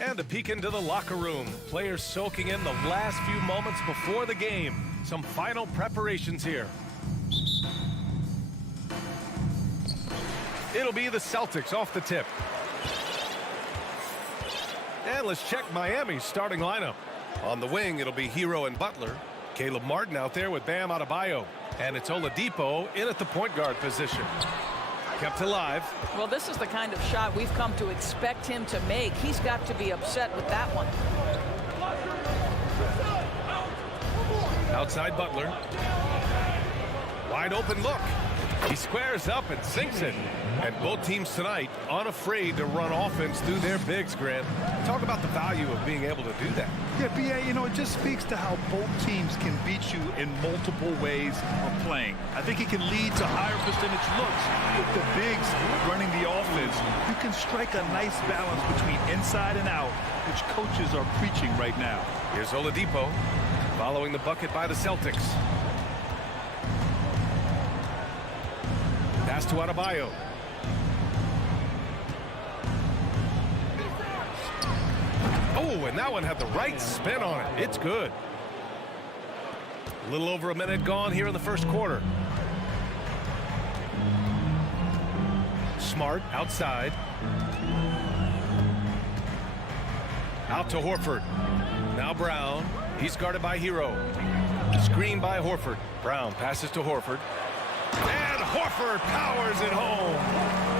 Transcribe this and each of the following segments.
And a peek into the locker room. Players soaking in the last few moments before the game. Some final preparations here. It'll be the Celtics off the tip. And let's check Miami's starting lineup. On the wing, it'll be Hero and Butler. Caleb Martin out there with Bam Adebayo. And it's Oladipo in at the point guard position. Kept alive. Well, this is the kind of shot we've come to expect him to make. He's got to be upset with that one. Outside Butler. Wide open look. He squares up and sinks it. And both teams tonight unafraid to run offense through their bigs, Grant. Talk about the value of being able to do that. Yeah, B.A., it just speaks to how both teams can beat you in multiple ways of playing. I think it can lead to higher percentage looks with the bigs running the offense. You can strike a nice balance between inside and out, which coaches are preaching right now. Here's Oladipo following the bucket by the Celtics. Pass to Adebayo. Oh, and that one had the right spin on it. It's good. A little over a minute gone here in the first quarter. Smart outside. Out to Horford. Now Brown. He's guarded by Hero. Screen by Horford. Brown passes to Horford. And Horford powers it home.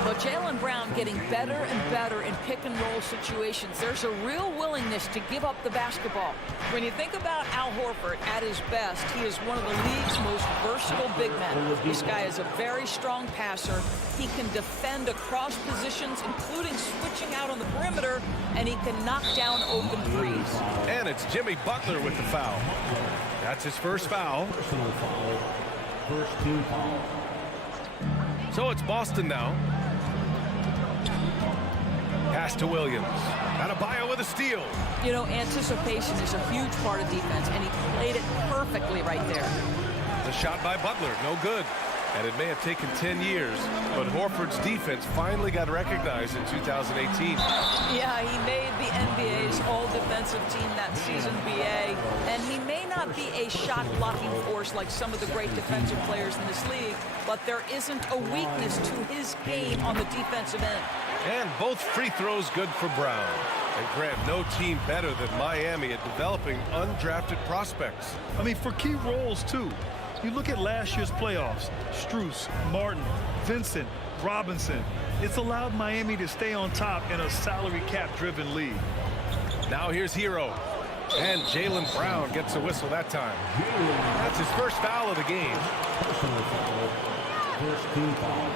So Jaylen Brown getting better and better in pick-and-roll situations. There's a real willingness to give up the basketball. When you think about Al Horford at his best, he is one of the league's most versatile big men. This guy is a very strong passer. He can defend across positions, including switching out on the perimeter, and he can knock down open threes. And it's Jimmy Butler with the foul. That's his first foul. Personal foul. First team foul. So it's Boston now. Pass to Williams. Adebayo with a steal. Anticipation is a huge part of defense, and he played it perfectly right there. The shot by Butler, no good. And it may have taken 10 years, but Horford's defense finally got recognized in 2018. Yeah, he made the NBA's all-defensive team that season, BA. And he may not be a shot-blocking force like some of the great defensive players in this league, but there isn't a weakness to his game on the defensive end. And both free throws good for Brown. And Grant, no team better than Miami at developing undrafted prospects. For key roles, too. You look at last year's playoffs, Strus, Martin, Vincent, Robinson. It's allowed Miami to stay on top in a salary cap-driven league. Now here's Hero. And Jaylen Brown gets a whistle that time. That's his first foul of the game. Personal foul. First team foul.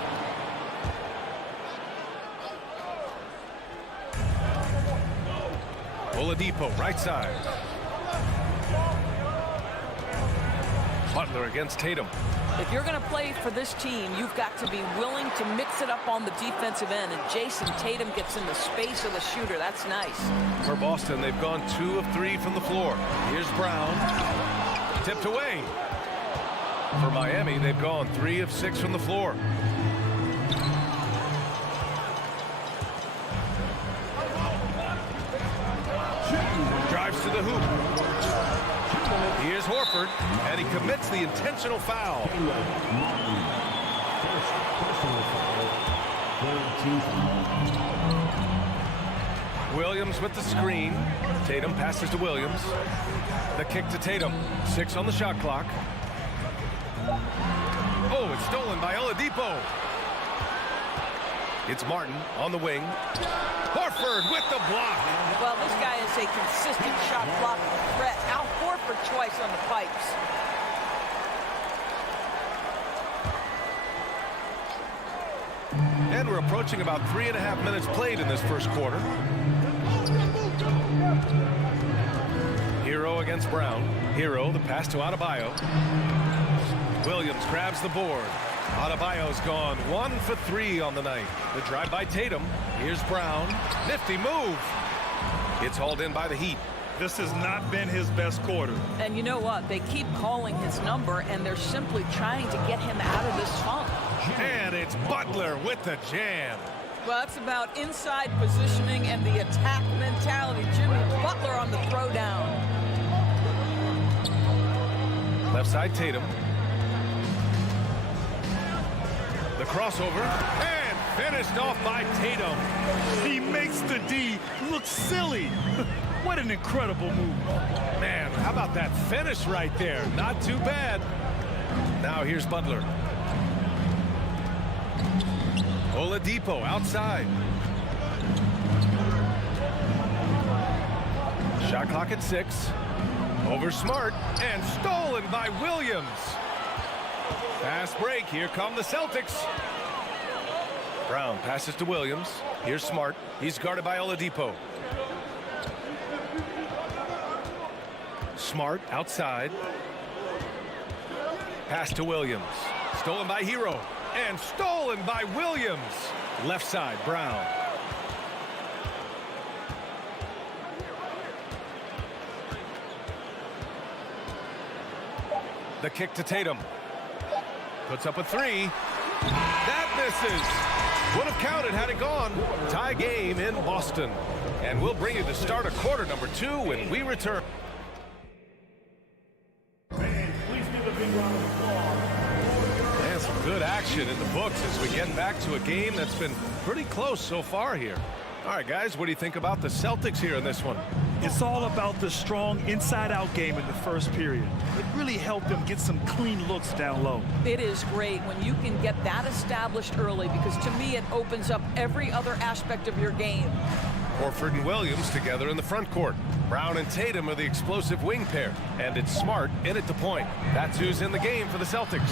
Oladipo, right side. Butler against Tatum. If you're going to play for this team, you've got to be willing to mix it up on the defensive end. And Jason Tatum gets in the space of the shooter. That's nice. For Boston, they've gone 2 of 3 from the floor. Here's Brown. Tipped away. For Miami, they've gone 3 of 6 from the floor. Drives to the hoop. Here's Horford, and he commits the intentional foul. Williams with the screen. Tatum passes to Williams. The kick to Tatum. 6 on the shot clock. Oh, it's stolen by Oladipo. It's Martin on the wing. Horford with the block. Well, this guy is a consistent shot blocking threat. Al Horford twice on the pipes. And we're approaching about 3.5 minutes played in this first quarter. Hero against Brown. Hero, the pass to Adebayo. Williams grabs the board. Adebayo's gone 1 for 3 on the night. The drive by Tatum. Here's Brown. Nifty move. It's hauled in by the Heat. This has not been his best quarter. And you know what? They keep calling his number, and they're simply trying to get him out of this funk. And it's Butler with the jam. Well, that's about inside positioning and the attack mentality. Jimmy Butler on the throwdown. Left side Tatum. The crossover and finished off by Tatum. He makes the D look silly. What an incredible move. Man, how about that finish right there? Not too bad. Now here's Butler. Oladipo outside. Shot clock at 6. Over Smart and stolen by Williams. Fast break. Here come the Celtics. Brown passes to Williams. Here's Smart. He's guarded by Oladipo. Smart outside. Pass to Williams. Stolen by Hero. And stolen by Williams. Left side, Brown. The kick to Tatum. Puts up a 3. That misses. Would have counted had it gone. Tie game in Boston. And we'll bring you the start of quarter number 2 when we return. And some good action in the books as we get back to a game that's been pretty close so far here. All right, guys, what do you think about the Celtics here in this one? It's all about the strong inside-out game in the first period. It really helped them get some clean looks down low. It is great when you can get that established early, because to me it opens up every other aspect of your game. Horford and Williams together in the front court. Brown and Tatum are the explosive wing pair. And it's Smart in at the point. That's who's in the game for the Celtics.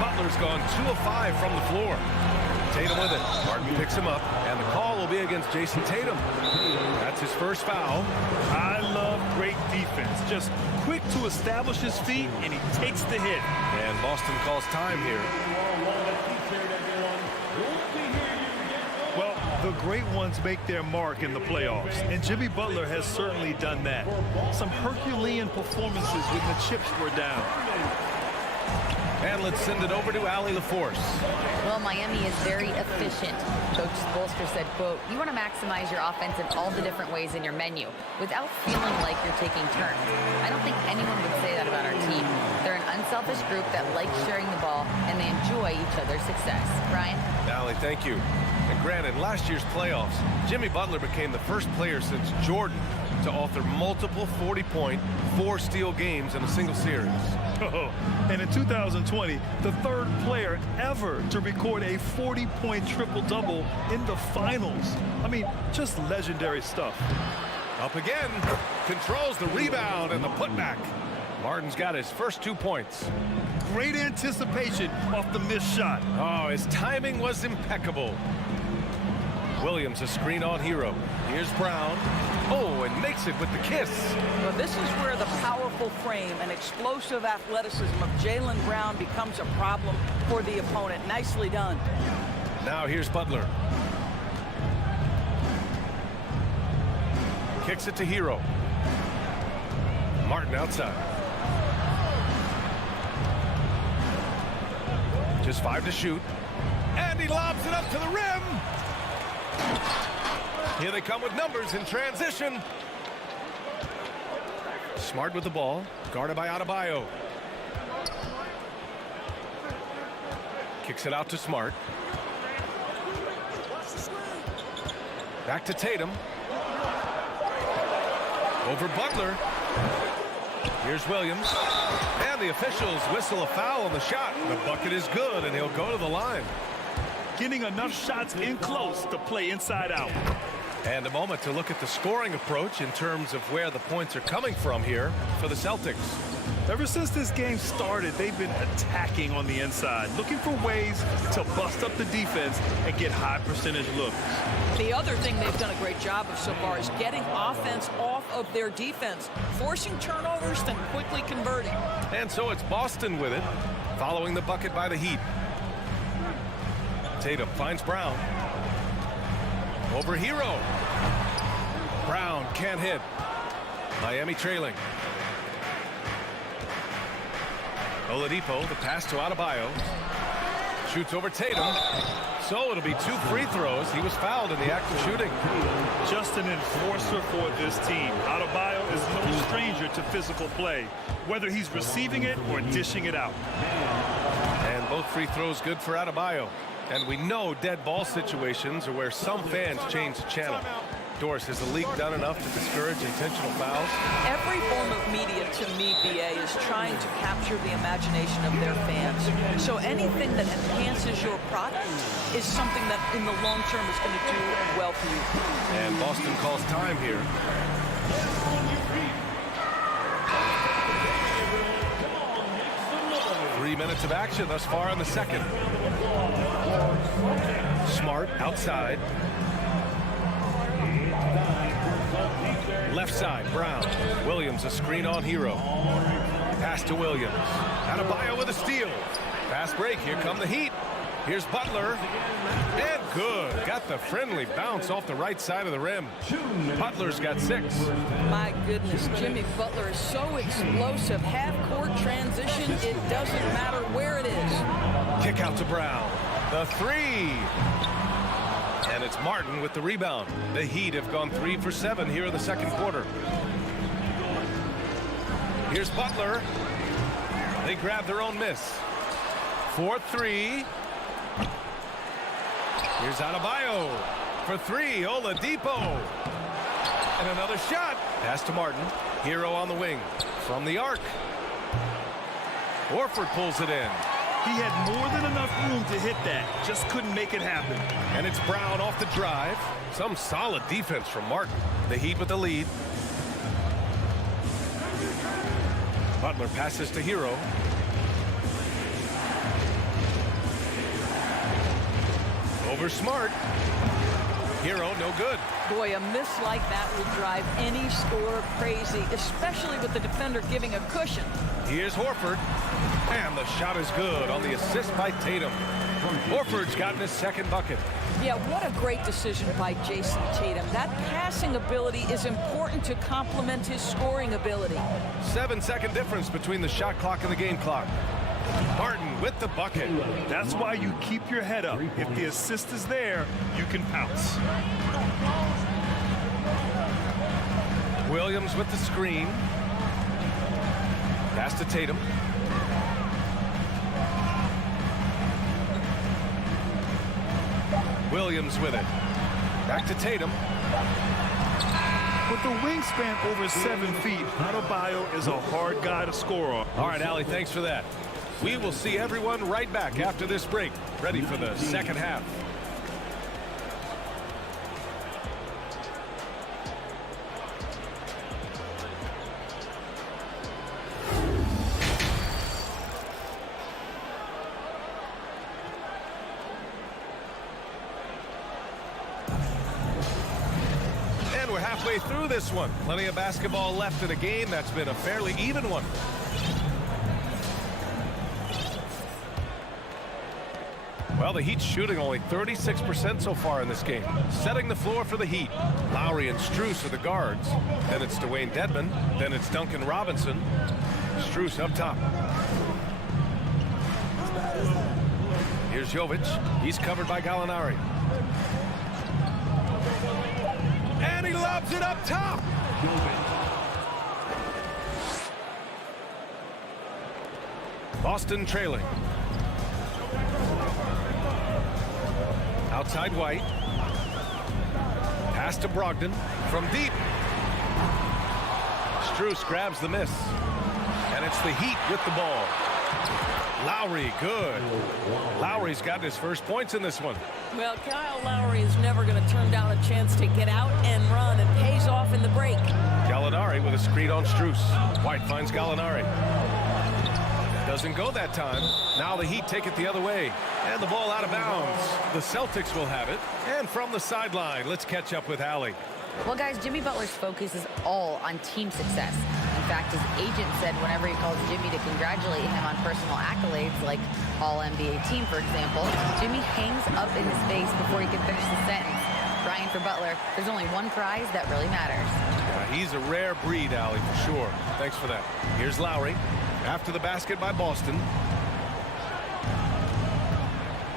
Butler's gone 2 of 5 from the floor. Tatum with it. Martin picks him up, and the call will be against Jason Tatum. That's his first foul. I love great defense. Just quick to establish his feet, and he takes the hit. And Boston calls time here. Well, the great ones make their mark in the playoffs, and Jimmy Butler has certainly done that. Some Herculean performances when the chips were down. And let's send it over to Allie LaForce. Well, Miami is very efficient. Coach Spoelstra said, quote, "You want to maximize your offense in all the different ways in your menu without feeling like you're taking turns." I don't think anyone would say that about our team. They're an unselfish group that likes sharing the ball, and they enjoy each other's success. Ryan? Allie, thank you. And granted, last year's playoffs, Jimmy Butler became the first player since Jordan to author multiple 40-point, 4-steal games in a single series. And in 2020, the third player ever to record a 40-point triple-double in the finals. I mean, just legendary stuff. Up again, controls the rebound and the putback. Martin's got his first 2 points. Great anticipation off the missed shot. Oh, his timing was impeccable. Williams a screen on Hero. Here's Brown. Oh, and makes it with the kiss. Well, this is where the powerful frame and explosive athleticism of Jaylen Brown becomes a problem for the opponent. Nicely done. Now here's Butler. Kicks it to Hero. Martin outside. Just 5 to shoot. And he lobs it up to the rim. Here they come with numbers in transition. Smart with the ball, guarded by Adebayo. Kicks it out to Smart. Back to Tatum. Over Butler. Here's Williams. And the officials whistle a foul on the shot. The bucket is good, and he'll go to the line. Getting enough shots in close to play inside out. And a moment to look at the scoring approach in terms of where the points are coming from here for the Celtics. Ever since this game started, they've been attacking on the inside, looking for ways to bust up the defense and get high percentage looks. The other thing they've done a great job of so far is getting offense off of their defense, forcing turnovers, then quickly converting. And so it's Boston with it, following the bucket by the Heat. Tatum finds Brown. Over Hero. Brown can't hit. Miami trailing. Oladipo, the pass to Adebayo. Shoots over Tatum. So it'll be 2 free throws. He was fouled in the act of shooting. Just an enforcer for this team. Adebayo is no stranger to physical play, whether he's receiving it or dishing it out. And both free throws good for Adebayo. And we know dead ball situations are where some fans change the channel. Doris, has the league done enough to discourage intentional fouls? Every form of media, to me, BA, is trying to capture the imagination of their fans. So anything that enhances your product is something that in the long term is going to do well for you. And Boston calls time here. Three minutes of action thus far in the second. Smart outside. Left side, Brown. Williams a screen on Hero. Pass to Williams. Adebayo with a steal. Fast break. Here come the Heat. Here's Butler. And good. Got the friendly bounce off the right side of the rim. Butler's got 6. My goodness, Jimmy Butler is so explosive. Half-court transition, it doesn't matter where it is. Kick out to Brown. The 3. And it's Martin with the rebound. The Heat have gone 3 for 7 here in the second quarter. Here's Butler. They grab their own miss. 4-3. Here's Adebayo for 3. Oladipo. And another shot. Pass to Martin. Hero on the wing. From the arc. Horford pulls it in. He had more than enough room to hit that. Just couldn't make it happen. And it's Brown off the drive. Some solid defense from Martin. The Heat with the lead. Butler passes to Hero. Over Smart. Hero, no good. Boy, a miss like that will drive any scorer crazy, especially with the defender giving a cushion. Here's Horford. And the shot is good on the assist by Tatum. Horford's gotten his second bucket. Yeah, what a great decision by Jason Tatum. That passing ability is important to complement his scoring ability. 7-second difference between the shot clock and the game clock. Martin with the bucket. That's why you keep your head up. If the assist is there, you can pounce. Williams with the screen. Pass to Tatum. Williams with it. Back to Tatum. With the wingspan over 7 feet, Adebayo is a hard guy to score on. All right, Allie, thanks for that. We will see everyone right back after this break, ready for the second half. And we're halfway through this one. Plenty of basketball left in a game that's been a fairly even one. Well, the Heat's shooting only 36% so far in this game. Setting the floor for the Heat. Lowry and Strus are the guards. Then it's Dwayne Dedmon. Then it's Duncan Robinson. Strus up top. Here's Jovic. He's covered by Gallinari. And he lobs it up top. Boston trailing. Outside White. Pass to Brogdon from deep. Strus grabs the miss. And it's the Heat with the ball. Lowry, good. Lowry's got his first points in this one. Well, Kyle Lowry is never going to turn down a chance to get out and run, and pays off in the break. Gallinari with a screen on Strus. White finds Gallinari. Doesn't go that time. Now the Heat take it the other way. And the ball out of bounds. The Celtics will have it. And from the sideline, let's catch up with Allie. Well, guys, Jimmy Butler's focus is all on team success. In fact, his agent said whenever he calls Jimmy to congratulate him on personal accolades, like All-NBA team, for example, Jimmy hangs up in his face before he can finish the sentence. Brian, for Butler, there's only one prize that really matters. Yeah, he's a rare breed, Allie, for sure. Thanks for that. Here's Lowry. After the basket by Boston.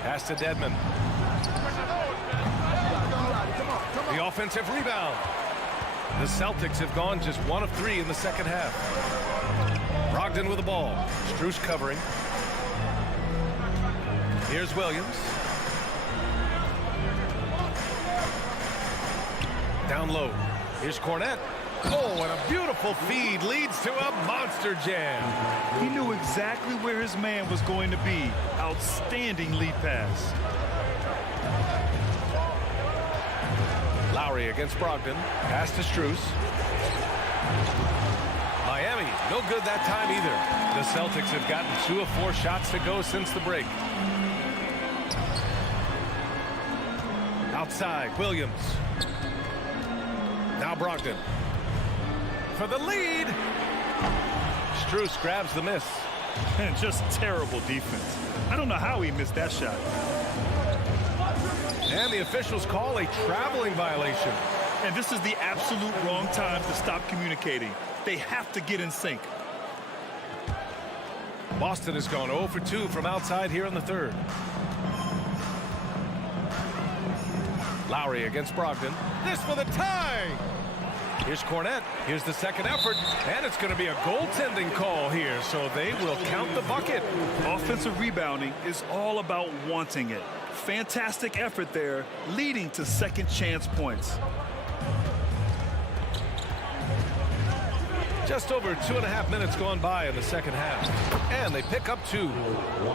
Pass to Dedmon. The offensive rebound. The Celtics have gone just 1 of 3 in the second half. Brogdon with the ball. Strus covering. Here's Williams. Down low. Here's Cornette. Oh, and a beautiful feed leads to a monster jam. He knew exactly where his man was going to be. Outstanding lead pass. Lowry against Brogdon. Pass to Strus. Miami, no good that time either. The Celtics have gotten 2 of 4 shots to go since the break. Outside, Williams. Now Brogdon. For the lead. Strus grabs the miss. And just terrible defense. I don't know how he missed that shot. And the officials call a traveling violation. And this is the absolute wrong time to stop communicating. They have to get in sync. Boston has gone 0 for 2 from outside here in the third. Lowry against Brogdon. This for the tie. Here's Cornette. Here's the second effort. And it's going to be a goaltending call here, so they will count the bucket. Offensive rebounding is all about wanting it. Fantastic effort there, leading to second chance points. Just over 2.5 minutes gone by in the second half. And they pick up 2.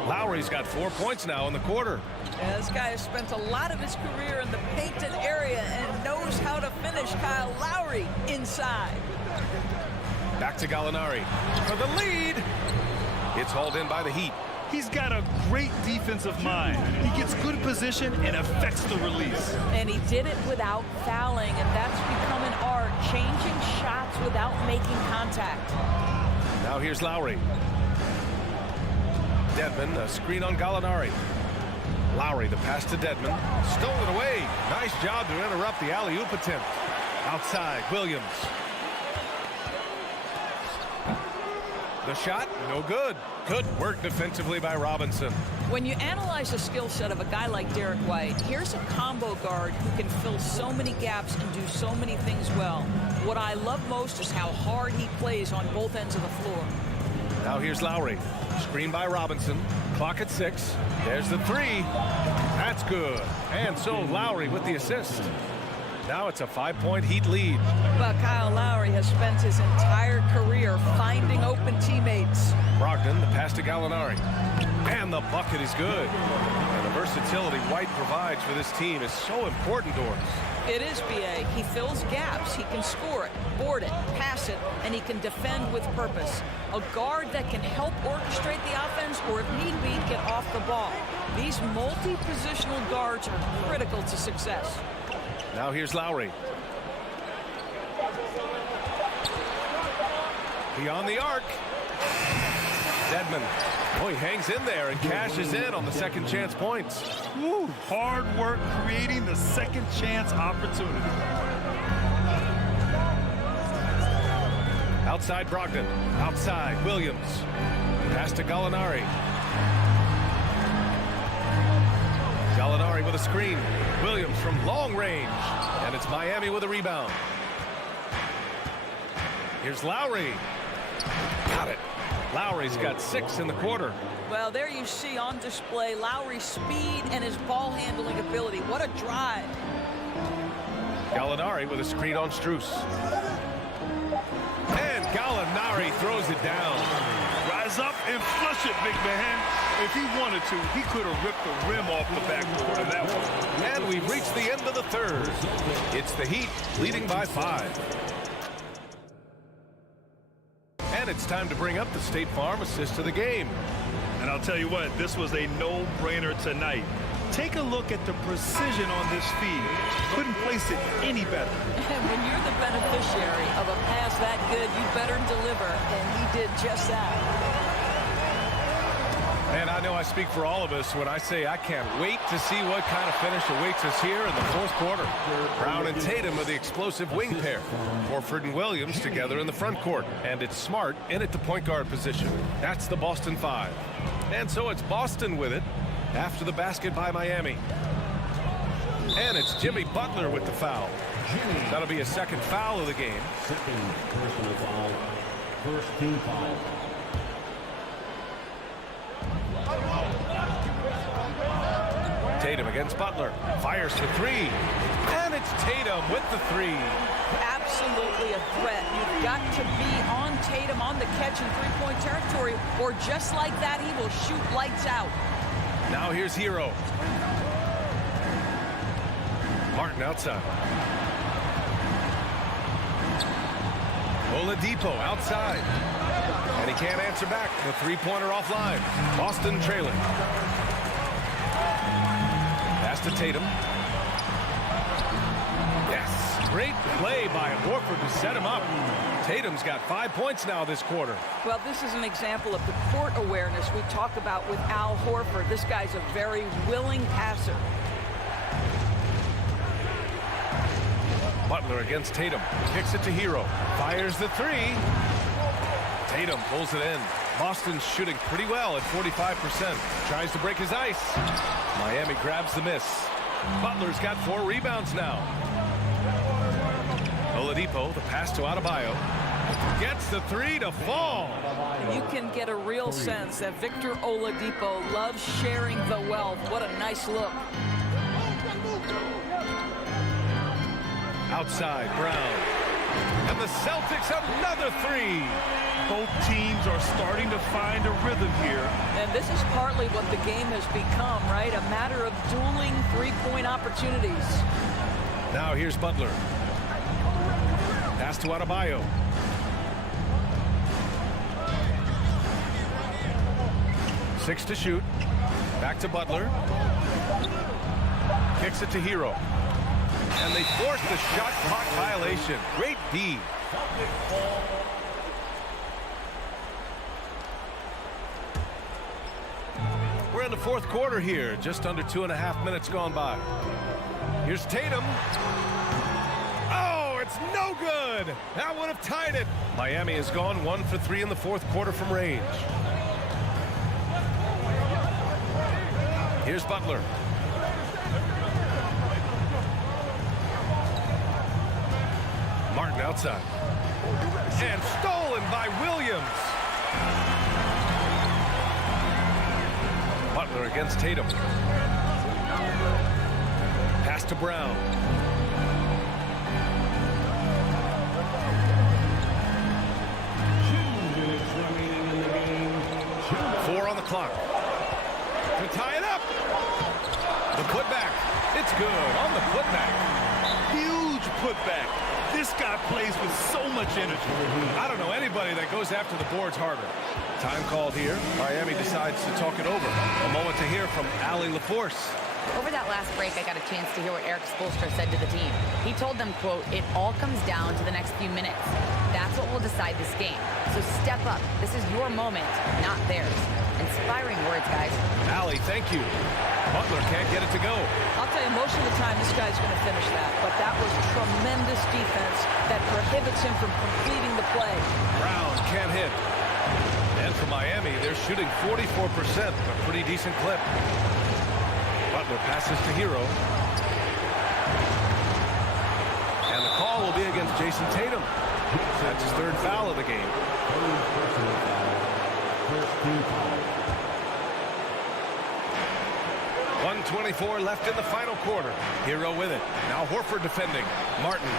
Lowry's got 4 points now in the quarter. Yeah, this guy has spent a lot of his career in the painted area and knows how to finish. Kyle Lowry inside. Back to Gallinari for the lead. It's hauled in by the Heat. He's got a great defensive mind. He gets good position and affects the release. And he did it without fouling, and that's become an art, changing shots without making contact. Now here's Lowry. Dedmon, a screen on Gallinari. Lowry, the pass to Dedmon. Stolen away. Nice job to interrupt the alley-oop attempt. Outside, Williams. The shot, no good. Good work defensively by Robinson. When you analyze the skill set of a guy like Derek White, here's a combo guard who can fill so many gaps and do so many things well. What I love most is how hard he plays on both ends of the floor. Now here's Lowry. Screen by Robinson. Clock at 6. There's the 3. That's good. And so Lowry with the assist. Now it's a 5-point Heat lead. But Kyle Lowry has spent his entire career finding open teammates. Brogdon, the pass to Gallinari. And the bucket is good. And the versatility White provides for this team is so important to us. It is, B.A. He fills gaps. He can score it, board it, pass it, and he can defend with purpose. A guard that can help orchestrate the offense or, if need be, get off the ball. These multi-positional guards are critical to success. Now here's Lowry. Beyond the arc. Dedmon. Oh, he hangs in there and cashes in on the second chance points. Woo, hard work creating the second chance opportunity. Outside Brogdon. Outside Williams. Pass to Gallinari. Gallinari with a screen. Williams from long range. And it's Miami with a rebound. Here's Lowry. Got it. Lowry's got 6 in the quarter. Well, there you see on display Lowry's speed and his ball handling ability. What a drive. Gallinari with a screen on Strus. And Gallinari throws it down. Hands up and flush it, big man. If he wanted to, he could have ripped the rim off the backboard of that one. And we've reached the end of the third. It's the Heat leading by 5. And it's time to bring up the State Farm assist of the game. And I'll tell you what, this was a no-brainer tonight. Take a look at the precision on this feed. Couldn't place it any better. And when you're the beneficiary of a pass that good, you better deliver. And he did just that. And I know I speak for all of us when I say I can't wait to see what kind of finish awaits us here in the fourth quarter. Brown and Tatum are the explosive wing pair. Horford and Williams together in the front court. And it's Smart in at the point guard position. That's the Boston 5. And so it's Boston with it after the basket by Miami. And it's Jimmy Butler with the foul. That'll be a second foul of the game. Second personal foul. First team foul. Tatum against Butler. Fires for 3. And it's Tatum with the 3. Absolutely a threat. You've got to be on Tatum on the catch in three-point territory, or just like that, he will shoot lights out. Now here's Hero. Martin outside. Oladipo outside. And he can't answer back. The three-pointer offline. Boston trailing. Pass to Tatum. Yes. Great play by Horford to set him up. Tatum's got 5 points now this quarter. Well, this is an example of the court awareness we talk about with Al Horford. This guy's a very willing passer. Butler against Tatum. Kicks it to Hero. Fires the 3. Tatum pulls it in. Boston's shooting pretty well at 45%. Tries to break his ice. Miami grabs the miss. Butler's got 4 rebounds now. Oladipo, the pass to Adebayo. Gets the 3 to fall. And you can get a real sense that Victor Oladipo loves sharing the wealth. What a nice look. Outside, Brown. And the Celtics another 3. Both teams are starting to find a rhythm here. And this is partly what the game has become, right? A matter of dueling three-point opportunities. Now here's Butler. Pass to Adebayo. Six to shoot. Back to Butler. Kicks it to Hero. And they force the shot clock violation. Great D. We're in the fourth quarter here. Just under 2.5 minutes gone by. Here's Tatum. Oh, it's no good. That would have tied it. Miami has gone 1 for 3 in the fourth quarter from range. Here's Butler. Martin outside. And stolen by Williams. Butler against Tatum. Pass to Brown. Four on the clock. To tie it up. The putback. It's good on the putback. Huge putback. This guy plays with so much energy. I don't know anybody that goes after the boards harder. Time called here. Miami decides to talk it over. A moment to hear from Allie LaForce. Over that last break, I got a chance to hear what Eric Spoelstra said to the team. He told them, quote, "It all comes down to the next few minutes. That's what will decide this game. So step up. This is your moment, not theirs." Inspiring words, guys. Allie, thank you. Butler can't get it to go. I'll tell you, most of the time this guy's going to finish that. But that was tremendous defense that prohibits him from completing the play. Brown can't hit. And for Miami, they're shooting 44%, a pretty decent clip. Butler passes to Hero. And the call will be against Jason Tatum. That's his third foul of the game. First team foul. 1:24 left in the final quarter. Hero with it. Now Horford defending. Martin.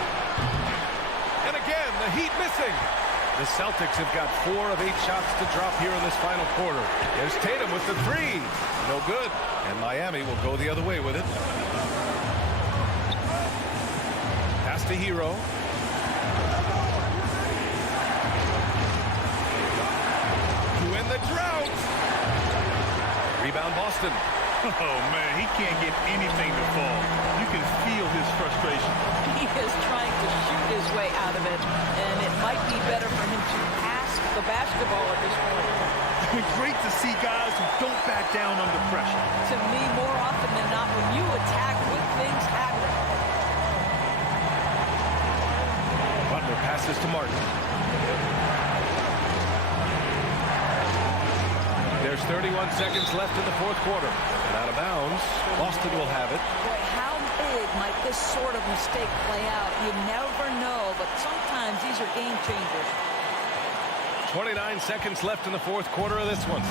And again, the Heat missing. The Celtics have got 4 of 8 shots to drop here in this final quarter. There's Tatum with the 3. No good. And Miami will go the other way with it. Pass to Hero. To win the drought. Rebound Boston. Oh, man, he can't get anything to fall. You can feel his frustration. He is trying to shoot his way out of it, and it might be better for him to pass the basketball at this point. Great to see guys who don't back down under pressure. To me, more often than not, when you attack with things happening. Butler passes to Martin. There's 31 seconds left in the fourth quarter. And out of bounds, Boston will have it. Boy, how big might this sort of mistake play out? You never know, but sometimes these are game changers. 29 seconds left in the fourth quarter of this one.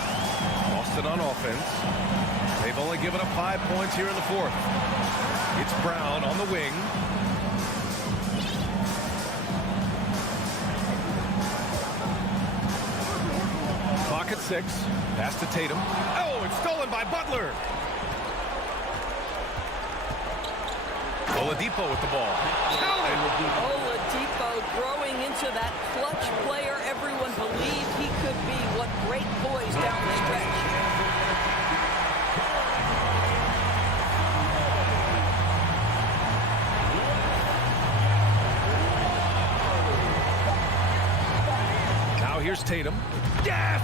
Boston on offense. They've only given up 5 points here in the fourth. It's Brown on the wing. Clock at 6. Pass to Tatum. Oh, it's stolen by Butler. Oladipo with the ball. Oladipo growing into that clutch player everyone believed he could be. What great poise down the stretch. Now here's Tatum. Yes!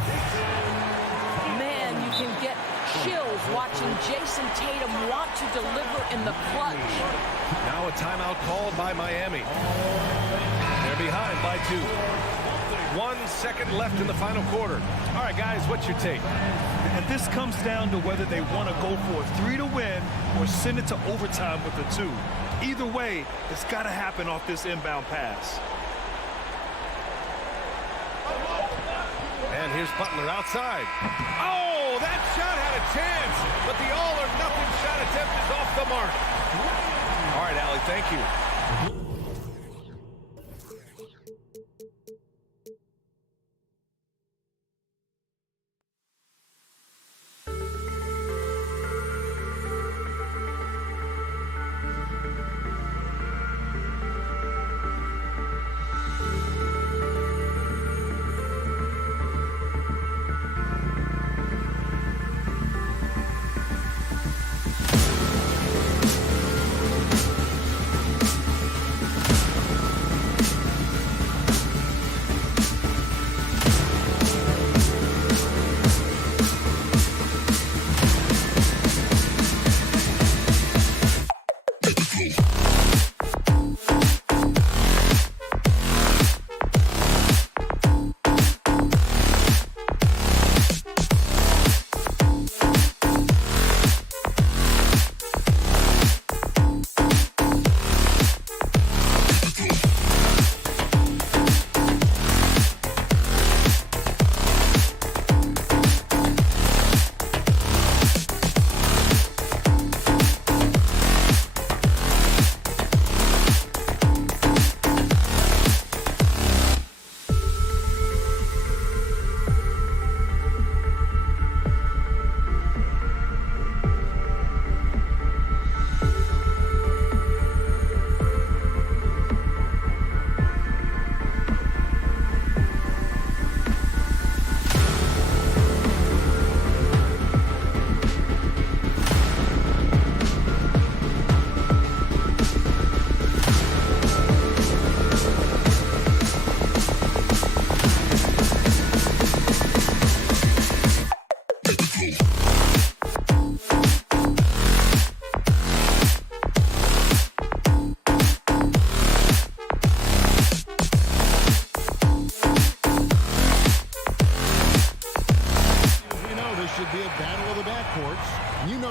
Man, you can get chills watching Jason Tatum want to deliver in the clutch. Now a timeout called by Miami. They're behind by 2. 1 second left in the final quarter. All right, guys, what's your take? And this comes down to whether they want to go for a 3 to win or send it to overtime with a 2. Either way, it's got to happen off this inbound pass. And here's Butler outside. Oh, that shot had a chance, but the all-or-nothing shot attempt is off the mark. All right, Allie, thank you.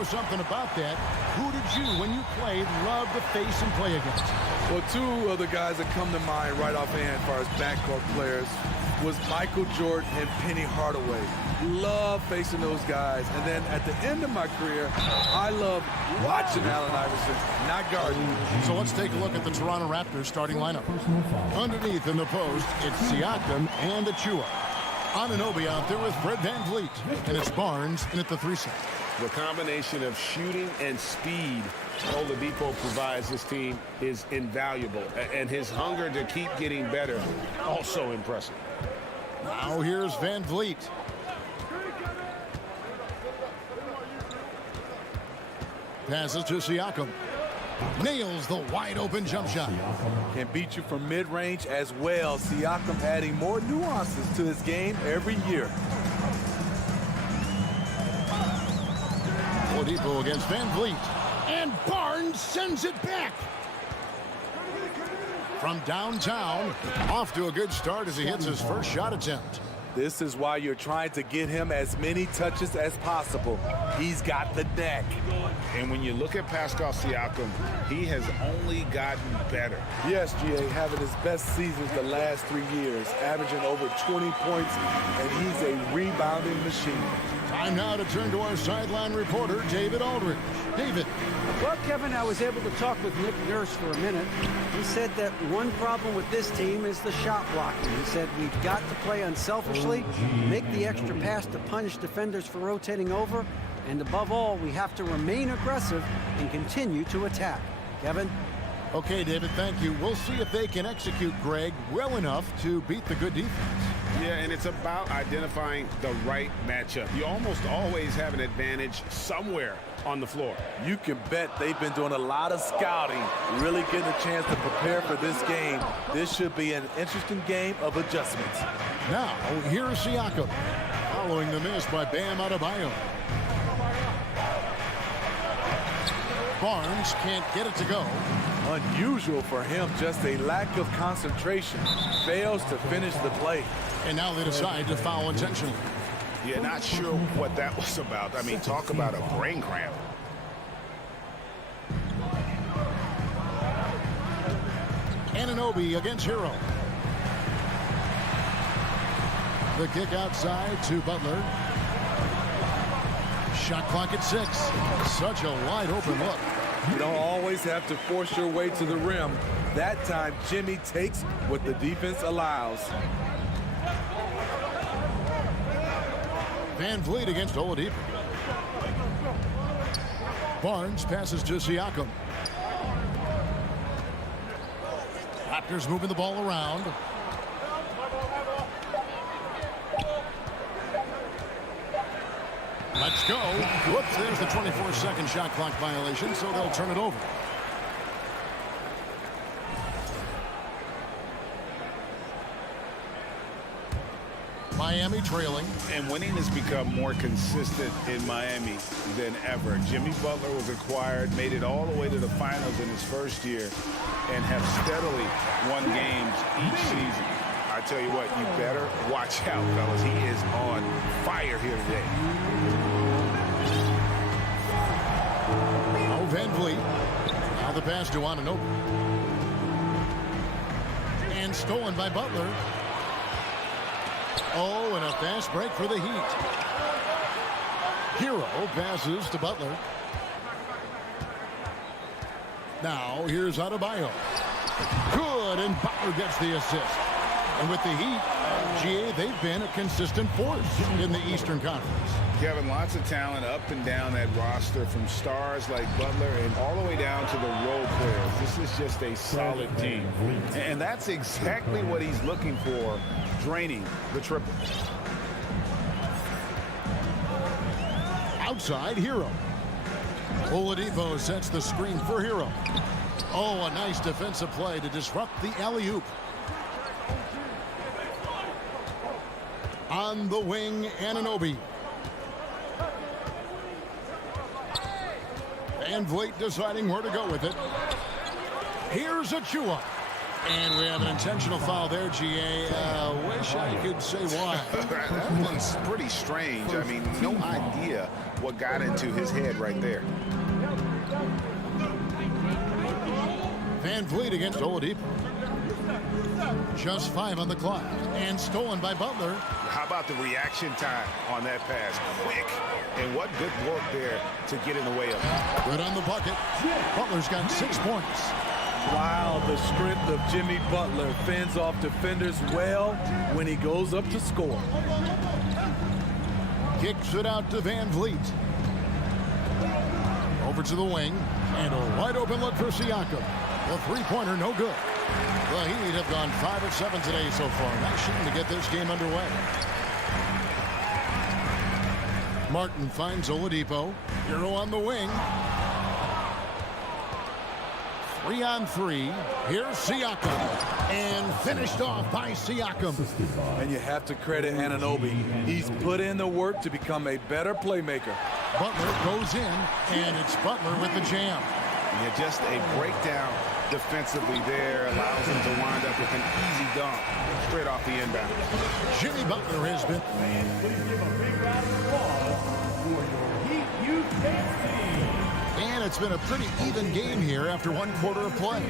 Something about that. Who did you, when you played, love to face and play against? Well, 2 of the guys that come to mind right offhand as far as backcourt players, was Michael Jordan and Penny Hardaway. Love facing those guys. And then at the end of my career, I love watching Allen Iverson, not guarding. So let's take a look at the Toronto Raptors starting lineup. Underneath in the post, it's Siakam and Achua. Anunoby out there with Fred VanVleet. And it's Barnes in at the 3 set. The combination of shooting and speed Oladipo provides this team is invaluable. And his hunger to keep getting better, also impressive. Now here's VanVleet. Passes to Siakam. Nails the wide-open jump shot. Can beat you from mid-range as well. Siakam adding more nuances to his game every year. Oladipo against VanVleet. And Barnes sends it back. From downtown, off to a good start as he hits his first shot attempt. This is why you're trying to get him as many touches as possible. He's got the neck. And when you look at Pascal Siakam, he has only gotten better. Yes, GA, having his best seasons the last 3 years, averaging over 20 points, and he's a rebounding machine. Time now to turn to our sideline reporter, David Aldridge. David. Well, Kevin, I was able to talk with Nick Nurse for a minute. He said that one problem with this team is the shot blocking. He said we've got to play unselfishly, make the extra pass to punish defenders for rotating over, and above all, we have to remain aggressive and continue to attack. Kevin? Okay, David, thank you. We'll see if they can execute Greg well enough to beat the good defense. Yeah, and it's about identifying the right matchup. You almost always have an advantage somewhere on the floor. You can bet they've been doing a lot of scouting, really getting a chance to prepare for this game. This should be an interesting game of adjustments. Now, here's Siakam, following the miss by Bam Adebayo. Barnes can't get it to go. Unusual for him, just a lack of concentration. Fails to finish the play. And now they decide to foul intentionally. Yeah, not sure what that was about. I mean, talk about a brain cramp. Anunoby against Hero. The kick outside to Butler. Shot clock at 6. Such a wide open look. You don't always have to force your way to the rim. That time, Jimmy takes what the defense allows. VanVleet against Oladipo. Barnes passes to Siakam. Raptors moving the ball around. Let's go. Whoops, there's the 24-second shot clock violation, so they'll turn it over. Miami trailing. And winning has become more consistent in Miami than ever. Jimmy Butler was acquired, made it all the way to the finals in his first year, and have steadily won games each season. I tell you what, you better watch out, fellas. He is on fire here today. Oh, VanVleet. Now the pass to Anunoby. And stolen by Butler. Oh, and a fast break for the Heat. Hero passes to Butler. Now here's Adebayo. Good, and Butler gets the assist. And with the Heat, GA, they've been a consistent force in the Eastern Conference. Kevin, lots of talent up and down that roster, from stars like Butler and all the way down to the role players. This is just a solid team. And that's exactly what he's looking for, draining the triple. Outside, Hero. Oladipo sets the screen for Hero. Oh, a nice defensive play to disrupt the alley-oop. On the wing, Anunoby. VanVleet deciding where to go with it. Here's Achua. And we have an intentional foul there, GA. Wish I could say why. That one's pretty strange. I mean, no idea what got into his head right there. VanVleet against Oladipo. Just 5 on the clock. And stolen by Butler. How about the reaction time on that pass? Quick. And what good work there to get in the way of it. Good on the bucket. Butler's got 6 points. Wow, the strength of Jimmy Butler fends off defenders well when he goes up to score. Kicks it out to Van Vliet. Over to the wing. And a wide open look for Siakam. The three-pointer, no good. The Heat have gone 5 of 7 today so far. Nice shooting to get this game underway. Martin finds Oladipo. Hero on the wing. 3-on-3. Here's Siakam. And finished off by Siakam. And you have to credit Anunoby. He's put in the work to become a better playmaker. Butler goes in, and it's Butler with the jam. Yeah, just a breakdown defensively there allows him to wind up with an easy dunk straight off the inbound. Jimmy Butler has been. And it's been a pretty even game here after 1 quarter of play.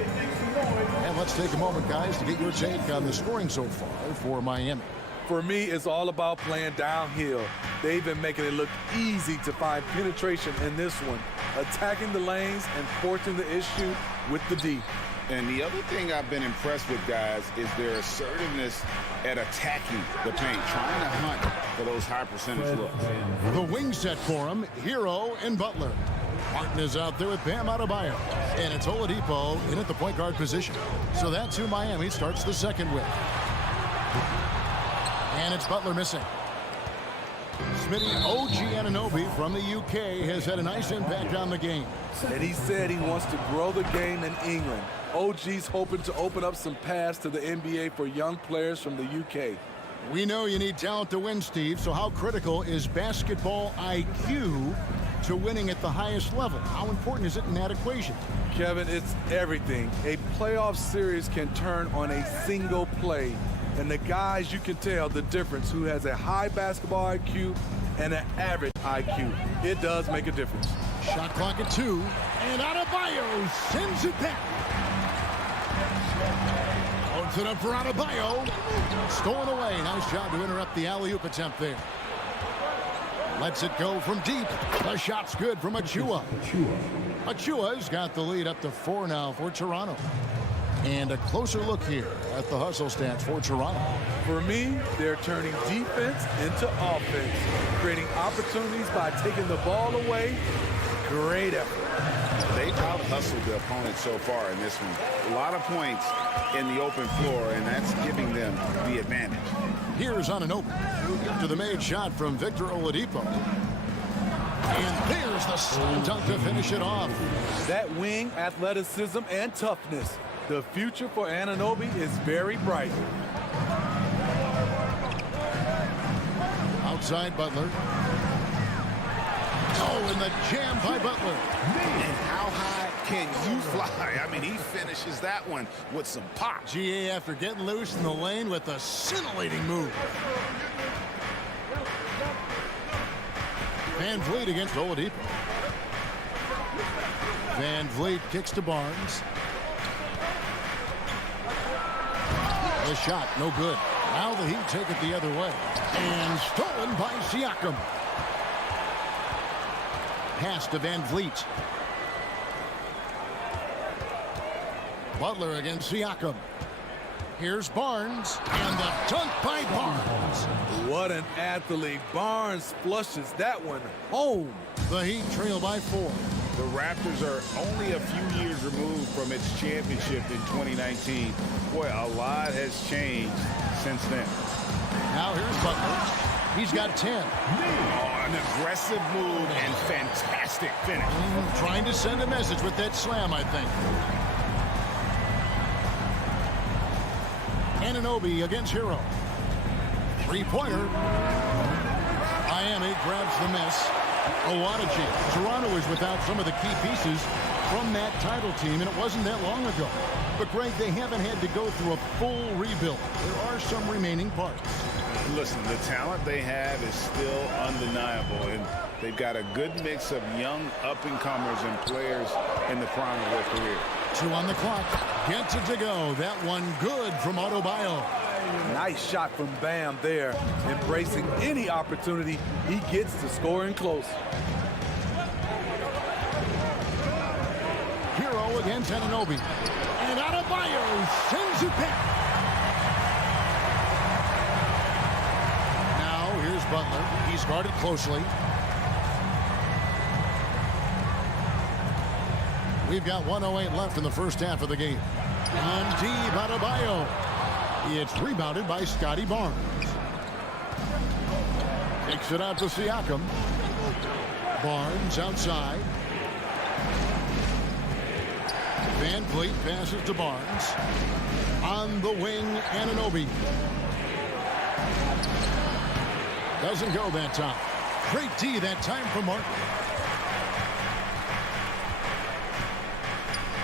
And let's take a moment, guys, to get your take on the scoring so far for Miami. For me, it's all about playing downhill. They've been making it look easy to find penetration in this one, attacking the lanes and forcing the issue with the D. And the other thing I've been impressed with, guys, is their assertiveness at attacking the paint, trying to hunt for those high percentage looks. The wing set for him, Hero and Butler. Martin is out there with Bam Adebayo. And it's Oladipo in at the point guard position. So that's who Miami starts the second with. And it's Butler missing. Smitty, OG Anunoby from the UK has had a nice impact on the game. And he said he wants to grow the game in England. OG's hoping to open up some paths to the NBA for young players from the UK. We know you need talent to win, Steve, so how critical is basketball IQ to winning at the highest level? How important is it in that equation? Kevin, it's everything. A playoff series can turn on a single play. And the guys, you can tell the difference who has a high basketball IQ and an average IQ. It does make a difference. Shot clock at 2. And Adebayo sends it back. Holds it up for Adebayo. Stolen away. Nice job to interrupt the alley-oop attempt there. Lets it go from deep. The shot's good from Achua. Achua's got the lead up to 4 now for Toronto. And a closer look here at the hustle stats for Toronto. For me, they're turning defense into offense, creating opportunities by taking the ball away. Great effort. They've out-hustled the opponent so far in this one. A lot of points in the open floor, and that's giving them the advantage. Here's Anunoby to the made shot from Victor Oladipo. And there's the slam dunk to finish it off. That wing athleticism and toughness. The future for Anunoby is very bright. Outside Butler. Oh, and the jam by Butler. And how high can you fly? I mean, he finishes that one with some pop. GA after getting loose in the lane with a scintillating move. Van Vliet against Oladipo. Van Vliet kicks to Barnes. The shot, no good. Now the Heat take it the other way. And stolen by Siakam. Pass to Van Vliet. Butler against Siakam. Here's Barnes. And the dunk by Barnes. What an athlete. Barnes flushes that one home. The Heat trail by 4. The Raptors are only a few years removed from its championship in 2019. Boy, a lot has changed since then. Now here's Butler. He's got 10. Oh, an aggressive move and fantastic finish. Trying to send a message with that slam, I think. Anunoby against Hero. Three-pointer. Miami grabs the miss. A lot of change. Toronto is without some of the key pieces from that title team, and it wasn't that long ago. But, Greg, they haven't had to go through a full rebuild. There are some remaining parts. Listen, the talent they have is still undeniable, and they've got a good mix of young up-and-comers and players in the prime of their career. 2 on the clock. Gets it to go. That one good from Adebayo. Nice shot from Bam there, embracing any opportunity he gets to score in close. Hero against Anunoby. And Adebayo sends it back. Now here's Butler. He's guarded closely. We've got 1:08 left in the first half of the game. On deep, Adebayo. It's rebounded by Scotty Barnes. Takes it out to Siakam. Barnes outside. Van Vliet passes to Barnes. On the wing, Anunoby. Doesn't go that time. Great D that time from Martin.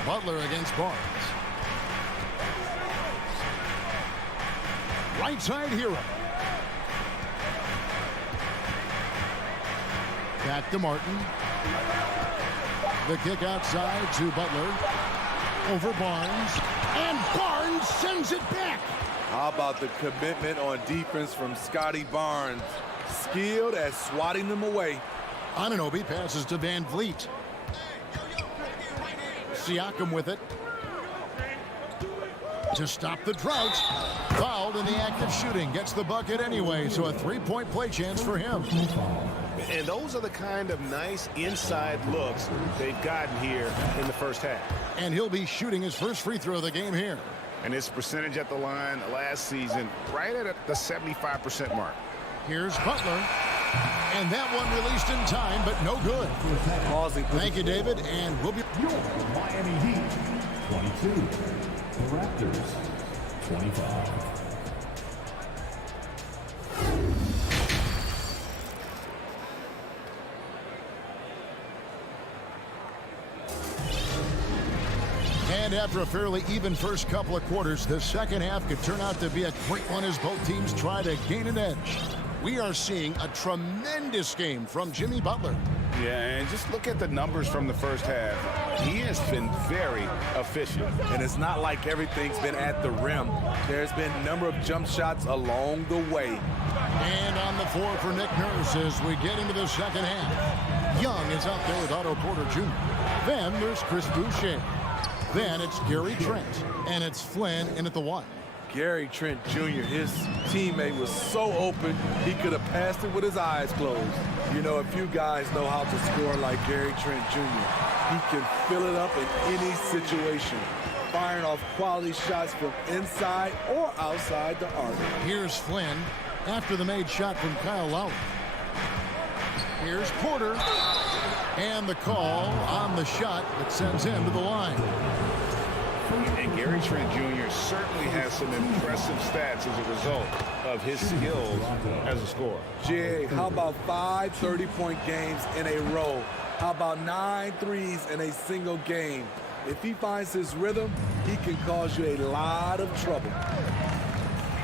Butler against Barnes. Right side Hero. Back to Martin. The kick outside to Butler. Over Barnes. And Barnes sends it back. How about the commitment on defense from Scotty Barnes? Skilled at swatting them away. Anunoby passes to Van Vliet. Siakam with it. To stop the drought. Fouled in the act of shooting. Gets the bucket anyway, so a three-point play chance for him. And those are the kind of nice inside looks they've gotten here in the first half. And he'll be shooting his first free throw of the game here. And his percentage at the line last season, right at the 75% mark. Here's Butler. And that one released in time, but no good. Thank you, David. And we'll be... Your Miami Heat, 22. The Raptors, 25. And after a fairly even first couple of quarters, the second half could turn out to be a great one as both teams try to gain an edge. We are seeing a tremendous game from Jimmy Butler. Yeah, and just look at the numbers from the first half. He has been very efficient. And it's not like everything's been at the rim. There's been a number of jump shots along the way. And on the floor for Nick Nurse as we get into the second half. Young is out there with Otto Porter Jr. Then there's Chris Boucher. Then it's Gary Trent. And it's Flynn in at the one. Gary Trent Jr., his teammate was so open, he could have passed it with his eyes closed. You know, a few guys know how to score like Gary Trent Jr. He can fill it up in any situation, firing off quality shots from inside or outside the arc. Here's Flynn after the made shot from Kyle Lowry. Here's Porter. And the call on the shot that sends him to the line. And Gary Trent Jr. certainly has some impressive stats as a result of his skills as a scorer. Jay, how about 5 30-point games in a row? How about 9 threes in a single game? If he finds his rhythm, he can cause you a lot of trouble.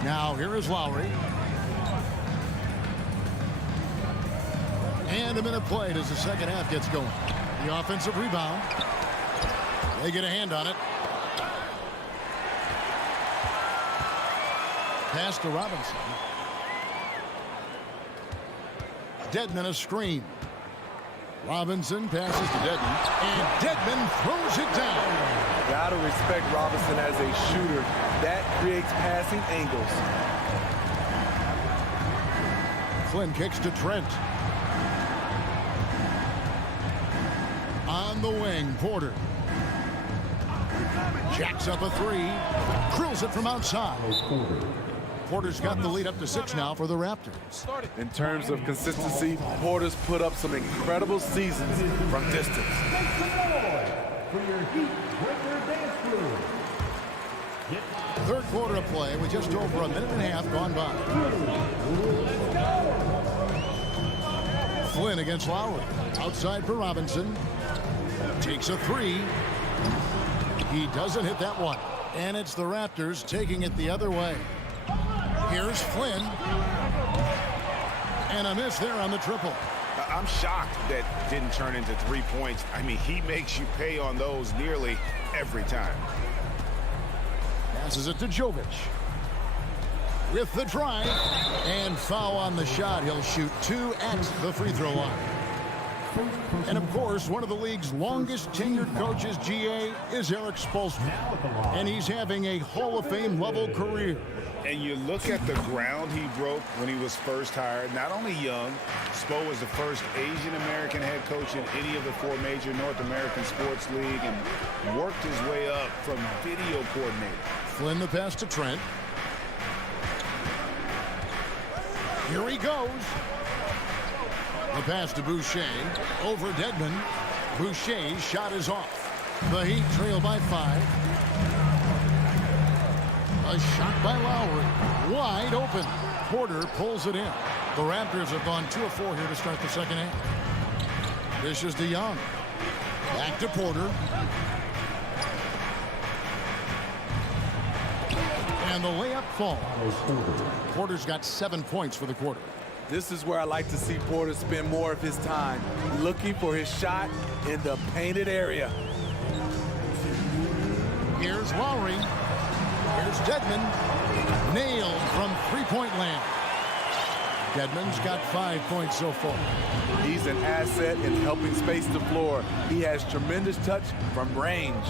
Now here is Lowry. And a minute played as the second half gets going. The offensive rebound. They get a hand on it. Pass to Robinson. Dedmon a screen. Robinson passes to Dedmon. And Dedmon throws it down. Gotta respect Robinson as a shooter. That creates passing angles. Flynn kicks to Trent. On the wing, Porter. Jacks up a three. Drills it from outside. Porter's got the lead up to 6 now for the Raptors. In terms of consistency, Porter's put up some incredible seasons from distance. Third quarter of play with just over a minute and a half gone by. Flynn against Lowry. Outside for Robinson. Takes a three. He doesn't hit that one. And it's the Raptors taking it the other way. Here's Flynn. And a miss there on the triple. I'm shocked that didn't turn into 3 points. I mean, he makes you pay on those nearly every time. Passes it to Jovic. With the drive. And foul on the shot. He'll shoot 2 at the free throw line. And, of course, one of the league's longest tenured coaches, GA, is Eric Spoelstra. And he's having a Hall of Fame level career. And you look at the ground he broke when he was first hired. Not only young, Spo was the first Asian-American head coach in any of the 4 major North American sports league and worked his way up from video coordinator. Flynn the pass to Trent. Here he goes. The pass to Boucher. Over Dedmon. Boucher's shot is off. The Heat trail by 5. A shot by Lowry. Wide open. Porter pulls it in. The Raptors have gone 2 of 4 here to start the second half. This is DeYoung. Back to Porter. And the layup falls. Porter's got 7 points for the quarter. This is where I like to see Porter spend more of his time looking for his shot in the painted area. Here's Lowry. Here's Dedmon. Nailed from three-point land. Dedmon's got 5 points so far. He's an asset in helping space the floor. He has tremendous touch from range.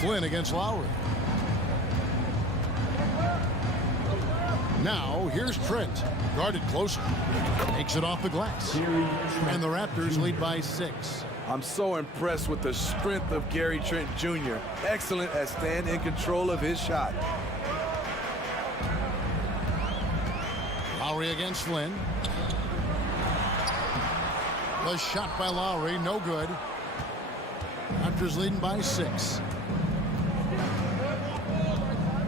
Flynn against Lowry. Now, here's Trent. Guarded closer. Takes it off the glass. And the Raptors lead by 6. I'm so impressed with the strength of Gary Trent Jr. Excellent at staying in control of his shot. Lowry against Flynn. The shot by Lowry, no good. Raptors leading by 6.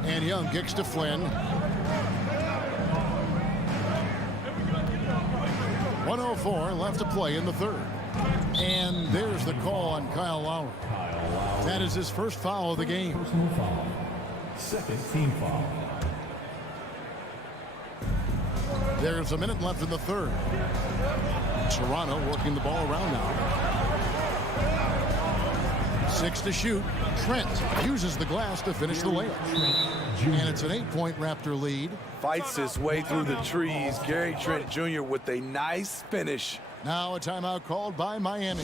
And Young kicks to Flynn. 1:04 left to play in the third. And there's the call on Kyle Lowry. That is his first foul of the game. Personal foul. Second team foul. There's a minute left in the third. Toronto working the ball around now. 6 to shoot. Trent uses the glass to finish the layup. And it's an 8-point Raptor lead. Fights his way through the trees. Gary Trent Jr. with a nice finish. Now a timeout called by Miami.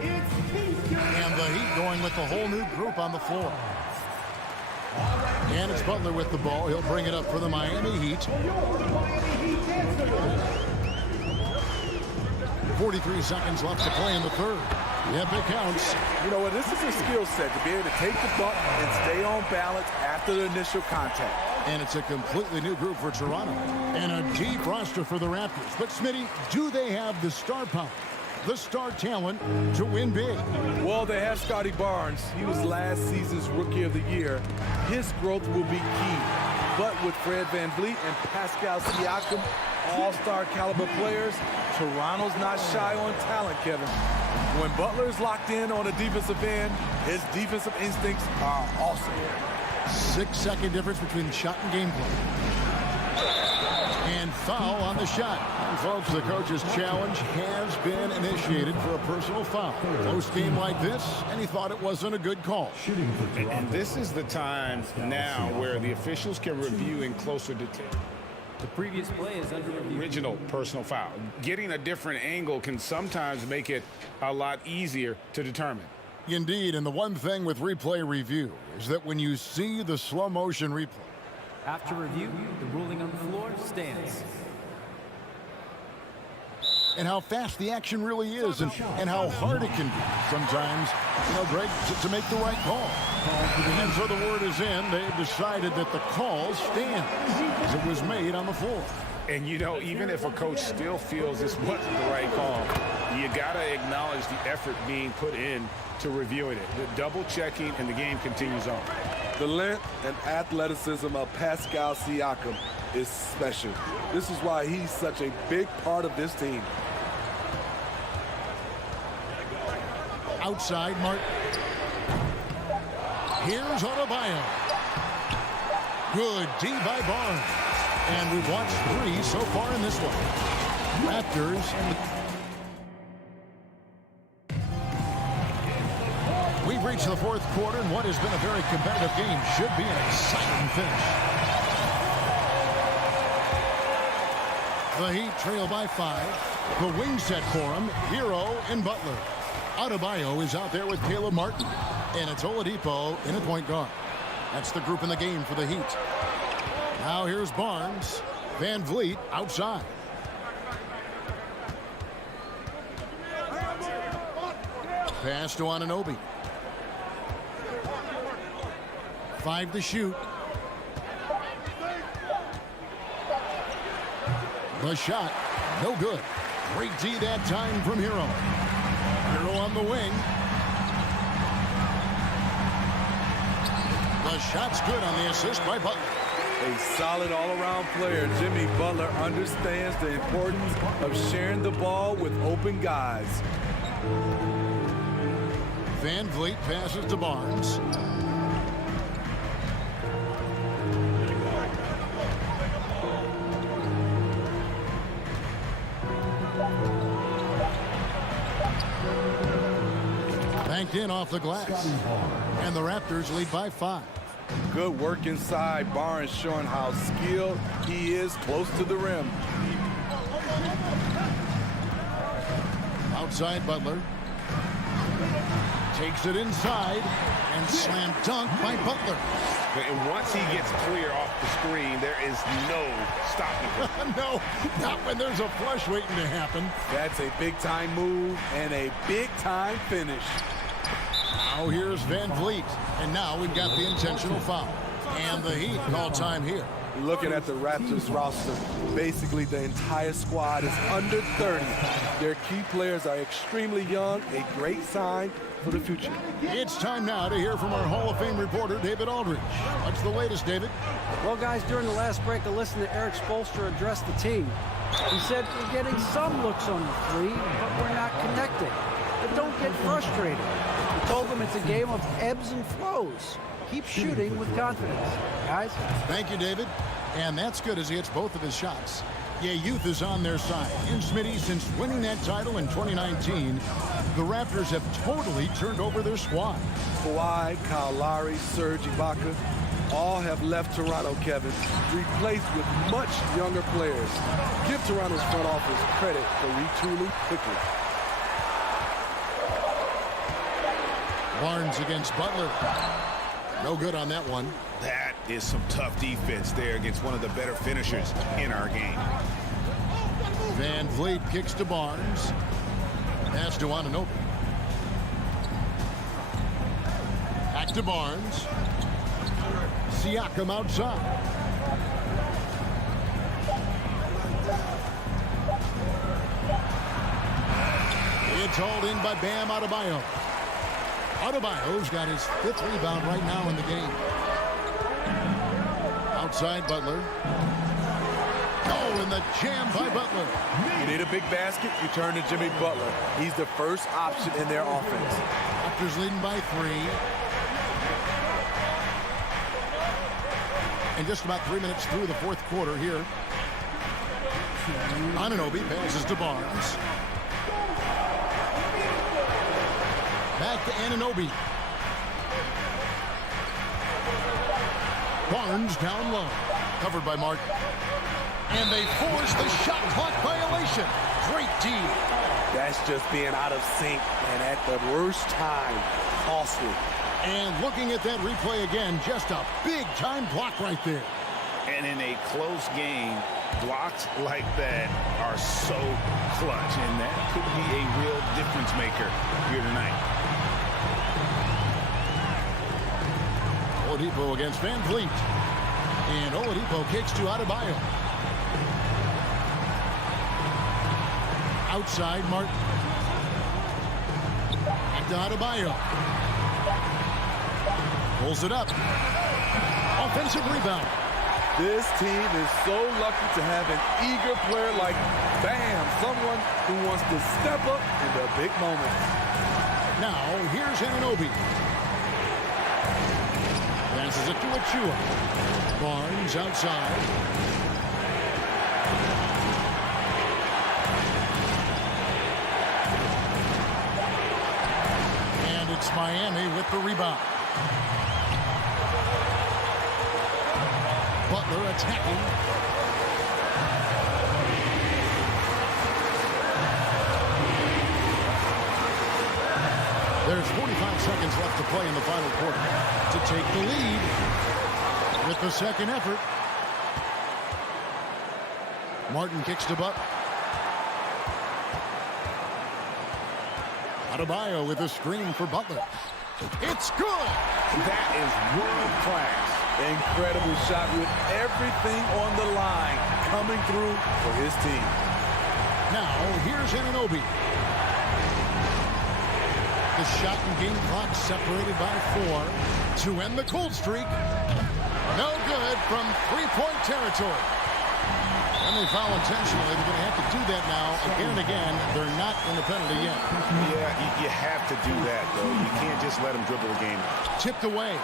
And the Heat going with the whole new group on the floor. And it's Butler with the ball. He'll bring it up for the Miami Heat. 43 seconds left to play in the third. Yep, it counts. You know what? This is a skill set to be able to take the bump and stay on balance after the initial contact. And it's a completely new group for Toronto. And a deep roster for the Raptors. But, Smitty, do they have the star power, the star talent to win big? Well, they have Scotty Barnes. He was last season's Rookie of the Year. His growth will be key. But with Fred VanVleet and Pascal Siakam, all-star caliber players, Toronto's not shy on talent, Kevin. When Butler is locked in on the defensive end, his defensive instincts are awesome. 6-second difference between shot and gameplay. And foul on the shot. And folks, the coach's challenge has been initiated for a personal foul. Post game like this, and he thought it wasn't a good call. And this is the time now where the officials can review in closer detail. The previous play is under review. Original personal foul. Getting a different angle can sometimes make it a lot easier to determine. Indeed, and the one thing with replay review is that when you see the slow motion replay, After review, the ruling on the floor stands. and how fast the action really is and how hard it can be sometimes, Greg, to make the right call. And so the word is in. They've decided that the call stands as it was made on the floor. And, even if a coach still feels this wasn't the right call, you got to acknowledge the effort being put in to reviewing it. The double checking, and the game continues on. The length and athleticism of Pascal Siakam is special. This is why he's such a big part of this team. Outside, Martin. Here's Adebayo. Good D by Barnes. And we've watched 3 so far in this one. Raptors. We've reached the 4th quarter, and what has been a very competitive game should be an exciting finish. The Heat trail by 5. The wing set for him, Hero and Butler. Adebayo is out there with Caleb Martin. And it's Oladipo in at point guard. That's the group in the game for the Heat. Now here's Barnes. Van Vliet outside. Pass to Anunoby. 5 to shoot. The shot, no good. Great D that time from Hero. Hero on the wing. The shot's good on the assist by Butler. A solid all-around player. Jimmy Butler understands the importance of sharing the ball with open guys. Van Vliet passes to Barnes. Banked in off the glass. And the Raptors lead by 5. Good work inside. Barnes showing how skilled he is close to the rim. Outside Butler. Takes it inside and slam dunk by Butler. And once he gets clear off the screen, there is no stopping him. No, not when there's a flush waiting to happen. That's a big-time move and a big-time finish. Now here's Van Vliet. And now we've got the intentional foul. And the Heat call time here. Looking at the Raptors roster, basically the entire squad is under 30. Their key players are extremely young, a great sign for the future. It's time now to hear from our Hall of Fame reporter, David Aldridge. What's the latest, David? Well, guys, during the last break, I listened to Eric Spoelstra address the team. He said, we're getting some looks on the 3, but we're not connected. But don't get frustrated. He told them it's a game of ebbs and flows. Keep shooting with confidence, guys. Thank you, David. And that's good as he hits both of his shots. Yeah, youth is on their side. And Smitty, since winning that title in 2019, the Raptors have totally turned over their squad. Kawhi, Kyle Lowry, Serge Ibaka, all have left Toronto, Kevin, replaced with much younger players. Give Toronto's front office credit for retooling quickly. Barnes against Butler. No good on that one. That is some tough defense there against one of the better finishers in our game. Van Vliet kicks to Barnes. Pass to Anunoby. Back to Barnes. Siakam outside. It's hauled in by Bam Adebayo. Adebayo's got his 5th rebound right now in the game. Outside Butler. Oh, and the jam by Butler. You need a big basket, you turn to Jimmy Butler. He's the first option in their offense. Raptors leading by 3. And just about 3 minutes through the 4th quarter here. Anunoby passes to Barnes. Back to Anunoby. Barnes down low. Covered by Martin. And they force the shot clock violation. Great team. That's just being out of sync and at the worst time. Costly. And looking at that replay again, just a big-time block right there. And in a close game, blocks like that are so clutch, and that could be a real difference maker here tonight. Oladipo against Van Vliet. And Oladipo kicks to Adebayo. Outside Martin. Back to Adebayo. Pulls it up. Offensive rebound. This team is so lucky to have an eager player like Bam, someone who wants to step up in the big moments. Now, here's Anunoby. Passes it to Achua. Barnes outside. And it's Miami with the rebound. Butler attacking. There's 45 seconds left to play in the final quarter to take the lead with the second effort. Martin kicks to Butler. Adebayo with a screen for Butler. It's good. That is world class. Incredible shot with everything on the line coming through for his team. Now, here's Anunoby. The shot and game clock separated by 4 to end the cold streak. No good from three-point territory. And they foul intentionally. They're going to have to do that now again and again. They're not in the penalty yet. Yeah, you have to do that, though. You can't just let them dribble the game. Tipped away.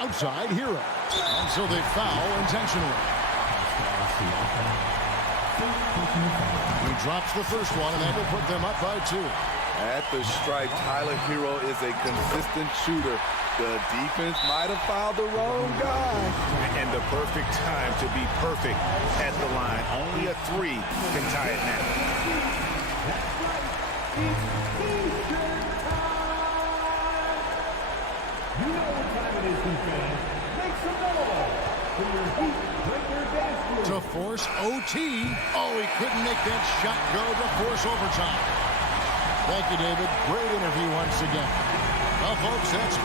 Outside Hero. And so they foul intentionally. He drops the first one, and that will put them up by 2. At the stripe, Tyler Hero is a consistent shooter. The defense might have fouled the wrong guy. And the perfect time to be perfect at the line. Only a 3 can tie it now. You know what time it is, defense. Make some noise for your Heat Breaker Dance To force OT. Oh, he couldn't make that shot go to force overtime. Thank you, David. Great interview once again. Well, folks, that's...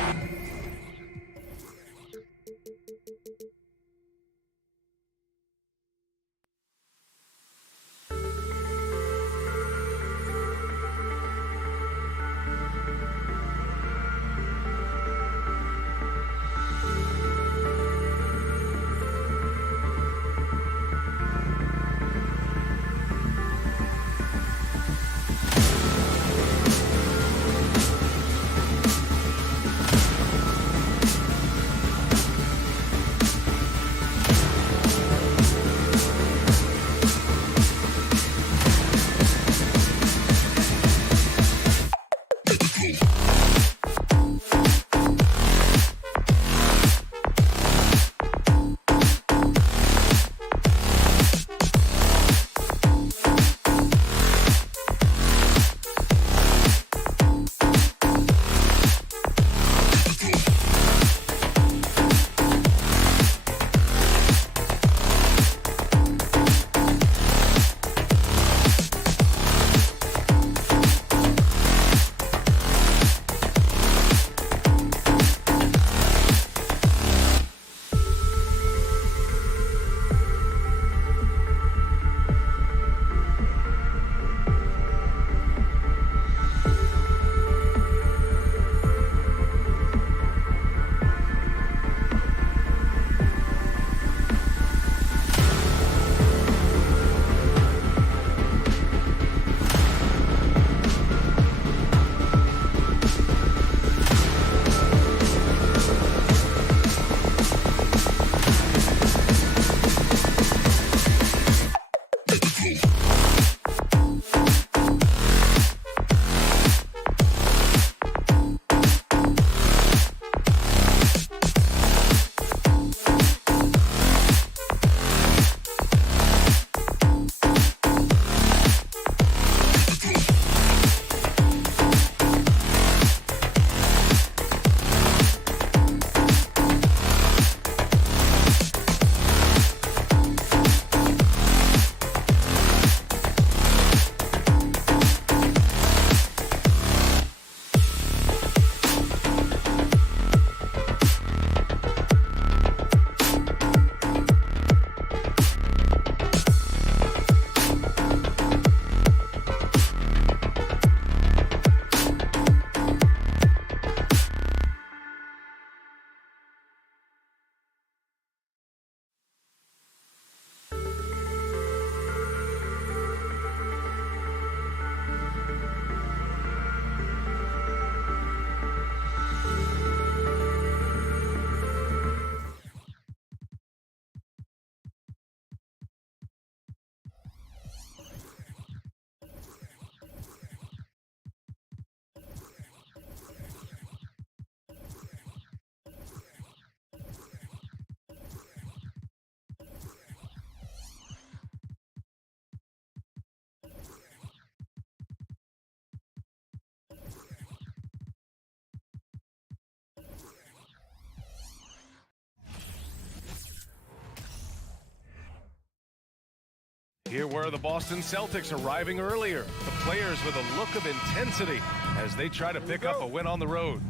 Here were the Boston Celtics arriving earlier. The players with a look of intensity as they try to pick up a win on the road.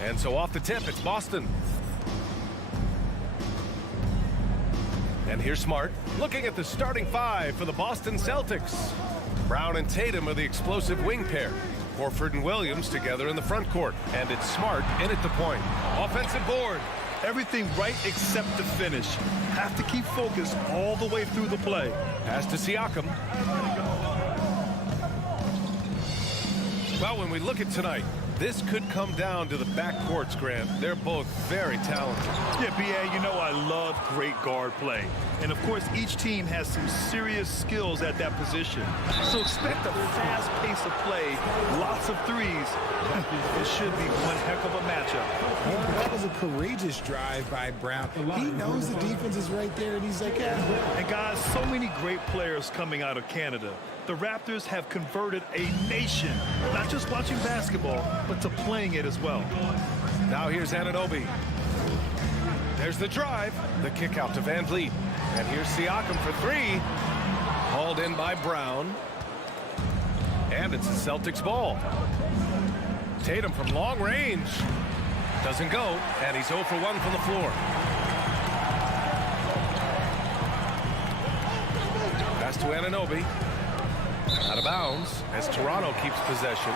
And so off the tip, it's Boston. And here's Smart looking at the starting five for the Boston Celtics. Brown and Tatum are the explosive wing pair. Horford and Williams together in the front court. And it's Smart in at the point. Offensive board. Everything right except the finish. Have to keep focused all the way through the play. Pass to Siakam. Well, when we look at tonight, this could come down to the backcourts, Grant. They're both very talented. Yeah, B.A., you know I love great guard play. And, of course, each team has some serious skills at that position. So expect a fast pace of play, lots of threes. It should be one heck of a matchup. That was a courageous drive by Brown. He knows the defense is right there, and he's like, yeah. And, guys, so many great players coming out of Canada. The Raptors have converted a nation, not just watching basketball, but to playing it as well. Now here's Anunoby. There's the drive. The kick out to Van Vliet. And here's Siakam for three. Hauled in by Brown. And it's the Celtics ball. Tatum from long range. Doesn't go. And he's 0 for 1 from the floor. Pass to Anunoby. Out of bounds as Toronto keeps possession.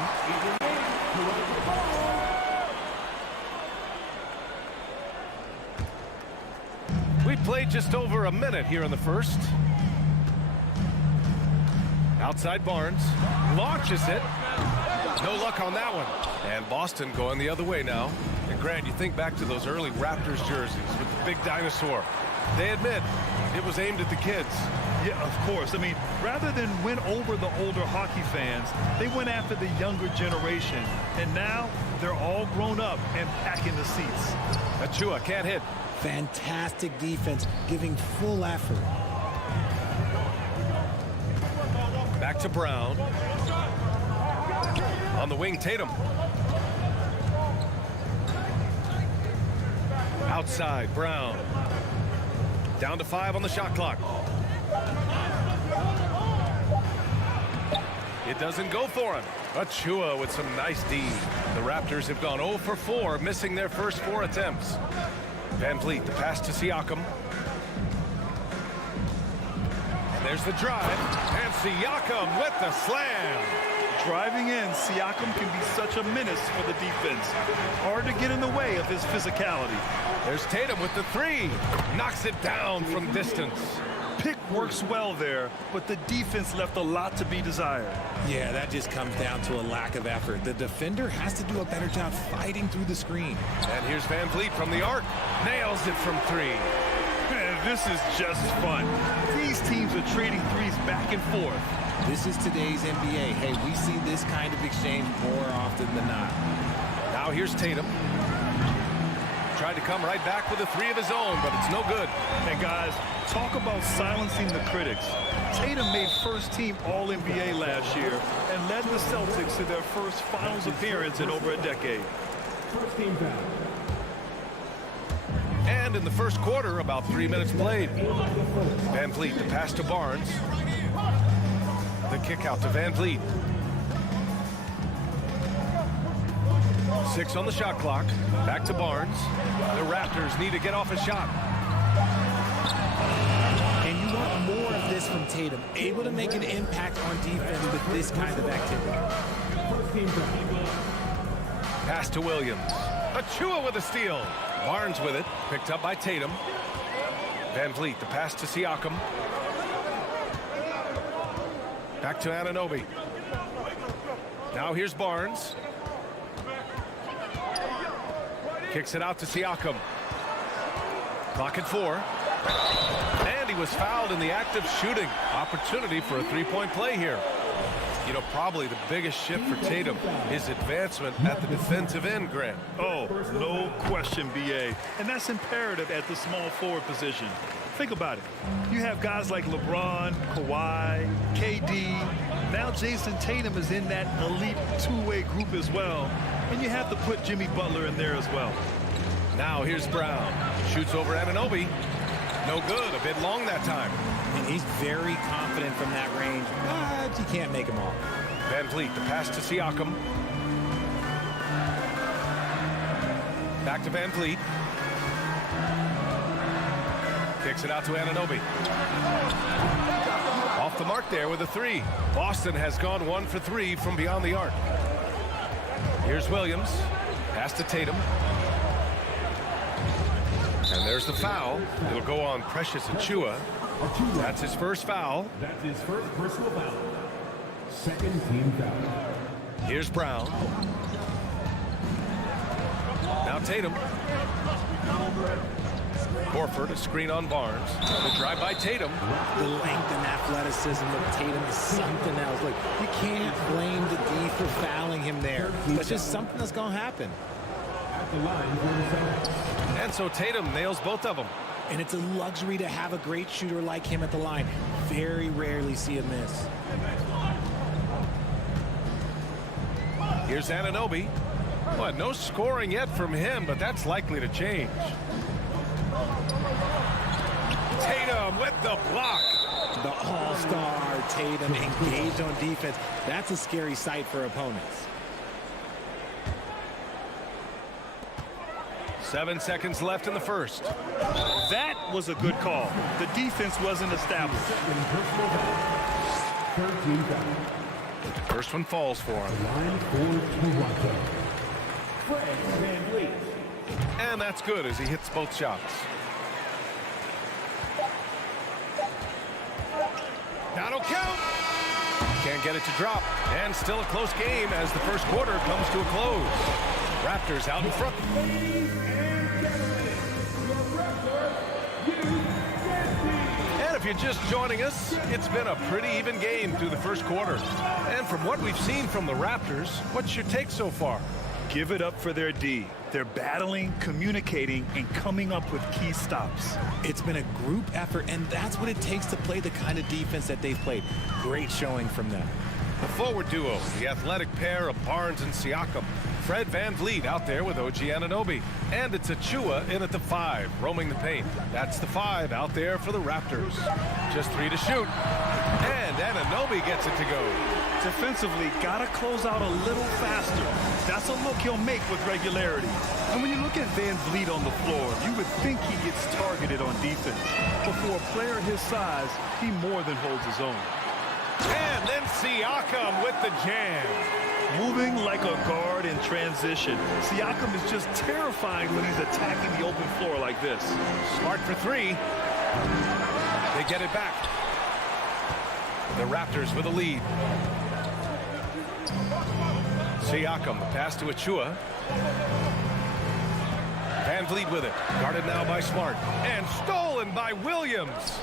We played just over a minute here in the first. Outside Barnes. Launches it. No luck on that one. And Boston going the other way now. And Grant, you think back to those early Raptors jerseys with the big dinosaur. They admit it was aimed at the kids. Yeah, of course. I mean, rather than win over the older hockey fans, they went after the younger generation. And now they're all grown up and packing the seats. Achua can't hit. Fantastic defense, giving full effort. Back to Brown. On the wing, Tatum. Outside, Brown. Down to 5 on the shot clock. It doesn't go for him. Achua with some nice D. The Raptors have gone 0 for 4, missing their first 4 attempts. Van Vliet, the pass to Siakam. And there's the drive. And Siakam with the slam. Driving in, Siakam can be such a menace for the defense. Hard to get in the way of his physicality. There's Tatum with the 3. Knocks it down from distance. Pick works well there, but the defense left a lot to be desired. Yeah, that just comes down to a lack of effort. The defender has to do a better job fighting through the screen. And here's Van Vliet from the arc. Nails it from 3. Man, this is just fun. These teams are trading threes back and forth. This is today's NBA. Hey, we see this kind of exchange more often than not. Now here's Tatum. Tried to come right back with a 3 of his own, but it's no good. And guys, talk about silencing the critics. Tatum made first-team All-NBA last year and led the Celtics to their first finals appearance in over a decade. First team foul. And in the first quarter, about 3 minutes played. Van Vliet, the pass to Barnes. The kick out to Van Vliet. 6 on the shot clock. Back to Barnes. The Raptors need to get off a shot. And you want more of this from Tatum. Able to make an impact on defense with this kind of activity. First team foul. Pass to Williams. Achua with a steal. Barnes with it. Picked up by Tatum. Van Vliet, the pass to Siakam. Back to Anunoby. Now here's Barnes. Kicks it out to Siakam. Clock at 4. And he was fouled in the act of shooting. Opportunity for a 3-point play here. You know, probably the biggest shift for Tatum is advancement at the defensive end, Grant. Oh, no question, B.A. And that's imperative at the small forward position. Think about it. You have guys like LeBron, Kawhi, KD. Now Jason Tatum is in that elite two-way group as well. And you have to put Jimmy Butler in there as well. Now here's Brown. Shoots over Anunoby. No good. A bit long that time. And he's very confident from that range, but you can't make him all. Van Vliet, the pass to Siakam. Back to Van Vliet. Kicks it out to Anunoby. Off the mark there with a three. Boston has gone 1 for 3 from beyond the arc. Here's Williams. Pass to Tatum. And there's the foul. It'll go on Precious Achiuwa. That's his first foul. That's his first personal foul. Second team foul. Here's Brown. Now Tatum. Horford, a screen on Barnes. The drive by Tatum. The length and athleticism of Tatum is something else. Look, you can't blame the D for fouling him there. That's just something that's going to happen. At the line for the Celtics. And so Tatum nails both of them. And it's a luxury to have a great shooter like him at the line. Very rarely see him miss. Here's Anunoby. Well, no scoring yet from him, but that's likely to change. Tatum with the block. The all-star Tatum engaged on defense. That's a scary sight for opponents. 7 seconds left in the first. That was a good call. The defense wasn't established. Second personal foul. Third team foul. First one falls for him. Line for Toronto. Fred Van Vliet. And that's good as he hits both shots. That'll count. Can't get it to drop. And still a close game as the first quarter comes to a close. Raptors out in front. And if you're just joining us, it's been a pretty even game through the first quarter. And from what we've seen from the Raptors, what's your take so far? Give it up for their D. They're battling, communicating, and coming up with key stops. It's been a group effort, and that's what it takes to play the kind of defense that they've played. Great showing from them. The forward duo, the athletic pair of Barnes and Siakam. Fred Van Vliet out there with OG Anunoby. And it's Achiuwa in at the 5, roaming the paint. That's the 5 out there for the Raptors. Just 3 to shoot. And Anunoby gets it to go. Defensively, gotta close out a little faster. That's a look he'll make with regularity. And when you look at Van Vliet on the floor, you would think he gets targeted on defense. But for a player his size, he more than holds his own. And then Siakam with the jam. Moving like a guard in transition. Siakam is just terrifying when he's attacking the open floor like this. Smart for 3. They get it back. The Raptors with a lead. Siakam, the pass to Achiuwa. Van Vliet with it. Guarded now by Smart. And stolen by Williams.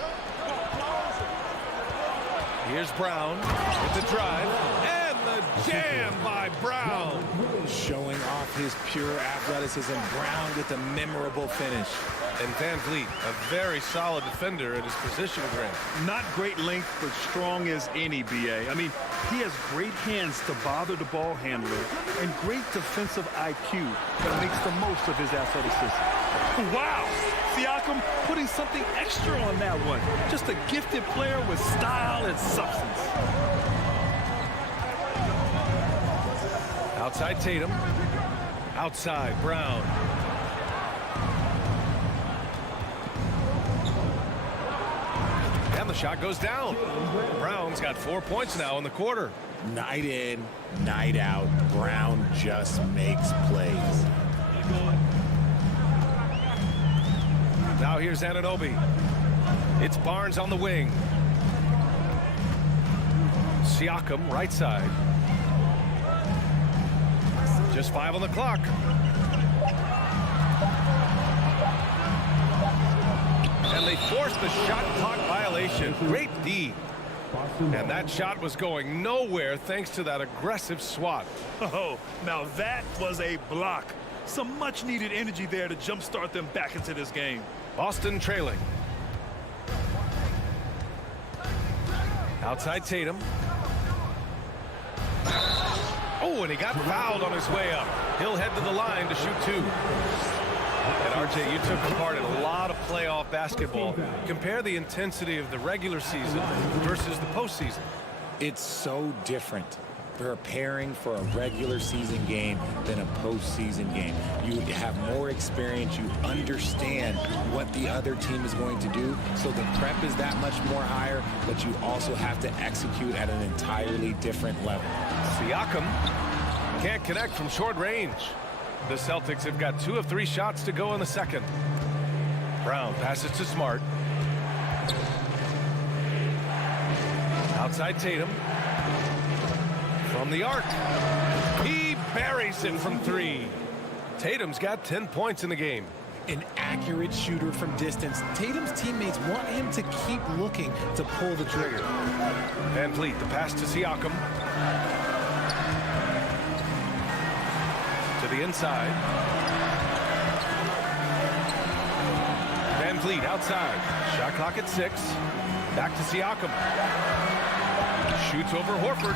Here's Brown with the drive. And the jam by Brown. Showing off his pure athleticism. Brown with a memorable finish. And Van Vliet, a very solid defender at his position, Grant. Not great length, but strong as any, BA. I mean, he has great hands to bother the ball handler and great defensive IQ that makes the most of his athleticism. Wow! Siakam putting something extra on that one. Just a gifted player with style and substance. Outside Tatum. Outside Brown. And the shot goes down. Brown's got 4 points now in the quarter. Night in, night out, Brown just makes plays. Now here's Anunoby. It's Barnes on the wing. Siakam, right side. Just 5 on the clock. And they forced the shot clock violation. Great D. And that shot was going nowhere thanks to that aggressive swat. Oh, now that was a block. Some much-needed energy there to jumpstart them back into this game. Boston trailing. Outside Tatum. Oh, and he got fouled on his way up. He'll head to the line to shoot 2. And RJ, you took part in a lot of playoff basketball. Compare the intensity of the regular season versus the postseason. It's so different preparing for a regular season game than a postseason game. You have more experience. You understand what the other team is going to do. So the prep is that much more higher, but you also have to execute at an entirely different level. Siakam can't connect from short range. The Celtics have got 2 of 3 shots to go in the second. Brown passes to Smart. Outside Tatum. From the arc. He buries it from 3. Tatum's got 10 points in the game. An accurate shooter from distance. Tatum's teammates want him to keep looking to pull the trigger. Van Vliet, the pass to Siakam. To the inside. Van Vliet outside. Shot clock at 6. Back to Siakam. Shoots over Horford.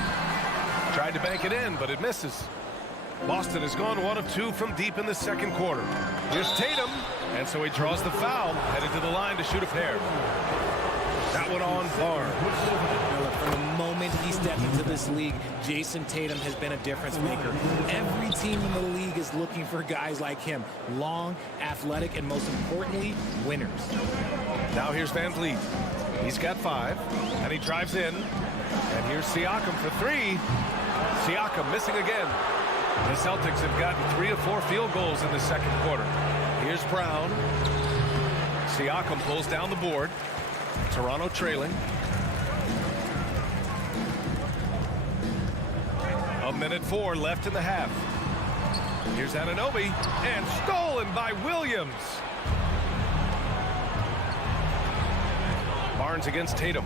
Tried to bank it in, but it misses. Boston has gone 1 of 2 from deep in the second quarter. Here's Tatum, and so he draws the foul, headed to the line to shoot a pair. That one on Barnes. From the moment he stepped into this league, Jason Tatum has been a difference maker. Every team in the league is looking for guys like him. Long, athletic, and most importantly, winners. Now here's Van Vliet. He's got 5, and he drives in. And here's Siakam for 3. Siakam missing again. The Celtics have gotten 3 of 4 field goals in the second quarter. Here's Brown. Siakam pulls down the board. Toronto trailing. A minute 4 left in the half. Here's Anunoby, and stolen by Williams. Barnes against Tatum.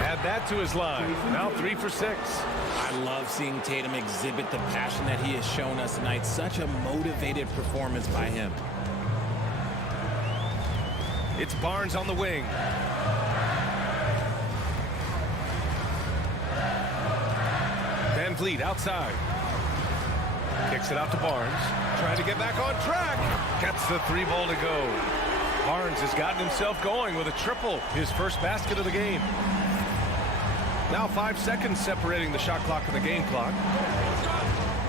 Add that to his line. Now 3 for 6. I love seeing Tatum exhibit the passion that he has shown us tonight. Such a motivated performance by him. It's Barnes on the wing. Van Vliet outside. Kicks it out to Barnes. Trying to get back on track. Gets the 3 ball to go. Barnes has gotten himself going with a triple. His first basket of the game. Now 5 seconds separating the shot clock and the game clock.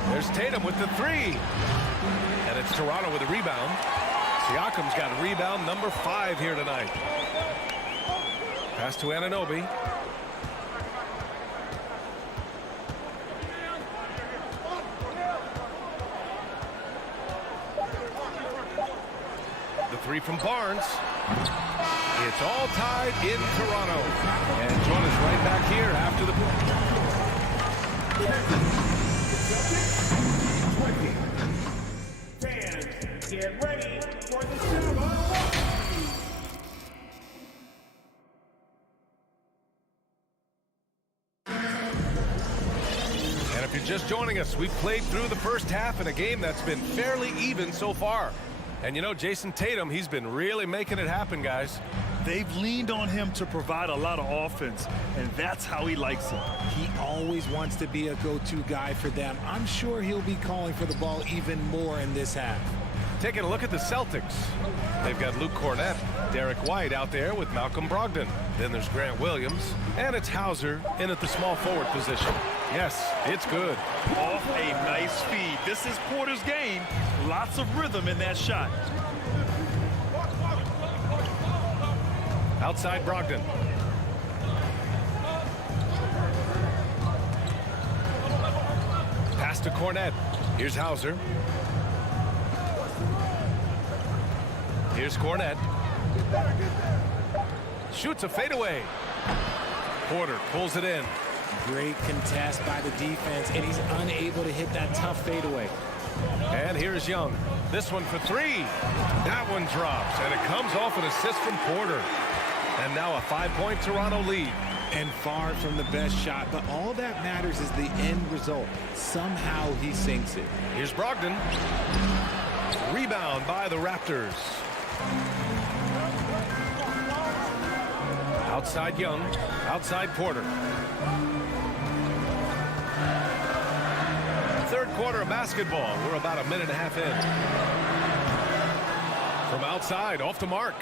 There's Tatum with the 3. And it's Toronto with a rebound. Siakam's got rebound number 5 here tonight. Pass to Anunoby. The 3 from Barnes. It's all tied in Toronto. And join us right back here after the... 20. Fans, get ready for the ceremony. And if you're just joining us, we've played through the first half in a game that's been fairly even so far. And you know, Jason Tatum, he's been really making it happen, guys. They've leaned on him to provide a lot of offense, and that's how he likes it. He always wants to be a go-to guy for them. I'm sure he'll be calling for the ball even more in this half. Taking a look at the Celtics. They've got Luke Cornett, Derek White out there with Malcolm Brogdon. Then there's Grant Williams, and it's Hauser in at the small forward position. Yes, it's good. Off a nice feed. This is Porter's game. Lots of rhythm in that shot. Outside Brogdon. Pass to Cornett. Here's Hauser. Here's Cornett. Shoots a fadeaway. Porter pulls it in. Great contest by the defense, and he's unable to hit that tough fadeaway. And here's Young. This one for 3. That one drops, and it comes off an assist from Porter. And now a 5-point Toronto lead. And far from the best shot, but all that matters is the end result. Somehow he sinks it. Here's Brogdon. Rebound by the Raptors. Outside Young. Outside Porter. Third quarter of basketball. We're about a minute and a half in. From outside, off the mark.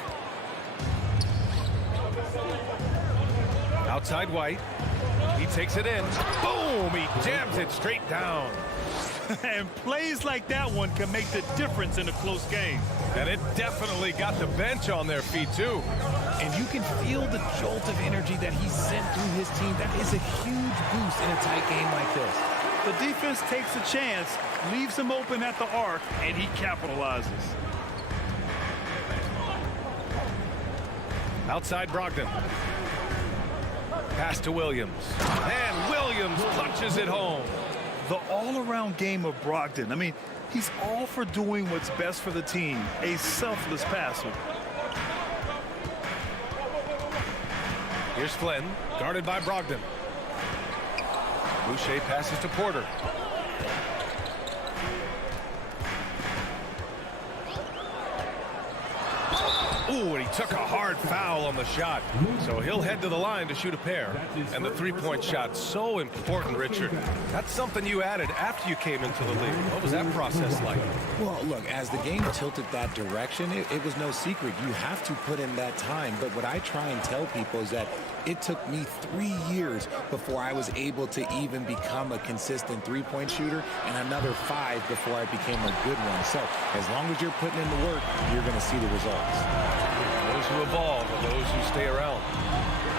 Outside White. He takes it in. Boom! He jams it straight down. And plays like that one can make the difference in a close game. And it definitely got the bench on their feet, too. And you can feel the jolt of energy that he sent through his team. That is a huge boost in a tight game like this. The defense takes a chance, leaves him open at the arc, and he capitalizes. Outside Brogdon. Pass to Williams. And Williams punches it home. The all-around game of Brogdon. I mean, he's all for doing what's best for the team. A selfless passer. Here's Flynn, guarded by Brogdon. Boucher passes to Porter. Ooh, and he took a hard foul on the shot. So he'll head to the line to shoot a pair. And the three-point shot, so important, Richard. That's something you added after you came into the league. What was that process like? Well, look, as the game tilted that direction, it was no secret. You have to put in that time. But what I try and tell people is that it took me 3 years before I was able to even become a consistent three-point shooter, and another 5 before I became a good one. So as long as you're putting in the work, you're going to see the results. Those who evolve are those who stay around.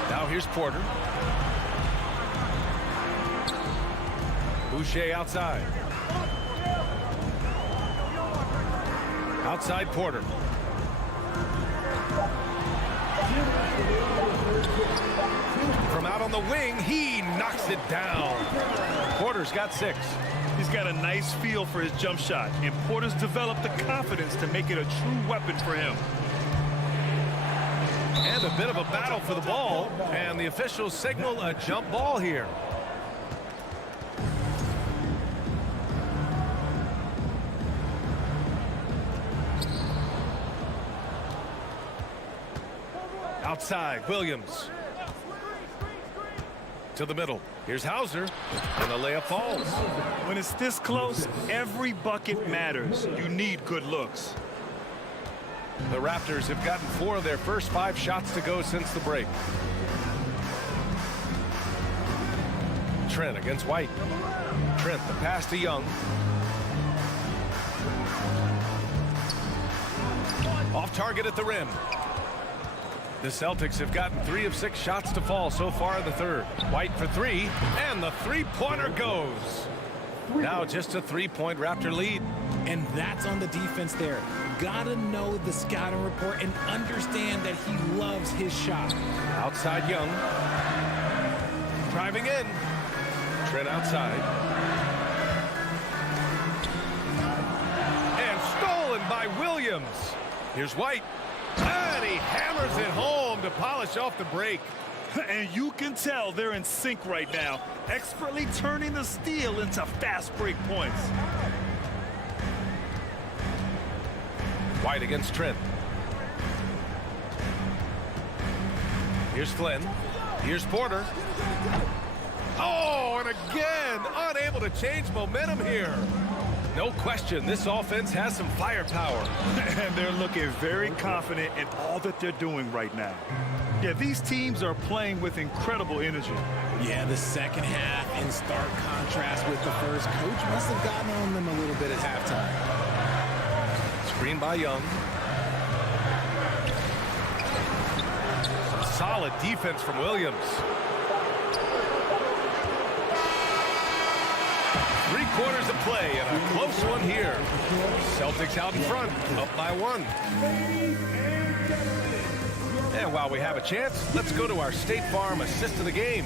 Now here's Porter. Boucher outside. Outside Porter. From out on the wing, he knocks it down. Porter's got 6. He's got a nice feel for his jump shot, and Porter's developed the confidence to make it a true weapon for him. And a bit of a battle for the ball, and the officials signal a jump ball here. Outside, Williams. To the middle. Here's Hauser, and the layup falls. When it's this close, every bucket matters. You need good looks. The Raptors have gotten 4 of their first 5 shots to go since the break. Trent against White. Trent, the pass to Young. Off target at the rim. The Celtics have gotten 3 of 6 shots to fall so far in the third. White for 3, and the three-pointer goes. Now just a 3-point Raptor lead. And that's on the defense there. Gotta know the scouting report and understand that he loves his shot. Outside Young. Driving in. Trent outside. And stolen by Williams. Here's White. And he hammers it home to polish off the break. And you can tell they're in sync right now, expertly turning the steal into fast break points. White against Trent. Here's Flynn. Here's Porter. Oh, and again, unable to change momentum here. No question, this offense has some firepower. And they're looking very confident in all that they're doing right now. Yeah, these teams are playing with incredible energy. Yeah, the second half in stark contrast with the first. Coach must have gotten on them a little bit at halftime. Screen by Young. Some solid defense from Williams. 3 quarters of play and a close one here. Celtics out in front, up by 1. And while we have a chance, let's go to our State Farm assist of the game.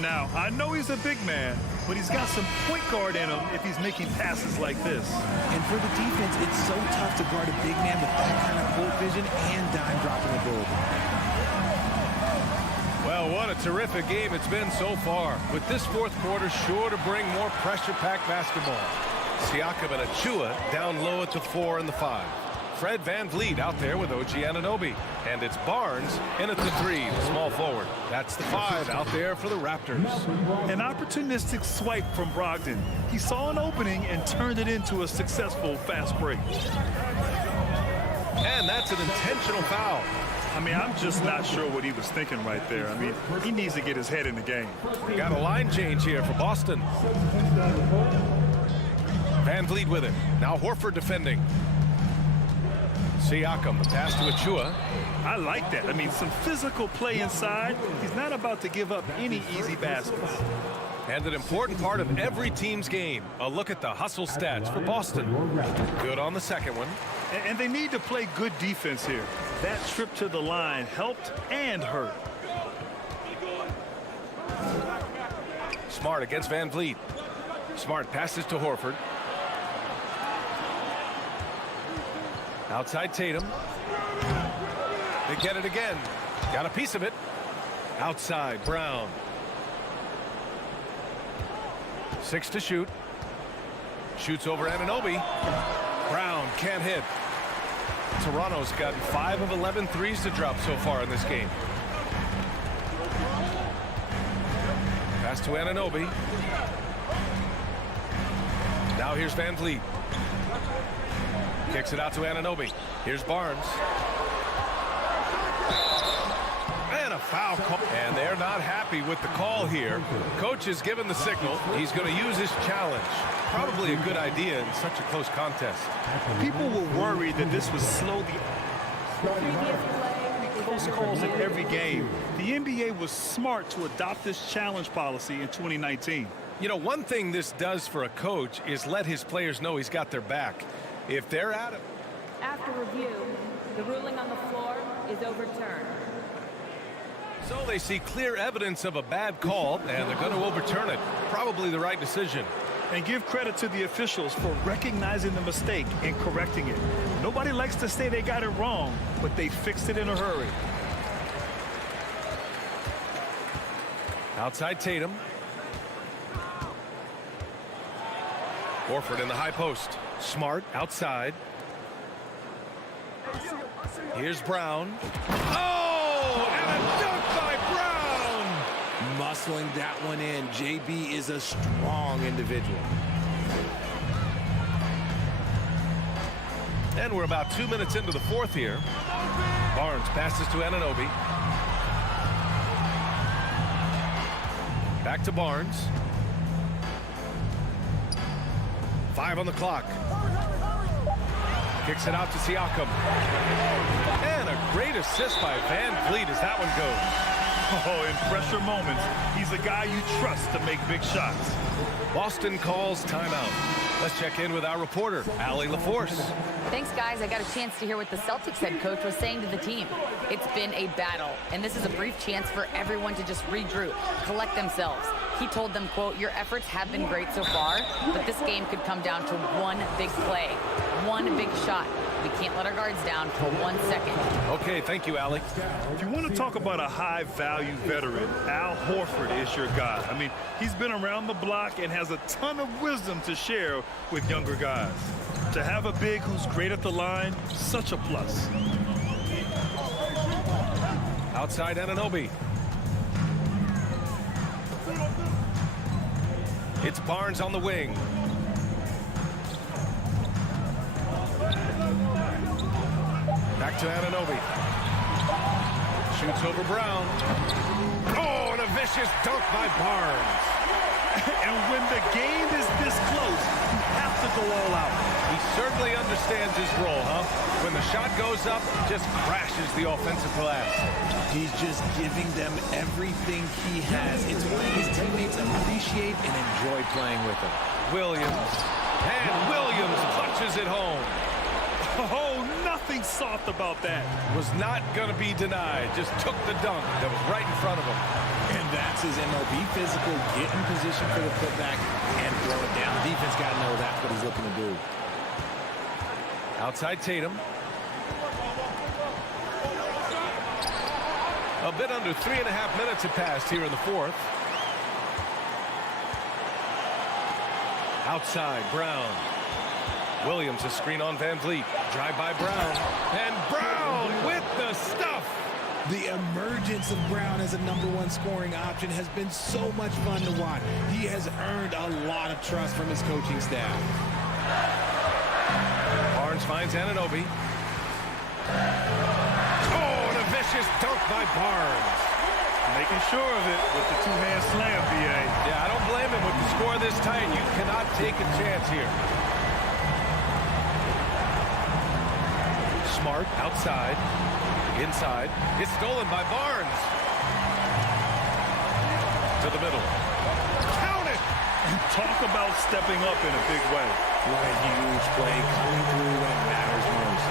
Now, I know he's a big man, but he's got some point guard in him if he's making passes like this. And for the defense, it's so tough to guard a big man with that kind of court vision and dime dropping ability. Well, what a terrific game it's been so far. With this fourth quarter sure to bring more pressure-packed basketball. Siakam and Achua down low at the 4 and the 5. Fred VanVleet out there with OG Anunoby. And it's Barnes in at the 3, the small forward. That's the 5 out there for the Raptors. An opportunistic swipe from Brogdon. He saw an opening and turned it into a successful fast break. And that's an intentional foul. I mean, I'm just not sure what he was thinking right there. I mean, he needs to get his head in the game. We got a line change here for Boston. VanVleet with it. Now Horford defending. Siakam, the pass to Achua. I like that. I mean, some physical play inside. He's not about to give up any easy baskets. And an important part of every team's game. A look at the hustle stats for Boston. Good on the second one. And they need to play good defense here. That trip to the line helped and hurt. Smart against VanVleet. Smart passes to Horford. Outside Tatum. They get it again. Got a piece of it. Outside Brown. 6 to shoot. Shoots over Anunoby. Brown can't hit. Toronto's gotten 5 of 11 threes to drop so far in this game. Pass to Anunoby. Now here's VanVleet. Kicks it out to Anunoby. Here's Barnes. And a foul call. And they're not happy with the call here. Coach has given the signal. He's going to use his challenge. Probably a good idea in such a close contest. People were worried that this would slow the close calls in every game. The NBA was smart to adopt this challenge policy in 2019. You know, one thing this does for a coach is let his players know he's got their back. If they're at it. After review, the ruling on the floor is overturned. So they see clear evidence of a bad call, and they're going to overturn it. Probably the right decision. And give credit to the officials for recognizing the mistake and correcting it. Nobody likes to say they got it wrong, but they fixed it in a hurry. Outside Tatum. Horford in the high post. Smart outside. Here's Brown. Oh, and a dunk by Brown! Muscling that one in. JB is a strong individual. And we're about 2 minutes into the fourth here. Barnes passes to Anunoby. Back to Barnes. 5 on the clock. Kicks it out to Siakam. And a great assist by VanVleet as that one goes. Oh, in pressure moments, he's a guy you trust to make big shots. Boston calls timeout. Let's check in with our reporter, Allie LaForce. Thanks, guys. I got a chance to hear what the Celtics head coach was saying to the team. It's been a battle, and this is a brief chance for everyone to just regroup, collect themselves. He told them, quote, your efforts have been great so far, but this game could come down to one big play, one big shot. We can't let our guards down for 1 second. Okay, thank you, Allie. If you want to talk about a high-value veteran, Al Horford is your guy. I mean, he's been around the block and has a ton of wisdom to share with younger guys. To have a big who's great at the line, such a plus. Outside Anunoby. It's Barnes on the wing. Back to Anunoby. Shoots over Brown. Oh, and a vicious dunk by Barnes. And when the game is this close, you have to go all out. He certainly understands his role, huh? When the shot goes up, just crashes the offensive glass. He's just giving them everything he has. It's why his teammates appreciate and enjoy playing with him. Williams. And Williams punches it home. Oh, nothing soft about that. Was not going to be denied. Just took the dunk that was right in front of him. And that's his MLB physical. Get in position for the putback and throw it down. Defense got to know that's what he's looking to do. Outside Tatum. A bit under 3.5 minutes have passed here in the fourth. Outside Brown. Williams a screen on Van Vliet. Drive by Brown. And Brown with the stuff. The emergence of Brown as a #1 scoring option has been so much fun to watch. He has earned a lot of trust from his coaching staff. Barnes finds Anunoby. Oh, and a vicious dunk by Barnes. Making sure of it with the two-hand slam, B.A. Yeah, I don't blame him with the score this tight. You cannot take a chance here. Smart outside. Inside. It's stolen by Barnes. To the middle. Count it! Talk about stepping up in a big way. What a huge play coming through when it matters most.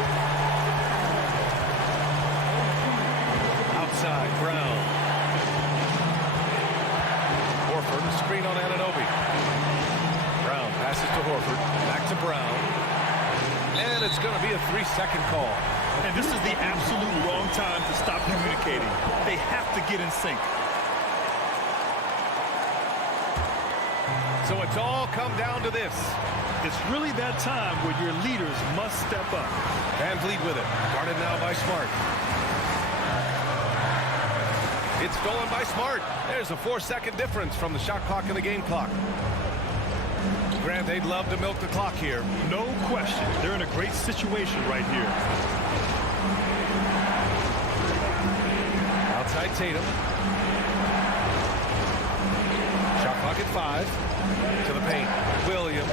Outside, Brown. Horford, a screen on Anunoby. Brown passes to Horford. Back to Brown. And it's going to be a 3-second call. And this is the absolute wrong time to stop communicating. They have to get in sync. So it's all come down to this. It's really that time where your leaders must step up. Van Vliet with it. Guarded now by Smart. It's stolen by Smart. There's a 4-second difference from the shot clock and the game clock. Grant, they'd love to milk the clock here. No question. They're in a great situation right here. Outside Tatum. Shot clock at 5. To the paint. Williams.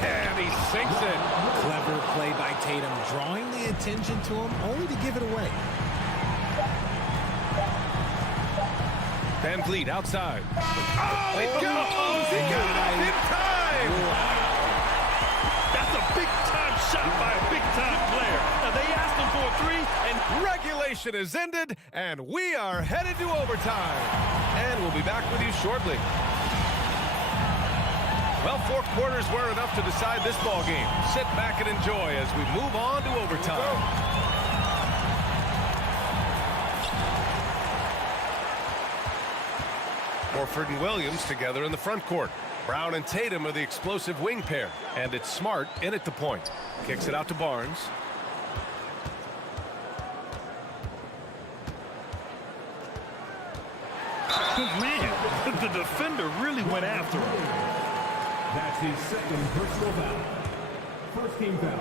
And he sinks it. Clever play by Tatum, drawing the attention to him only to give it away. Van Vliet outside. Oh, it goes! He got it up in time! That's a big-time shot by a big-time player. Now, they asked him for a 3, and regulation is ended, and we are headed to overtime. And we'll be back with you shortly. Well, 4 quarters were enough to decide this ball game. Sit back and enjoy as we move on to overtime. Horford and Williams together in the front court. Brown and Tatum are the explosive wing pair. And it's Smart in at the point. Kicks it out to Barnes. man, the defender really went after him. That's his second personal foul. First team foul.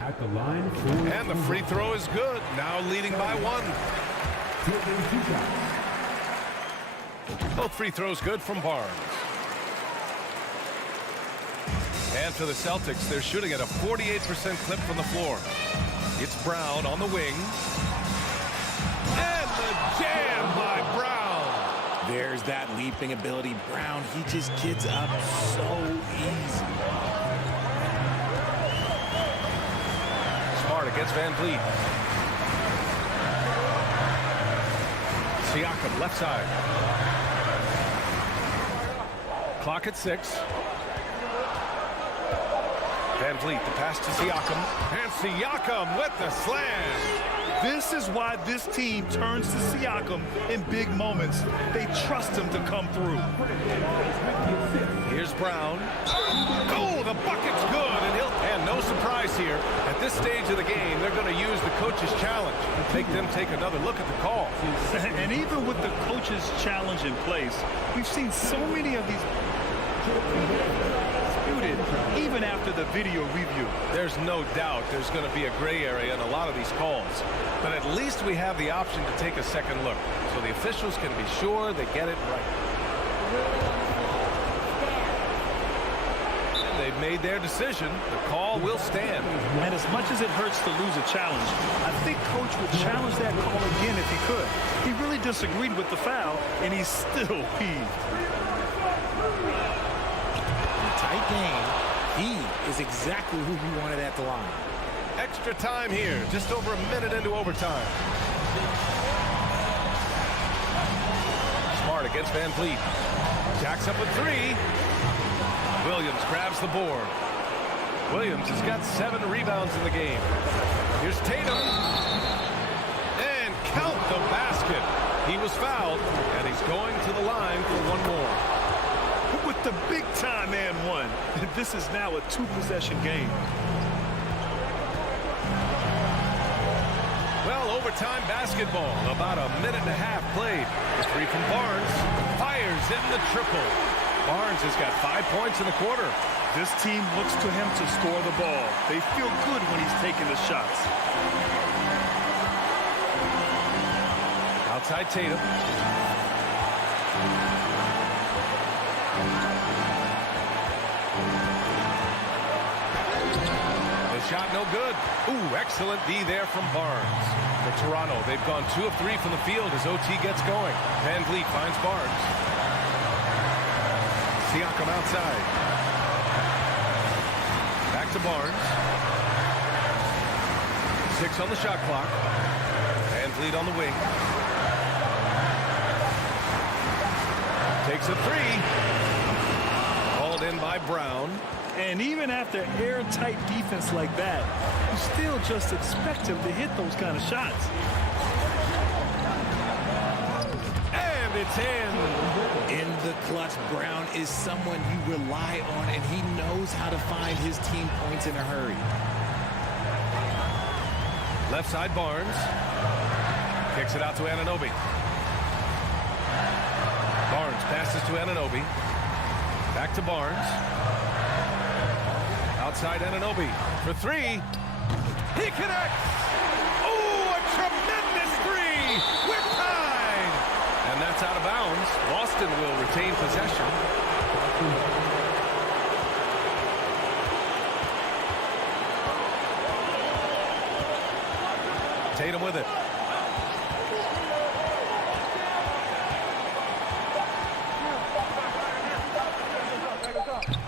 At the line for... And the free throw is good. Now leading by 1. Taking 2 shots. Both free throws good from Barnes. And for the Celtics, they're shooting at a 48% clip from the floor. It's Brown on the wing. And the jam by Brown. There's that leaping ability. Brown, he just gets up so easy. Smart against Van Vliet. Siakam left side. Clock at 6. Van Vliet, the pass to Siakam. And Siakam with the slam. This is why this team turns to Siakam in big moments. They trust him to come through. Here's Brown. Oh, the bucket's good. And no surprise here. At this stage of the game, they're going to use the coach's challenge and take another look at the call. And even with the coach's challenge in place, we've seen so many of these disputed even after the video review. There's no doubt there's going to be a gray area in a lot of these calls. But at least we have the option to take a second look, so the officials can be sure they get it right. And they've made their decision. The call will stand. And as much as it hurts to lose a challenge, I think Coach would challenge that call again if he could. He really disagreed with the foul, and he's still peeved. Tight game. He is exactly who he wanted at the line. Extra time here, just over a minute into overtime. Smart against Van Vliet. Jacks up a 3. Williams grabs the board. Williams has got 7 rebounds in the game. Here's Tatum. And count the basket. He was fouled, and he's going to the line for one more. With The big time and one. This is now a two-possession game. Well, overtime basketball. About a minute and a half played. The three from Barnes. Fires in the triple. Barnes has got 5 points in the quarter. This team looks to him to score the ball. They feel good when he's taking the shots. Outside Tatum. The shot no good. Ooh, excellent D there from Barnes. For Toronto, they've gone 2 of 3 from the field as OT gets going. Van Vliet finds Barnes. Siakam outside. Back to Barnes. 6 on the shot clock. Van Vliet on the wing. Takes a 3. Called in by Brown. And even after airtight defense like that, you still just expect him to hit those kind of shots. And it's in. In the clutch, Brown is someone you rely on, and he knows how to find his team points in a hurry. Left side Barnes. Kicks it out to Anunoby. Barnes passes to Anunoby. Back to Barnes. Outside Anunoby for 3. He connects. Oh, a tremendous 3 with time. And that's out of bounds. Boston will retain possession. Tatum with it.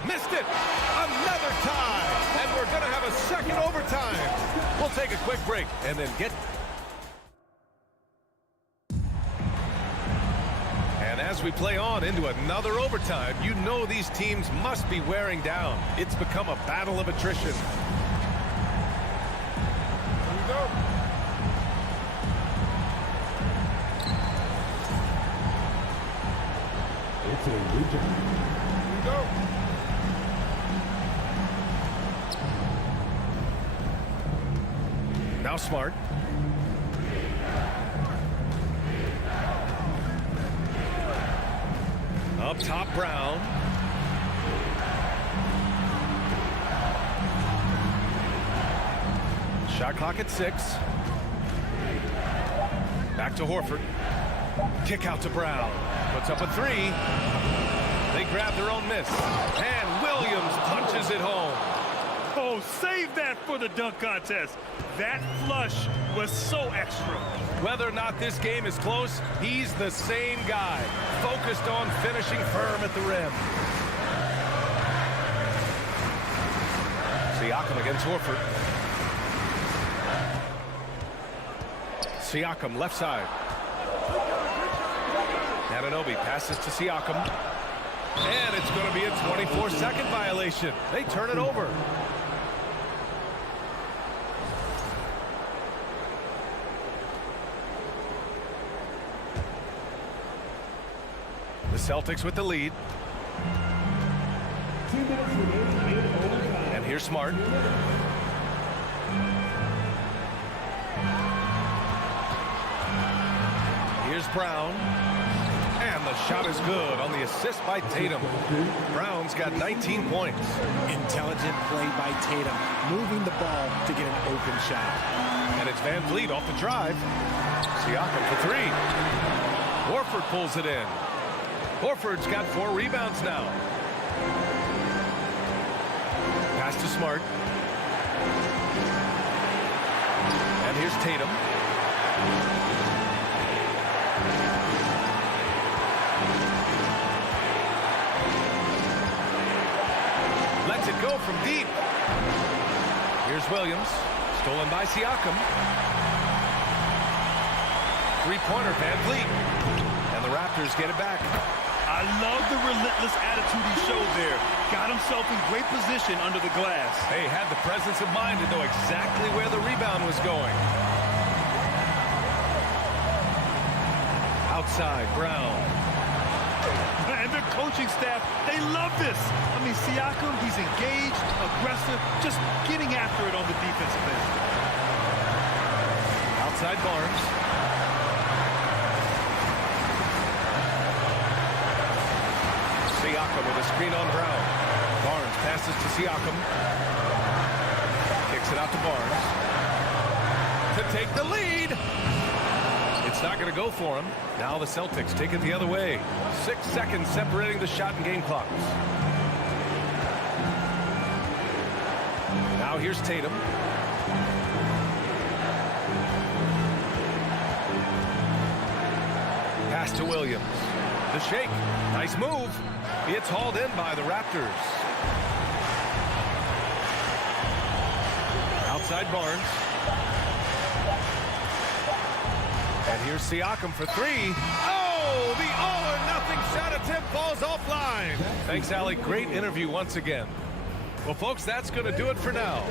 Missed it. Another tie. And we're going to have a second overtime. We'll take a quick break and then get... And as we play on into another overtime, you know these teams must be wearing down. It's become a battle of attrition. Here we go. It's a reject. Here we go. Now Smart. Up top, Brown. Shot clock at 6. Back to Horford. Kick out to Brown. Puts up a 3. They grab their own miss. And Williams punches it home. Oh, save that for the dunk contest. That flush was so extra. Whether or not this game is close, he's the same guy, focused on finishing firm at the rim. Siakam against Horford. Siakam left side. Anunoby passes to Siakam. And it's going to be a 24-second violation. They turn it over. The Celtics with the lead. And here's Smart. Here's Brown. And the shot is good on the assist by Tatum. Brown's got 19 points. Intelligent play by Tatum, moving the ball to get an open shot. And it's Van Vliet off the drive. Siakam for 3. Horford pulls it in. Horford's got 4 rebounds now. Pass to Smart. And here's Tatum. Lets it go from deep. Here's Williams. Stolen by Siakam. 3-pointer, Van Vliet. And the Raptors get it back. I love the relentless attitude he showed there. Got himself in great position under the glass. They had the presence of mind to know exactly where the rebound was going. Outside, Brown. And their coaching staff, they love this. I mean, Siakam, he's engaged, aggressive, just getting after it on the defensive end. Outside Barnes. Siakam with a screen on Brown. Barnes passes to Siakam. Kicks it out to Barnes. To take the lead. It's not going to go for him. Now the Celtics take it the other way. 6 seconds separating the shot and game clocks. Now here's Tatum. Pass to Williams. The shake. Nice move. It's hauled in by the Raptors. Outside Barnes. And here's Siakam for three. Oh, the all-or-nothing shot attempt falls offline. Thanks, Allie. Great interview once again. Well, folks, that's going to do it for now.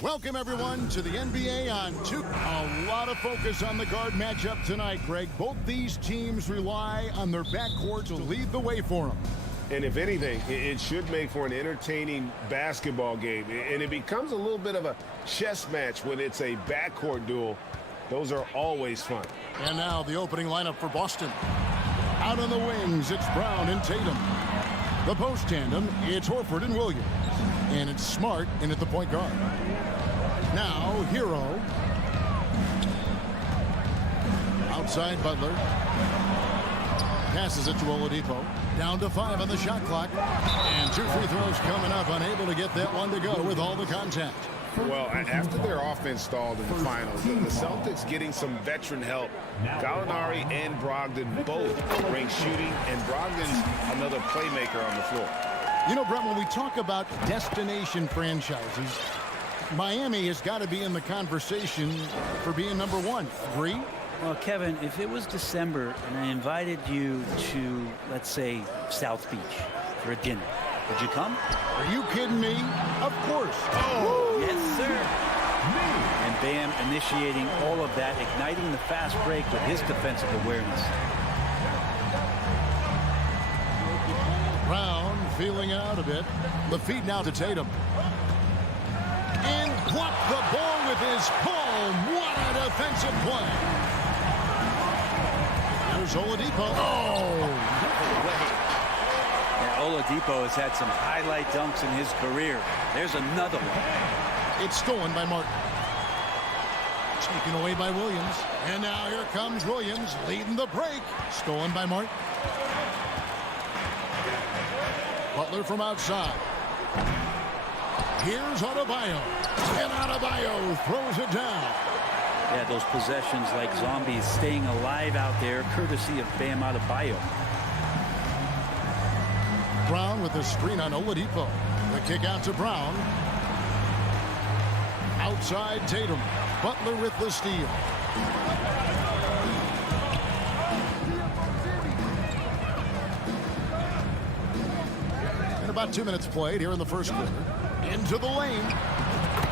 Welcome, everyone, to the NBA on 2. A lot of focus on the guard matchup tonight, Greg. Both these teams rely on their backcourt to lead the way for them. And if anything, it should make for an entertaining basketball game. And it becomes a little bit of a chess match when it's a backcourt duel. Those are always fun. And now the opening lineup for Boston. Out on the wings, it's Brown and Tatum. The post tandem, it's Horford and Williams. And it's Smart in at the point guard. Now, Hero. Outside Butler. Passes it to Oladipo. Down to 5 on the shot clock. And 2 free throws coming up. Unable to get that one to go with all the contact. Well, after their offense stalled in the finals, the Celtics getting some veteran help. Gallinari and Brogdon both bring shooting, and Brogdon's another playmaker on the floor. You know, Brett, when we talk about destination franchises, Miami has got to be in the conversation for being number 1. Agree? Well, Kevin, if it was December and I invited you to, let's say, South Beach for a dinner, would you come? Are you kidding me? Of course. Oh, yes, sir. And Bam initiating all of that, igniting the fast break with his defensive awareness. Brown feeling out a bit. The feed now to Tatum. And blocked the ball with his palm. What a defensive play. There's Oladipo. Oh, no way. Yeah, Oladipo has had some highlight dunks in his career. There's another one. It's stolen by Martin. Taken away by Williams. And now here comes Williams leading the break. Stolen by Martin. Butler from outside. Here's Adebayo. And Adebayo throws it down. Yeah, those possessions like zombies staying alive out there, courtesy of Bam Adebayo. Brown with the screen on Oladipo. The kick out to Brown. Outside Tatum. Butler with the steal. And about 2 minutes played here in the first quarter. Into the lane.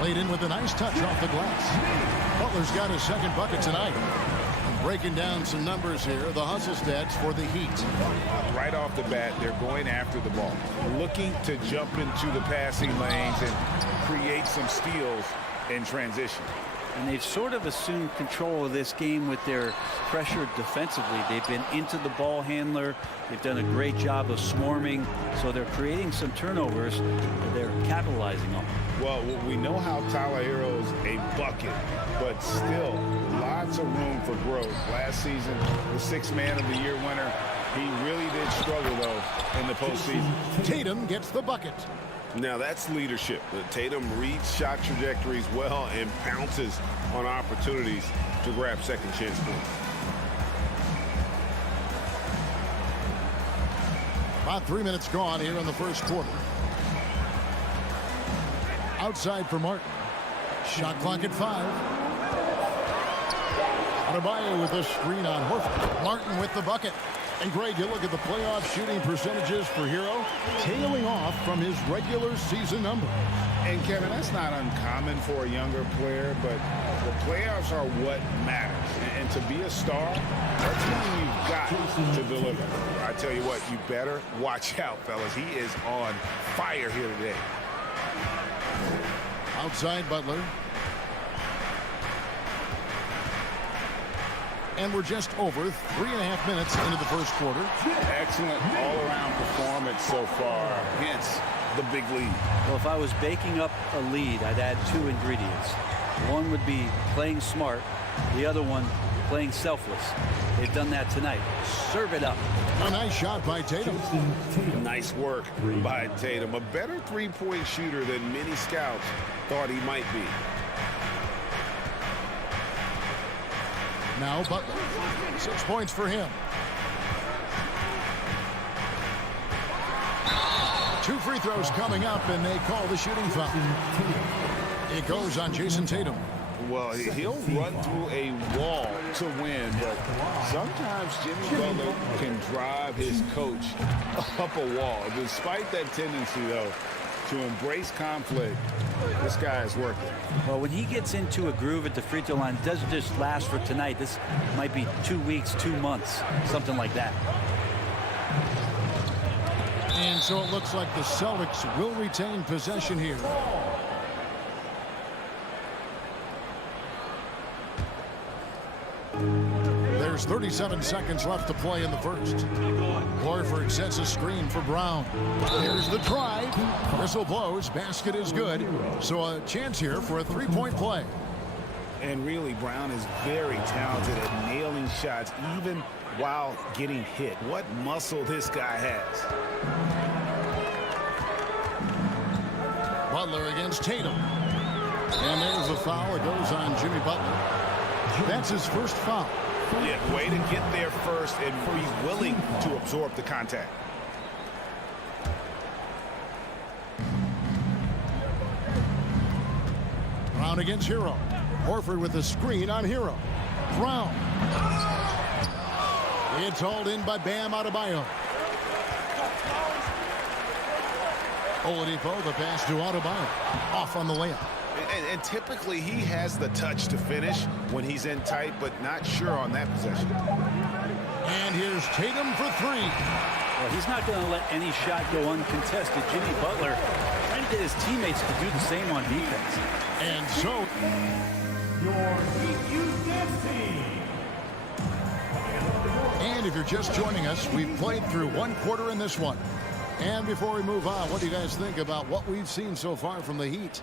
Played in with a nice touch off the glass. Butler's got his second bucket tonight. Breaking down some numbers here, the hustle stats for the Heat. Right off the bat, they're going after the ball, looking to jump into the passing lanes and create some steals in transition. And they've sort of assumed control of this game with their pressure defensively. They've been into the ball handler. They've done a great job of swarming. So they're creating some turnovers that they're capitalizing on. Well, we know how Tyler Hero's a bucket, but still lots of room for growth. Last season, the 6th Man of the Year winner. He really did struggle, though, in the postseason. Tatum gets the bucket. Now that's leadership. Tatum reads shot trajectories well and pounces on opportunities to grab second chance points. About 3 minutes gone here in the first quarter. Outside for Martin. Shot clock at 5. Adebayo with a screen on Horford. Martin with the bucket. And Greg, you look at the playoff shooting percentages for Hero, tailing off from his regular season numbers. And Kevin, that's not uncommon for a younger player, but the playoffs are what matters. And to be a star, that's when you've got to deliver. I tell you what, you better watch out, fellas. He is on fire here today. Outside Butler. And we're just over 3.5 minutes into the first quarter. Excellent all-around performance so far. Hence the big lead. Well, if I was baking up a lead, I'd add 2 ingredients. One would be playing smart. The other one, playing selfless. They've done that tonight. Serve it up. A nice shot by Tatum. Nice work by Tatum. A better three-point shooter than many scouts thought he might be. Now Butler. 6 points for him. 2 free throws coming up, and they call the shooting foul. It goes on Jason Tatum. Well, he'll run through a wall to win, but sometimes Jimmy Butler can drive his coach up a wall. Despite that tendency, though, to embrace conflict, this guy is working. Well, when he gets into a groove at the free throw line, it doesn't just last for tonight. This might be 2 weeks, 2 months, something like that. And so it looks like the Celtics will retain possession here. There's 37 seconds left to play in the first. Horford sets a screen for Brown. Here's the drive. Whistle blows. Basket is good. So a chance here for a three-point play. And really, Brown is very talented at nailing shots, even while getting hit. What muscle this guy has. Butler against Tatum. And there's a foul. It goes on Jimmy Butler. That's his first foul. Yeah, way to get there first and be willing to absorb the contact. Brown against Hero. Horford with a screen on Hero. Brown. It's hauled in by Bam Adebayo. Oladipo, the pass to Adebayo. Off on the layup. And typically he has the touch to finish when he's in tight, but not sure on that possession. And here's Tatum for 3. Well, he's not going to let any shot go uncontested. Jimmy Butler trying to get his teammates to do the same on defense. And so your team. And if you're just joining us, we've played through 1 quarter in this one. And before we move on, what do you guys think about what we've seen so far from the Heat?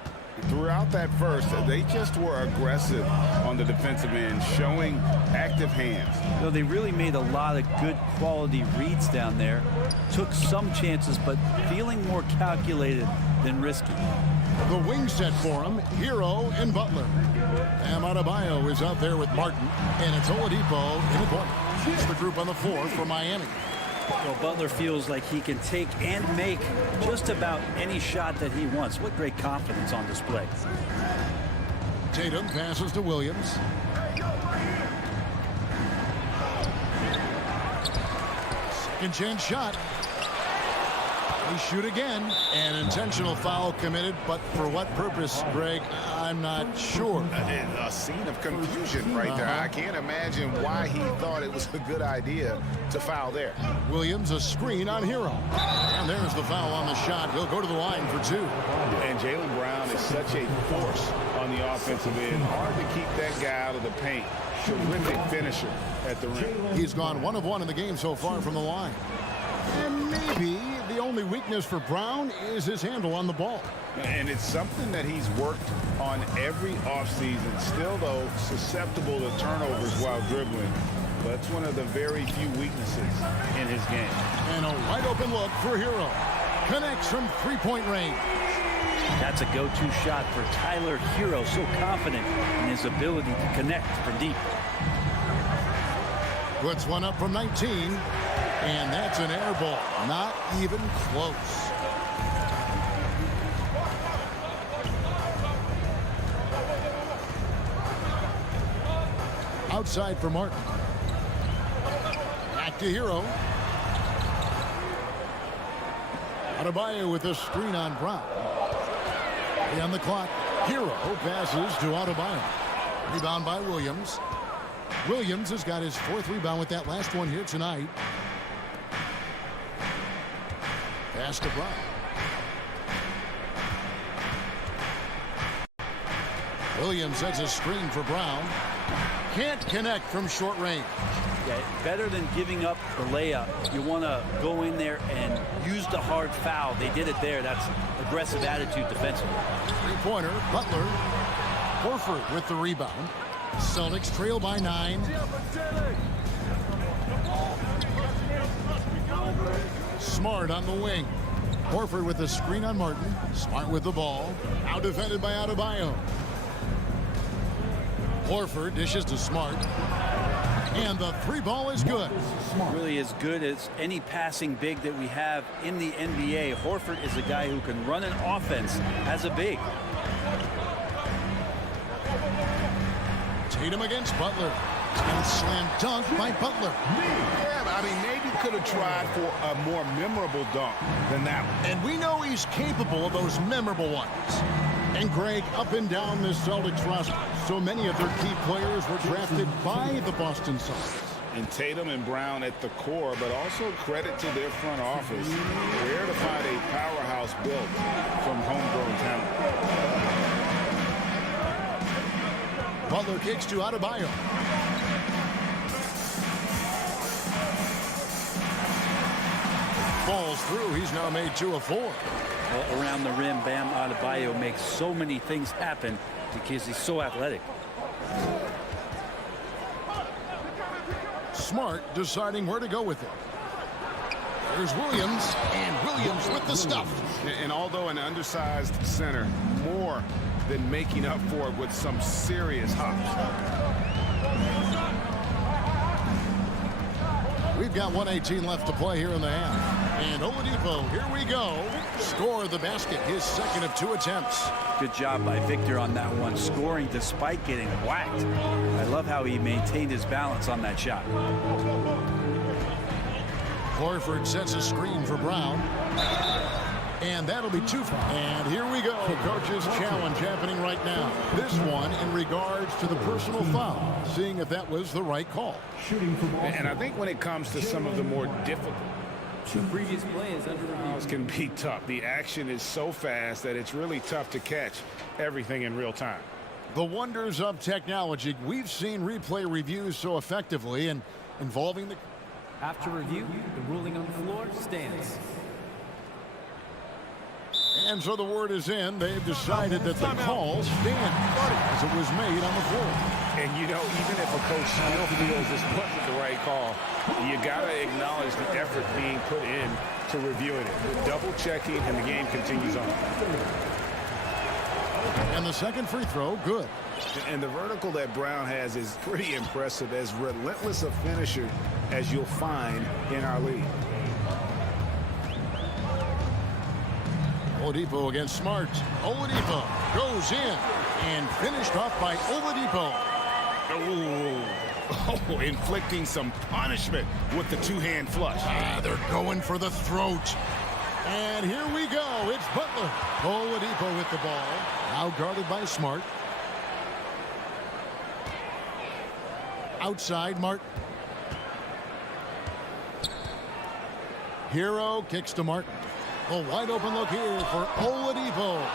Throughout that first, they just were aggressive on the defensive end, showing active hands. So they really made a lot of good quality reads down there. Took some chances, but feeling more calculated than risky. The wing set for him, Hero and Butler. Bam Adebayo is out there with Martin, and it's Oladipo in the corner. It's the group on the floor for Miami. Well, Butler feels like he can take and make just about any shot that he wants. What great confidence on display. Tatum passes to Williams. Second chance shot. They shoot again. An intentional foul committed, but for what purpose, Greg? I'm not sure. A scene of confusion right there. I can't imagine why he thought it was a good idea to foul there. Williams, a screen on Hero. And there's the foul on the shot. He'll go to the line for 2. And Jaylen Brown is such a force on the offensive end. Hard to keep that guy out of the paint. Terrific finisher at the rim. He's gone 1 of 1 in the game so far from the line. And maybe the only weakness for Brown is his handle on the ball. And it's something that he's worked on every offseason. Still, though, susceptible to turnovers while dribbling. But it's one of the very few weaknesses in his game. And a wide open look for Hero. Connects from 3-point range. That's a go-to shot for Tyler Hero. So confident in his ability to connect from deep. Puts one up from 19. And that's an air ball. Not even close. Outside for Martin. Back to Hero. Adebayo with a screen on Brown. On the clock. Hero passes to Adebayo. Rebound by Williams. Williams has got his 4th rebound with that last one here tonight. Pass to Brown. Williams sets a screen for Brown. Can't connect from short range. Yeah, better than giving up the layup. You want to go in there and use the hard foul. They did it there. That's aggressive attitude defensively. 3-pointer, Butler. Horford with the rebound. Celtics trail by 9. Smart on the wing. Horford with the screen on Martin. Smart with the ball. Now defended by Adebayo. Horford dishes to Smart. And the 3-ball is good. Really as good as any passing big that we have in the NBA. Horford is a guy who can run an offense as a big. Tatum against Butler. And slam dunk by Butler. Yeah, I mean, maybe could have tried for a more memorable dunk than that one. And we know he's capable of those memorable ones. And Greg, up and down the Celtics roster, so many of their key players were drafted by the Boston Celtics. And Tatum and Brown at the core, but also credit to their front office. Rare to find a powerhouse built from homegrown talent. Butler kicks to Adebayo. Falls through. He's now made 2 of 4. Well, around the rim, Bam Adebayo makes so many things happen because he's so athletic. Smart deciding where to go with it. There's Williams, and Williams with the stuff. And although an undersized center, more than making up for it with some serious hops. We've got 1:18 left to play here in the half. And Oladipo, here we go. Score the basket, his 2nd of 2 attempts. Good job by Victor on that one, scoring despite getting whacked. I love how he maintained his balance on that shot. Horford sets a screen for Brown. And that'll be 2 fouls. And here we go. Coach's challenge happening right now. This one in regards to the personal foul, seeing if that was the right call. And I think when it comes to some of the more difficult, the previous play is under review. Can be tough. The action is so fast that it's really tough to catch everything in real time. The wonders of technology. We've seen replay reviews so effectively and involving the... After review, the ruling on the floor stands. And so the word is in. They've decided that the call stands as it was made on the floor. And, you know, even if a coach still feels this wasn't the right call, you got to acknowledge the effort being put in to reviewing it. Double checking, and the game continues on. And the second free throw, good. And the vertical that Brown has is pretty impressive, as relentless a finisher as you'll find in our league. Oladipo against Smart. Oladipo goes in and finished off by Oladipo. Oh, inflicting some punishment with the 2-hand flush. They're going for the throat. And here we go. It's Butler. Oladipo with the ball. Now guarded by Smart. Outside, Martin. Hero kicks to Martin. A wide open look here for Oladipo.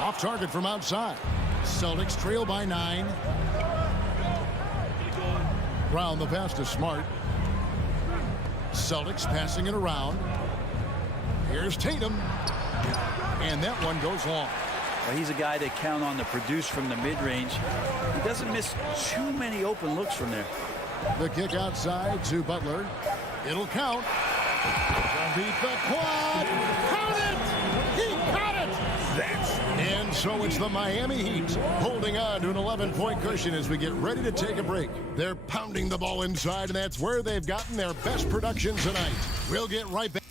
Off target from outside. Celtics trail by 9. Brown the pass to Smart. Celtics passing it around. Here's Tatum. And that one goes long. Well, he's a guy they count on to produce from the mid-range. He doesn't miss too many open looks from there. The kick outside to Butler. It'll count. Beat the quad. Count it! He caught it! And so it's the Miami Heat holding on to an 11-point cushion as we get ready to take a break. They're pounding the ball inside, and that's where they've gotten their best production tonight. We'll get right back.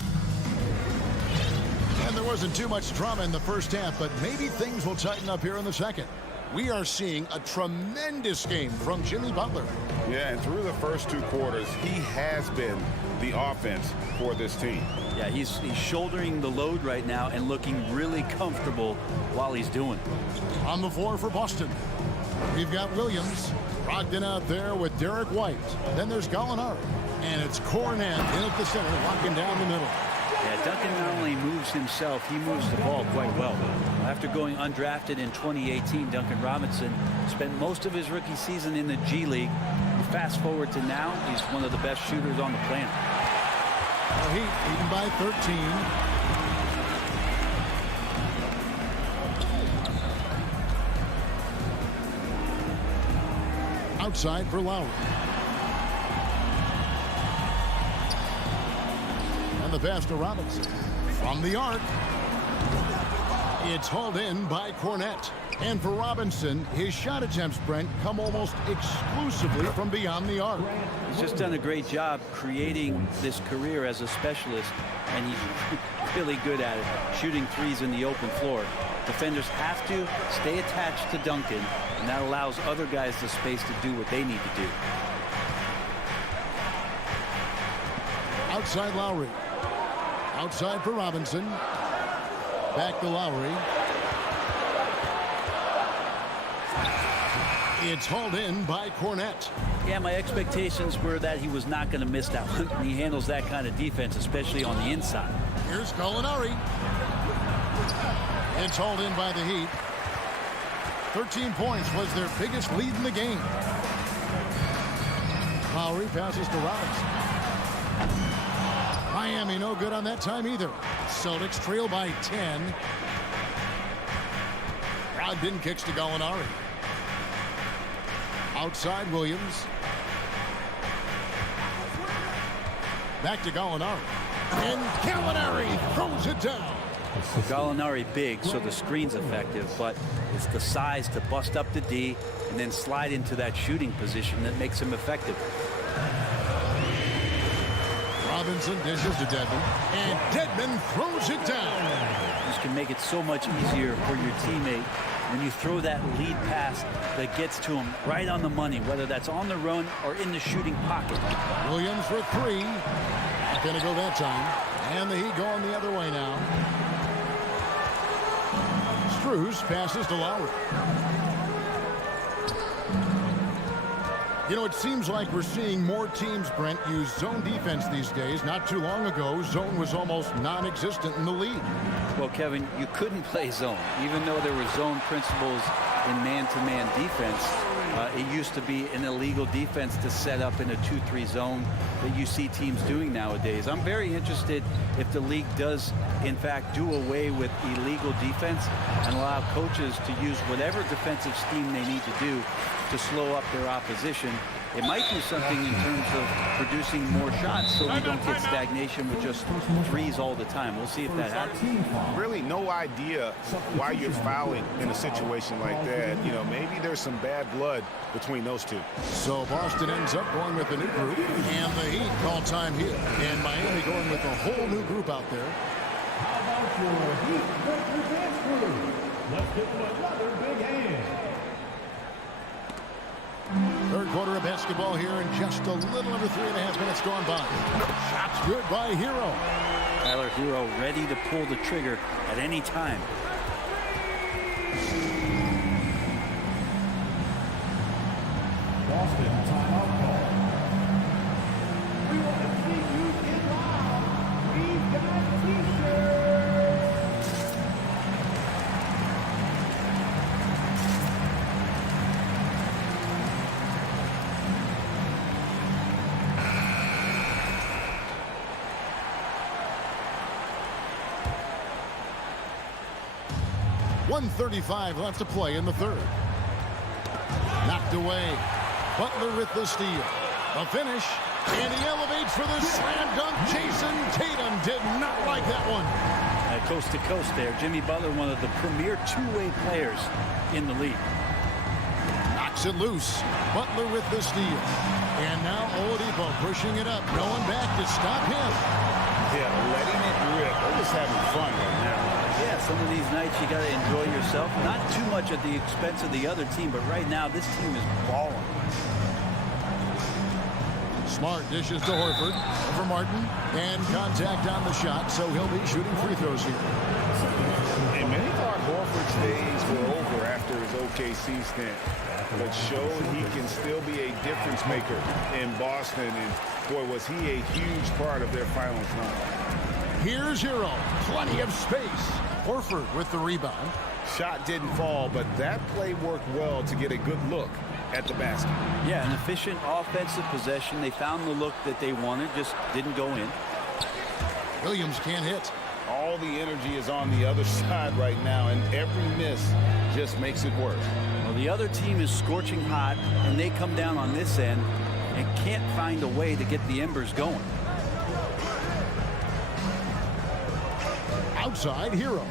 And there wasn't too much drama in the first half, but maybe things will tighten up here in the second. We are seeing a tremendous game from Jimmy Butler. Yeah, and through the first 2 quarters, he has been the offense for this team. Yeah, he's shouldering the load right now and looking really comfortable while he's doing it. On the floor for Boston, we've got Williams. Brogdon out there with Derek White. Then there's Gallinari. And it's Cornet in at the center, locking down the middle. Yeah, Duncan not only moves himself, he moves the ball quite well. After going undrafted in 2018, Duncan Robinson spent most of his rookie season in the G League. Fast forward to now, he's one of the best shooters on the planet. Heat leading by 13. Outside for Lowry. And the pass to Robinson. From the arc. It's hauled in by Cornet. And for Robinson, his shot attempts, Brent, come almost exclusively from beyond the arc. He's just done a great job creating this career as a specialist, and he's really good at it, shooting threes in the open floor. Defenders have to stay attached to Duncan, and that allows other guys the space to do what they need to do. Outside Lowry. Outside for Robinson. Back to Lowry. It's hauled in by Cornet. Yeah, my expectations were that he was not going to miss that one. He handles that kind of defense, especially on the inside. Here's Gallinari. It's hauled in by the Heat. 13 points was their biggest lead in the game. Lowry passes to Robinson. Miami no good on that time either. Celtics trail by 10. Brogdon kicks to Gallinari. Outside Williams. Back to Gallinari. And Gallinari throws it down. Gallinari big, so the screen's effective, but it's the size to bust up the D and then slide into that shooting position that makes him effective. Robinson dishes to Dedmon, and Dedmon throws it down. This can make it so much easier for your teammate when you throw that lead pass that gets to him right on the money, whether that's on the run or in the shooting pocket. Williams for 3. Not going to go that time. And the Heat going the other way now. Strus passes to Lowry. You know, it seems like we're seeing more teams, Brent, use zone defense these days. Not too long ago, zone was almost non-existent in the league. Well, Kevin, you couldn't play zone. Even though there were zone principles in man-to-man defense, it used to be an illegal defense to set up in a 2-3 zone that you see teams doing nowadays. I'm very interested if the league does, in fact, do away with illegal defense and allow coaches to use whatever defensive scheme they need to do to slow up their opposition. It might do something in terms of producing more shots so we don't get stagnation with just threes all the time. We'll see if that happens. Really no idea why you're fouling in a situation like that. You know, maybe there's some bad blood between those two. So Boston ends up going with a new group, and the Heat call time here. And Miami going with a whole new group out there. How about your Heat versus dance crew? Let's give them another big hand. Third quarter of basketball here, and just a little under 3.5 minutes gone by. Shots good by Hero. Tyler Hero ready to pull the trigger at any time. Boston timeout call. We want to see you get live. We've got t-shirts. .135 left to play in the third. Knocked away. Butler with the steal. A finish. And he elevates for the slam dunk. Jason Tatum did not like that one. Coast to coast there. Jimmy Butler, one of the premier two-way players in the league. Knocks it loose. Butler with the steal. And now Oladipo pushing it up. No one back to stop him. Yeah, letting it rip. They're just having fun right now. Yeah, some of these nights you got to enjoy yourself. Not too much at the expense of the other team, but right now this team is balling. Smart dishes to Horford over Martin, and contact on the shot, so he'll be shooting free throws here. And many thought Horford's days were over after his OKC stint, but showed he can still be a difference maker in Boston, and boy, was he a huge part of their finals run. Here's Hero, plenty of space. Horford with the rebound. Shot didn't fall, but that play worked well to get a good look at the basket. Yeah, an efficient offensive possession. They found the look that they wanted, just didn't go in. Williams can't hit. All the energy is on the other side right now, and every miss just makes it worse. Well, the other team is scorching hot, and they come down on this end and can't find a way to get the embers going. Outside, Hero.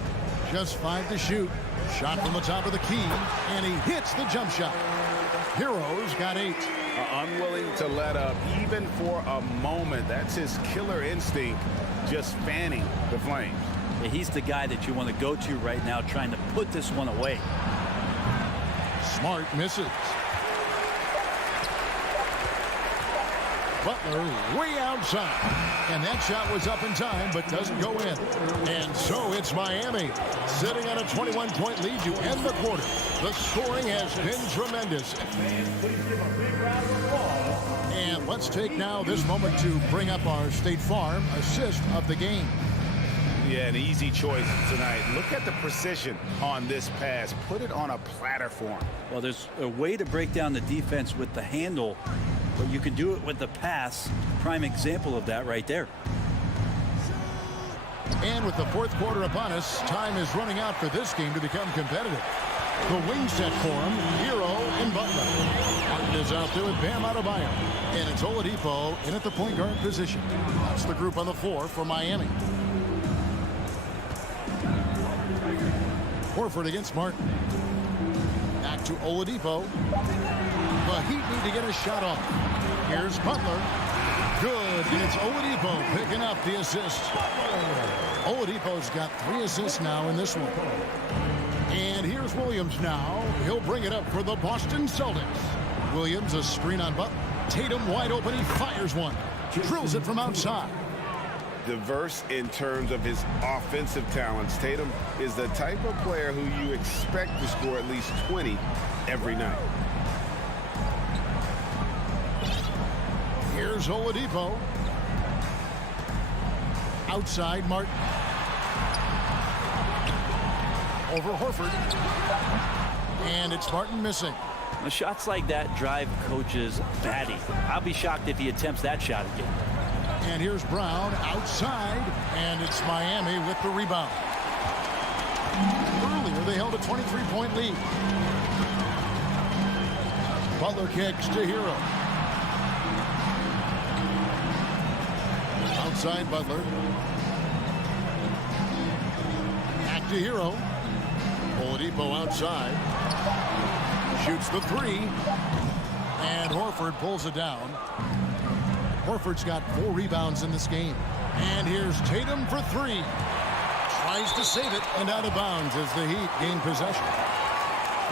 Just 5 to shoot. Shot from the top of the key, and he hits the jump shot. Hero's got 8. Unwilling to let up even for a moment. That's his killer instinct, just fanning the flames. Yeah, he's the guy that you want to go to right now, trying to put this one away. Smart misses. Butler way outside. And that shot was up in time, but doesn't go in. And so it's Miami sitting on a 21-point lead to end the quarter. The scoring has been tremendous. And let's take now this moment to bring up our State Farm assist of the game. Yeah, an easy choice tonight. Look at the precision on this pass. Put it on a platter for him. Well, there's a way to break down the defense with the handle, but you can do it with the pass. Prime example of that right there. And with the fourth quarter upon us, time is running out for this game to become competitive. The wing set for him, Hero and Butler. Martin is out there with Bam Adebayo. And it's Oladipo in at the point guard position. That's the group on the floor for Miami. Horford against Martin. Back to Oladipo. The Heat need to get a shot off. Here's Butler. Good, and it's Oladipo picking up the assist. Oladipo's got 3 assists now in this one. And here's Williams now. He'll bring it up for the Boston Celtics. Williams, a screen on Butler. Tatum wide open, he fires one. Drills it from outside. Diverse in terms of his offensive talents. Tatum is the type of player who you expect to score at least 20 every night. Here's Oladipo. Outside, Martin. Over Horford. And it's Martin missing. Well, shots like that drive coaches batty. I'll be shocked if he attempts that shot again. And here's Brown outside, and it's Miami with the rebound. Earlier, they held a 23-point lead. Butler kicks to Hero. Outside Butler. Back to Hero. Oladipo outside. Shoots the 3. And Horford pulls it down. Horford's got 4 rebounds in this game. And here's Tatum for 3. Tries to save it and out of bounds as the Heat gain possession.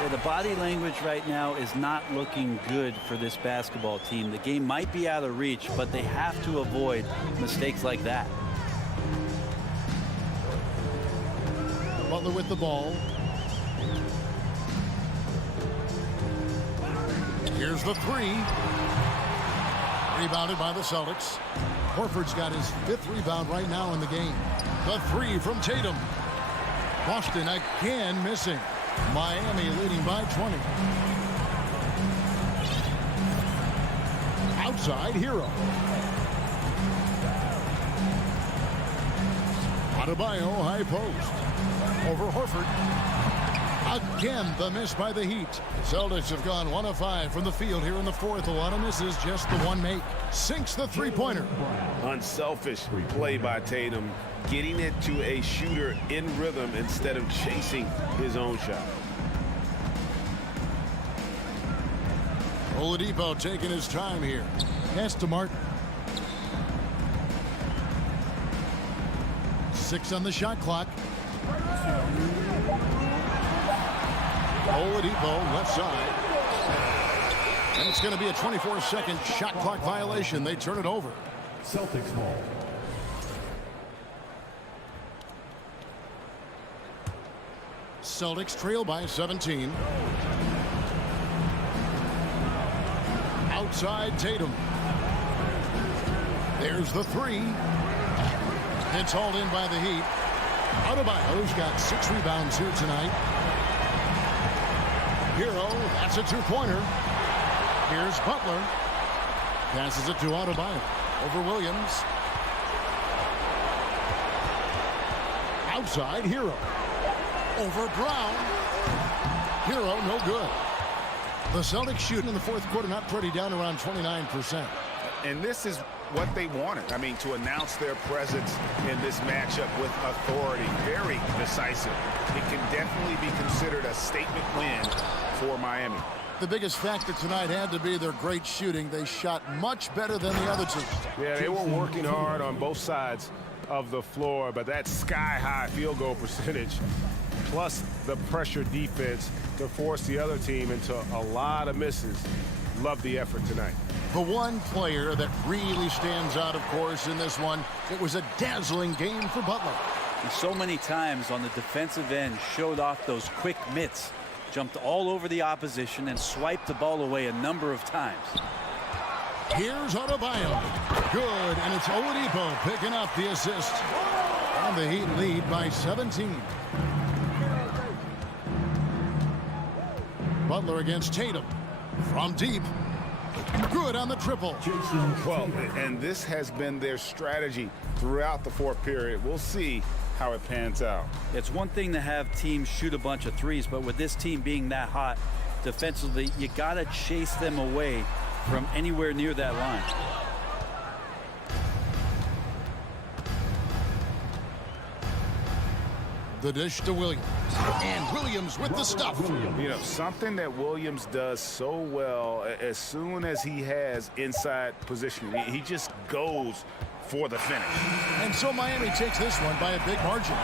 Yeah, the body language right now is not looking good for this basketball team. The game might be out of reach, but they have to avoid mistakes like that. Butler with the ball. Here's the three. Rebounded by the Celtics. Horford's got his 5th rebound right now in the game. The three from Tatum. Boston again missing. Miami leading by 20. Outside Hero. Adebayo high post. Over Horford. Again, the miss by the Heat. Celtics have gone 1 of 5 from the field here in the 4th. A lot of misses, just the one make. Sinks the three-pointer. Unselfish play by Tatum, getting it to a shooter in rhythm instead of chasing his own shot. Oladipo taking his time here. Pass to Martin. 6 on the shot clock. Oladipo left side. And it's going to be a 24-second shot clock violation. They turn it over. Celtics ball. Celtics trail by 17. Outside Tatum. There's the three. It's hauled in by the Heat. Adebayo's got 6 rebounds here tonight. Hero, that's a two-pointer. Here's Butler. Passes it to Adebayo. Over Williams. Outside Hero. Over Brown. Hero, no good. The Celtics shooting in the 4th quarter, not pretty, down around 29%. And this is what they wanted. I mean, to announce their presence in this matchup with authority. Very decisive. It can definitely be considered a statement win for Miami. The biggest factor tonight had to be their great shooting. They shot much better than the other two. Yeah, they were working hard on both sides of the floor, but that sky-high field goal percentage plus the pressure defense to force the other team into a lot of misses. Love the effort tonight. The one player that really stands out, of course, in this one, it was a dazzling game for Butler. And so many times on the defensive end showed off those quick mitts. Jumped all over the opposition and swiped the ball away a number of times. Here's Adebayo. Good, and it's Oladipo picking up the assist. And the Heat lead by 17. Butler against Tatum. From deep. Good on the triple. Well, and this has been their strategy throughout the 4th period. We'll see how it pans out. It's one thing to have teams shoot a bunch of threes, but with this team being that hot defensively, you got to chase them away from anywhere near that line. The dish to Williams. And Williams with the stuff. You know, something that Williams does so well, as soon as he has inside position, he just goes for the finish. And so Miami takes this one by a big margin.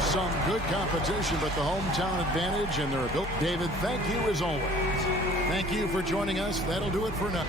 Some good competition, but the hometown advantage and their ability. David, thank you as always. Thank you for joining us. That'll do it for now.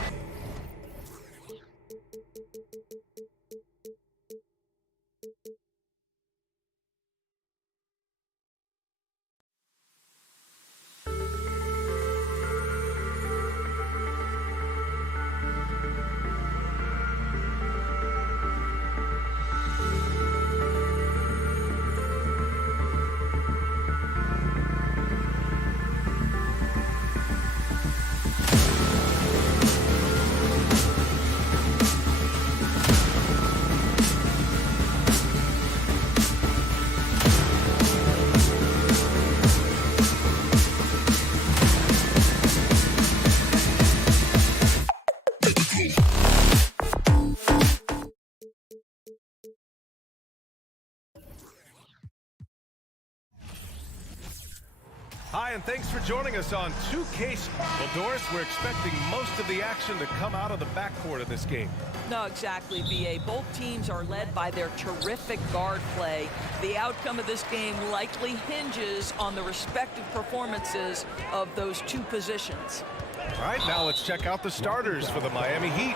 Hi, and thanks for joining us on 2K. Well, Doris, we're expecting most of the action to come out of the backcourt of this game. No, exactly, B.A. Both teams are led by their terrific guard play. The outcome of this game likely hinges on the respective performances of those two positions. All right, now let's check out the starters for the Miami Heat.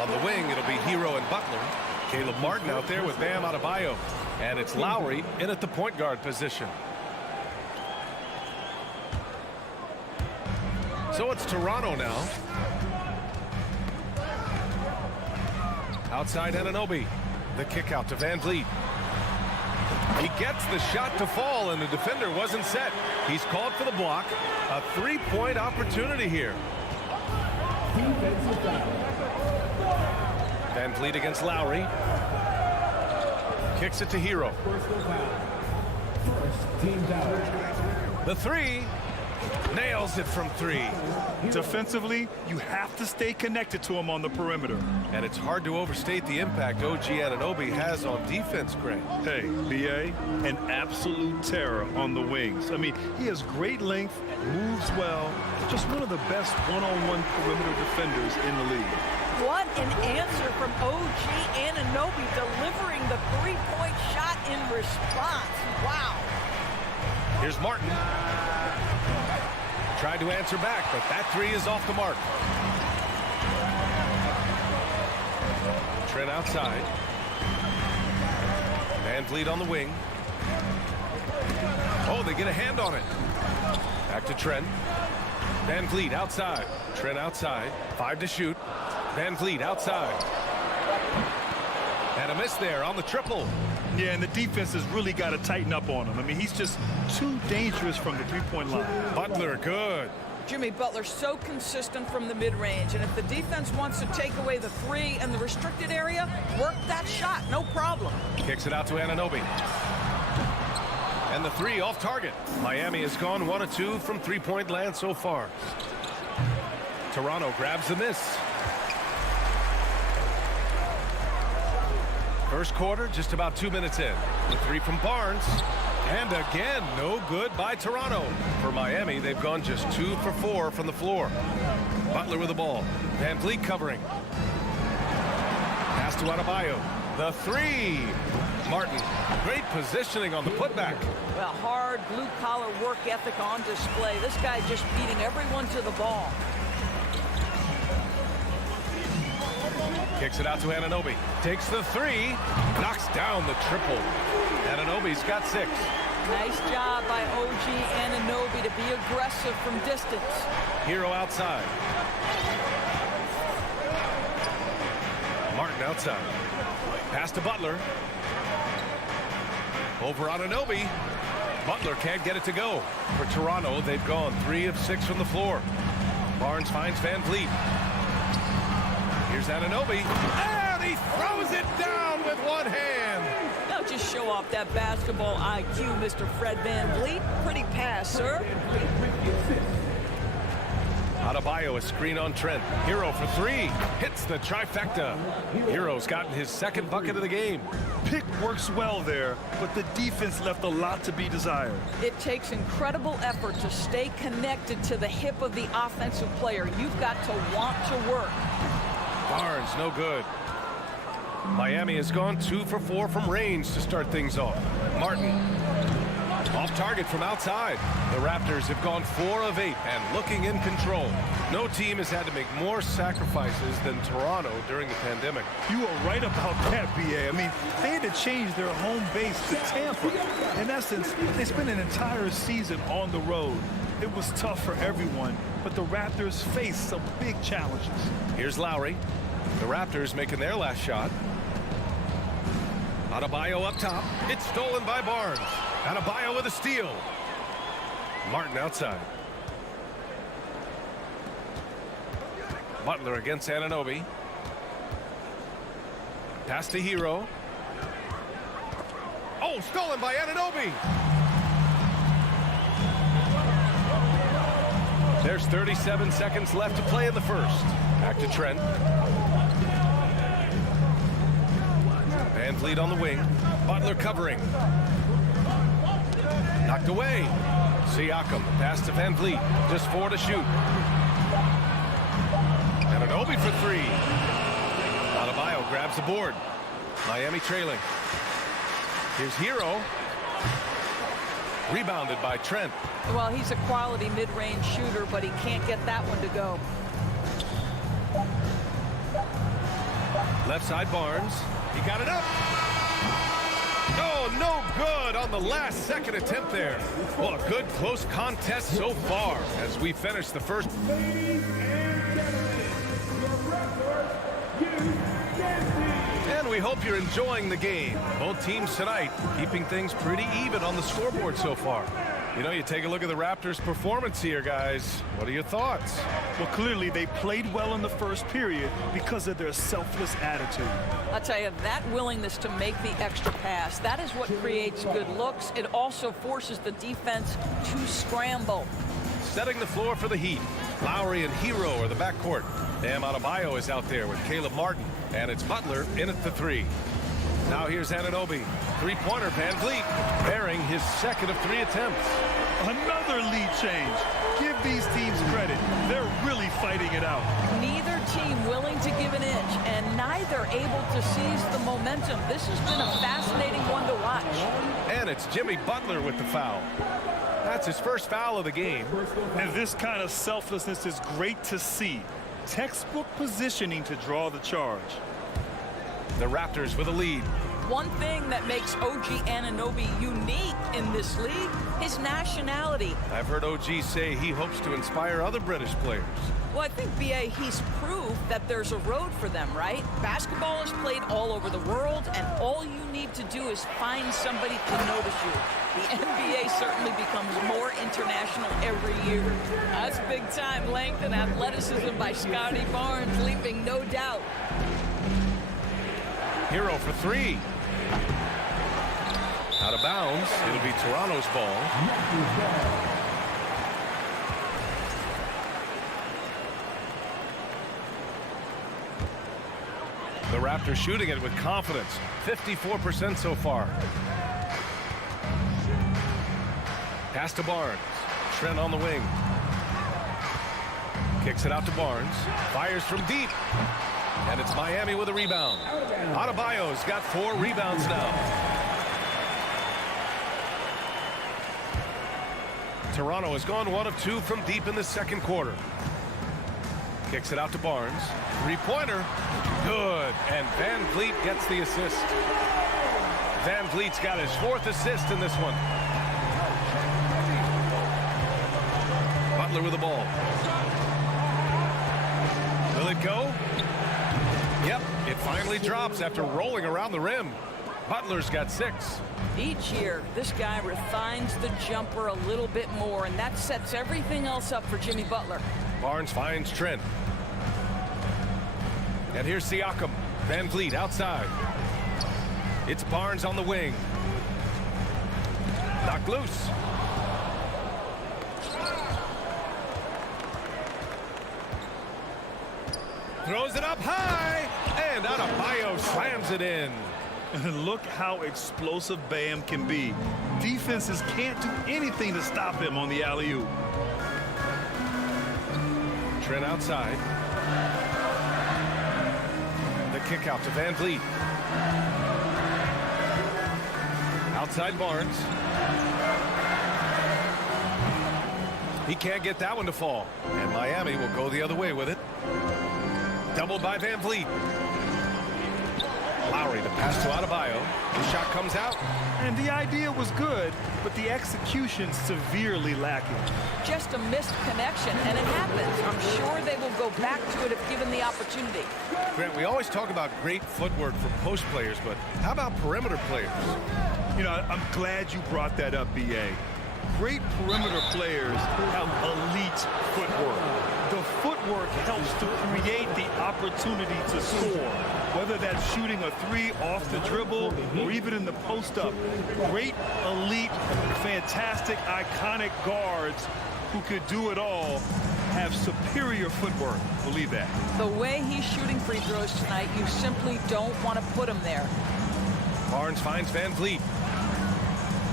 On the wing, it'll be Hero and Butler. Caleb Martin out there with Bam Adebayo. And it's Lowry in at the point guard position. So it's Toronto now. Outside Anunoby. The kick out to Van Vliet. He gets the shot to fall, and the defender wasn't set. He's called for the block. A three-point opportunity here. Van Vliet against Lowry. Kicks it to Hero. The three. Nails it from three. Defensively, you have to stay connected to him on the perimeter. And it's hard to overstate the impact OG Anunoby has on defense, Greg. Hey, B.A., an absolute terror on the wings. I mean, he has great length, moves well, just one of the best one-on-one perimeter defenders in the league. What an answer from OG Anunoby, delivering the three-point shot in response. Wow. Here's Martin. Tried to answer back, but that three is off the mark. Trent outside. Van Vliet on the wing. Oh, they get a hand on it. Back to Trent. Van Vliet outside. Trent outside. 5 to shoot. Van Vliet outside. And a miss there on the triple. Yeah, and the defense has really got to tighten up on him. I mean, he's just too dangerous from the three-point line. Butler, good. Jimmy Butler so consistent from the mid-range, and if the defense wants to take away the three and the restricted area, work that shot, no problem. Kicks it out to Anunoby. And the three off target. Miami has gone 1 of 2 from three-point land so far. Toronto grabs the miss. First quarter, just about 2 minutes in. The three from Barnes. And again, no good by Toronto. For Miami, they've gone just 2 for 4 from the floor. Butler with the ball. Van Vliet covering. Pass to Adebayo. The three. Martin, great positioning on the putback. Well, hard blue-collar work ethic on display. This guy just beating everyone to the ball. Kicks it out to Anunoby. Takes the three. Knocks down the triple. Anunoby's got 6. Nice job by OG Anunoby to be aggressive from distance. Hero outside. Martin outside. Pass to Butler. Over Anunoby. Butler can't get it to go. For Toronto, they've gone 3 of 6 from the floor. Barnes finds Van Vliet. Here's Anunoby, and he throws it down with one hand. Now just show off that basketball IQ, Mr. Fred Van Vliet. Pretty pass, sir. Adebayo, a screen on Trent. Hero for 3. Hits the trifecta. Hero's gotten his second bucket of the game. Pick works well there, but the defense left a lot to be desired. It takes incredible effort to stay connected to the hip of the offensive player. You've got to want to work. Barnes, no good. Miami has gone 2 for 4 from range to start things off. Martin, off target from outside. The Raptors have gone 4 of 8 and looking in control. No team has had to make more sacrifices than Toronto during the pandemic. You are right about that, B.A. I mean, they had to change their home base to Tampa. In essence, they spent an entire season on the road. It was tough for everyone, but the Raptors faced some big challenges. Here's Lowry. The Raptors making their last shot. Adebayo up top. It's stolen by Barnes. Adebayo with a steal. Martin outside. Butler against Anunoby. Pass to Hero. Oh, stolen by Anunoby. There's 37 seconds left to play in the first. Back to Trent. Van Vliet on the wing. Butler covering. Knocked away. Siakam, the pass to Van Vliet. Just 4 to shoot. And an Obi for 3. Adebayo grabs the board. Miami trailing. Here's Hero. Rebounded by Trent. Well, he's a quality mid-range shooter, but he can't get that one to go. Left side Barnes. He got it up. Oh, no good on the last second attempt there. Well, a good close contest so far as we finish the first. And we hope you're enjoying the game. Both teams tonight keeping things pretty even on the scoreboard so far. You know, you take a look at the Raptors' performance here, guys. What are your thoughts? Well, clearly they played well in the first period because of their selfless attitude. I'll tell you, that willingness to make the extra pass, that is what creates good looks. It also forces the defense to scramble. Setting the floor for the Heat. Lowry and Hero are the backcourt. Bam Adebayo is out there with Caleb Martin. And it's Butler in at the 3. Now here's Anunoby. Three-pointer, Van Vliet, bearing his second of 3 attempts. Another lead change. Give these teams credit. They're really fighting it out. Neither team willing to give an inch, and neither able to seize the momentum. This has been a fascinating one to watch. And it's Jimmy Butler with the foul. That's his first foul of the game. And this kind of selflessness is great to see. Textbook positioning to draw the charge. The Raptors with a lead. One thing that makes OG Anunoby unique in this league, his nationality. I've heard OG say he hopes to inspire other British players. Well, I think, B.A., he's proved that there's a road for them, right? Basketball is played all over the world, and all you need to do is find somebody to notice you. The NBA certainly becomes more international every year. That's big-time length and athleticism by Scotty Barnes, leaping no doubt. Hero for 3. Out of bounds. It'll be Toronto's ball. The Raptors shooting it with confidence. 54% so far. Pass to Barnes. Trent on the wing. Kicks it out to Barnes. Fires from deep. And it's Miami with a rebound. Adebayo's got 4 rebounds now. Toronto has gone 1 of 2 from deep in the second quarter. Kicks it out to Barnes. Three-pointer. Good. And Van Vliet gets the assist. Van Vliet's got his 4th assist in this one. Butler with the ball. Will it go? Yep, it finally drops after rolling around the rim. Butler's got 6. Each year, this guy refines the jumper a little bit more, and that sets everything else up for Jimmy Butler. Barnes finds Trent. And here's Siakam. Van Vliet outside. It's Barnes on the wing. Knocked loose. Throws it up high. And Adebayo slams it in. And look how explosive Bam can be. Defenses can't do anything to stop him on the alley-oop. Trent outside. The kick out to Van Vliet. Outside Barnes. He can't get that one to fall. And Miami will go the other way with it. Doubled by Van Vliet. Lowry to pass to Adebayo. The shot comes out. And the idea was good, but the execution severely lacking. Just a missed connection, and it happens. I'm sure they will go back to it if given the opportunity. Grant, we always talk about great footwork for post players, but how about perimeter players? You know, I'm glad you brought that up, B.A. Great perimeter players have elite footwork. The footwork helps to create the opportunity to score, whether that's shooting a 3 off the dribble or even in the post-up. Great, elite, fantastic, iconic guards who could do it all have superior footwork. Believe that. The way he's shooting free throws tonight, you simply don't want to put him there. Barnes finds Van Vliet.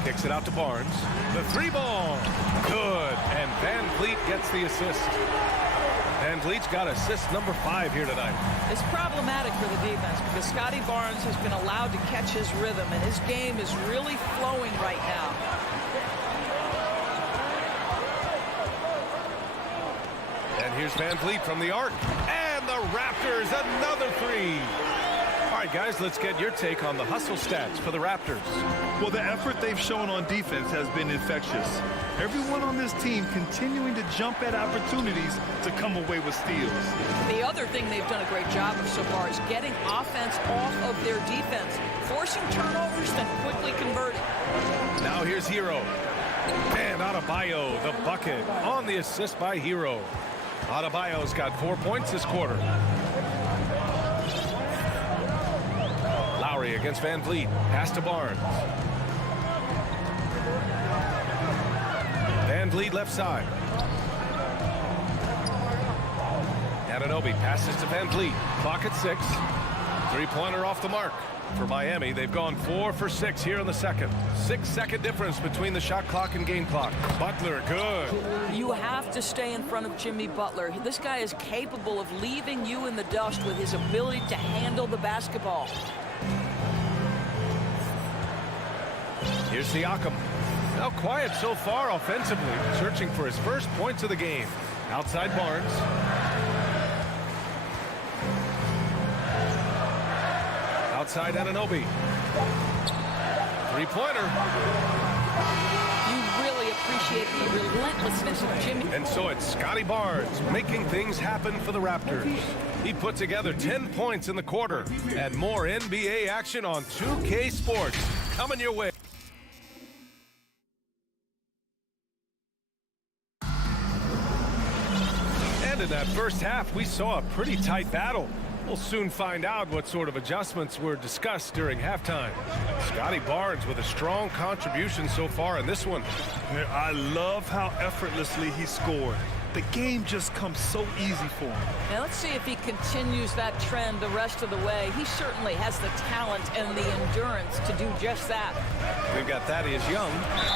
Kicks it out to Barnes. The three ball. Good. And Van Vliet gets the assist. Van Vliet's got assist number 5 here tonight. It's problematic for the defense because Scotty Barnes has been allowed to catch his rhythm, and his game is really flowing right now. And here's Van Vliet from the arc. And the Raptors, another 3. All right, guys, let's get your take on the hustle stats for the Raptors. Well, the effort they've shown on defense has been infectious. Everyone on this team continuing to jump at opportunities to come away with steals. The other thing they've done a great job of so far is getting offense off of their defense, forcing turnovers, then quickly converting. Now here's Hero. And Adebayo, the bucket, on the assist by Hero. Adebayo's got 4 points this quarter. Lowry against Van Vliet. Pass to Barnes. Van Vliet left side. Anunoby passes to Van Vliet. Clock at 6. Three-pointer off the mark. For Miami, they've gone 4 for 6 here in the second. 6-second difference between the shot clock and game clock. Butler, good. You have to stay in front of Jimmy Butler. This guy is capable of leaving you in the dust with his ability to handle the basketball. Here's Siakam. Now quiet so far offensively, searching for his first points of the game. Outside Barnes. Outside Anunoby. Three-pointer. You really appreciate the relentlessness of Jimmy. And so it's Scotty Barnes making things happen for the Raptors. He put together 10 points in the quarter. And more NBA action on 2K Sports coming your way. And in that first half, we saw a pretty tight battle. We'll soon find out what sort of adjustments were discussed during halftime. Scotty Barnes with a strong contribution so far in this one. I love how effortlessly he scored. The game just comes so easy for him. Now let's see if he continues that trend the rest of the way. He certainly has the talent and the endurance to do just that. We've got Thaddeus Young.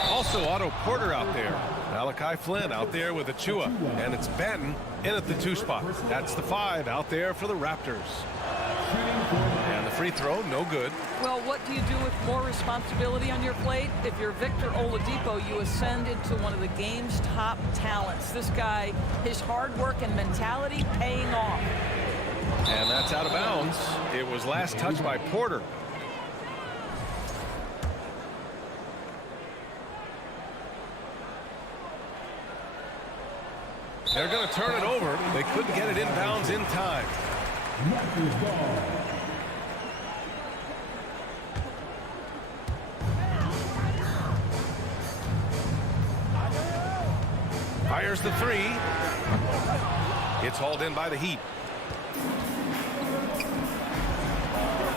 Also Otto Porter out there. Malachi Flynn out there with Achua. And it's Benton in at the 2 spot. That's the 5 out there for the Raptors. And the free throw, no good. Well, what do you do with more responsibility on your plate? If you're Victor Oladipo, you ascend into one of the game's top talents. This guy, his hard work and mentality paying off. And that's out of bounds. It was last touched by Porter. They're going to turn it over. They couldn't get it inbounds in time. Fires the 3. It's hauled in by the Heat.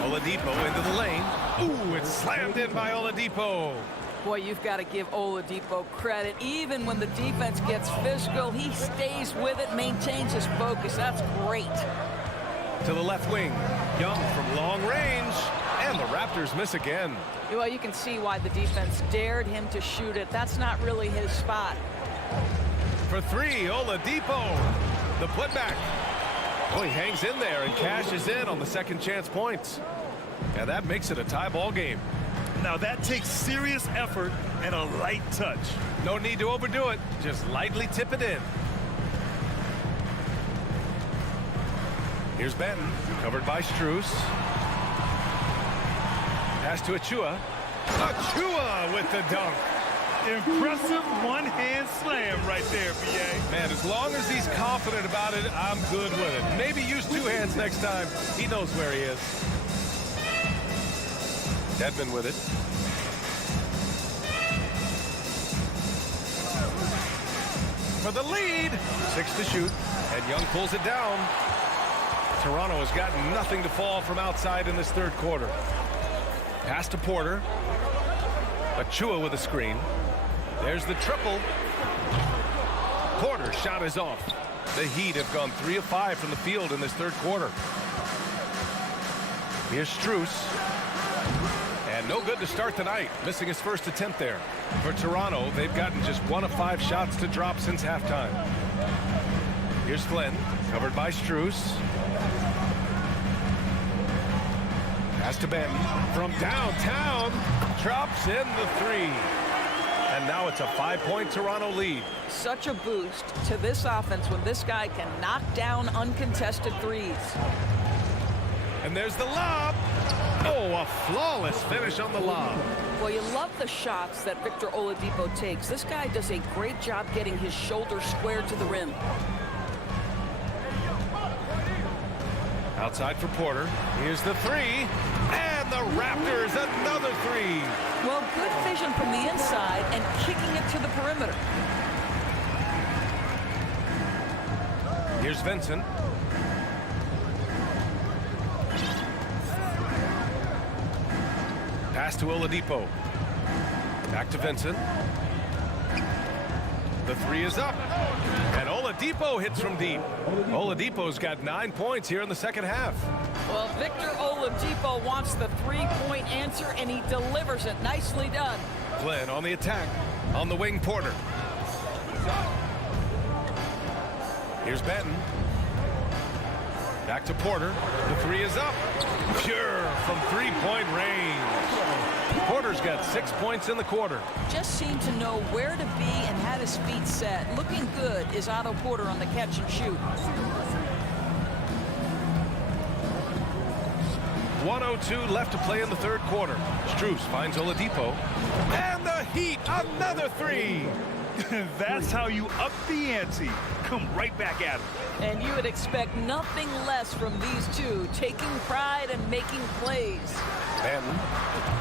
Oladipo into the lane. Ooh, it's slammed in by Oladipo. Boy, you've got to give Oladipo credit. Even when the defense gets physical, he stays with it, maintains his focus. That's great. To the left wing. Young from long range. And the Raptors miss again. Well, you can see why the defense dared him to shoot it. That's not really his spot. For 3, Oladipo. The putback. Well, he hangs in there and cashes in on the second chance points. And that makes it a tie ball game. Now that takes serious effort and a light touch. No need to overdo it. Just lightly tip it in. Here's Benton, covered by Strus. Pass to Achua. Achua with the dunk. Impressive one-hand slam right there, B.A. Man, as long as he's confident about it, I'm good with it. Maybe use 2 hands next time. He knows where he is. Dedmon with it. For the lead. 6 to shoot. And Young pulls it down. Toronto has got nothing to fall from outside in this third quarter. Pass to Porter. Achua with a screen. There's the triple. Porter's shot is off. The Heat have gone 3 of 5 from the field in this third quarter. Here's Strus. And No good to start the night, missing his first attempt there. For Toronto, they've gotten just 1 of 5 shots to drop since halftime. Here's Flynn, covered by Strus. Pass to Ben from downtown, drops in the 3. And now it's a 5-point Toronto lead. Such a boost to this offense when this guy can knock down uncontested threes. And there's the lob. Oh, a flawless finish on the lob. Well, you love the shots that Victor Oladipo takes. This guy does a great job getting his shoulder square to the rim. Outside for Porter. Here's the 3. And the Raptors, another 3. Well, good vision from the inside and kicking it to the perimeter. Here's Vincent. Pass to Oladipo. Back to Vincent. The 3 is up. And Oladipo hits from deep. Oladipo's got 9 points here in the second half. Well, Victor Oladipo wants the 3-point answer, and he delivers it. Nicely done. Flynn on the attack. On the wing, Porter. Here's Benton. Back to Porter. The 3 is up. Pure from 3-point range. Porter's got 6 points in the quarter. Just seemed to know where to be and had his feet set. Looking good is Otto Porter on the catch and shoot. 1:02 left to play in the third quarter. Strus finds Oladipo. And the Heat, another 3. That's how you up the ante. Come right back at him. And you would expect nothing less from these two, taking pride and making plays. Benton.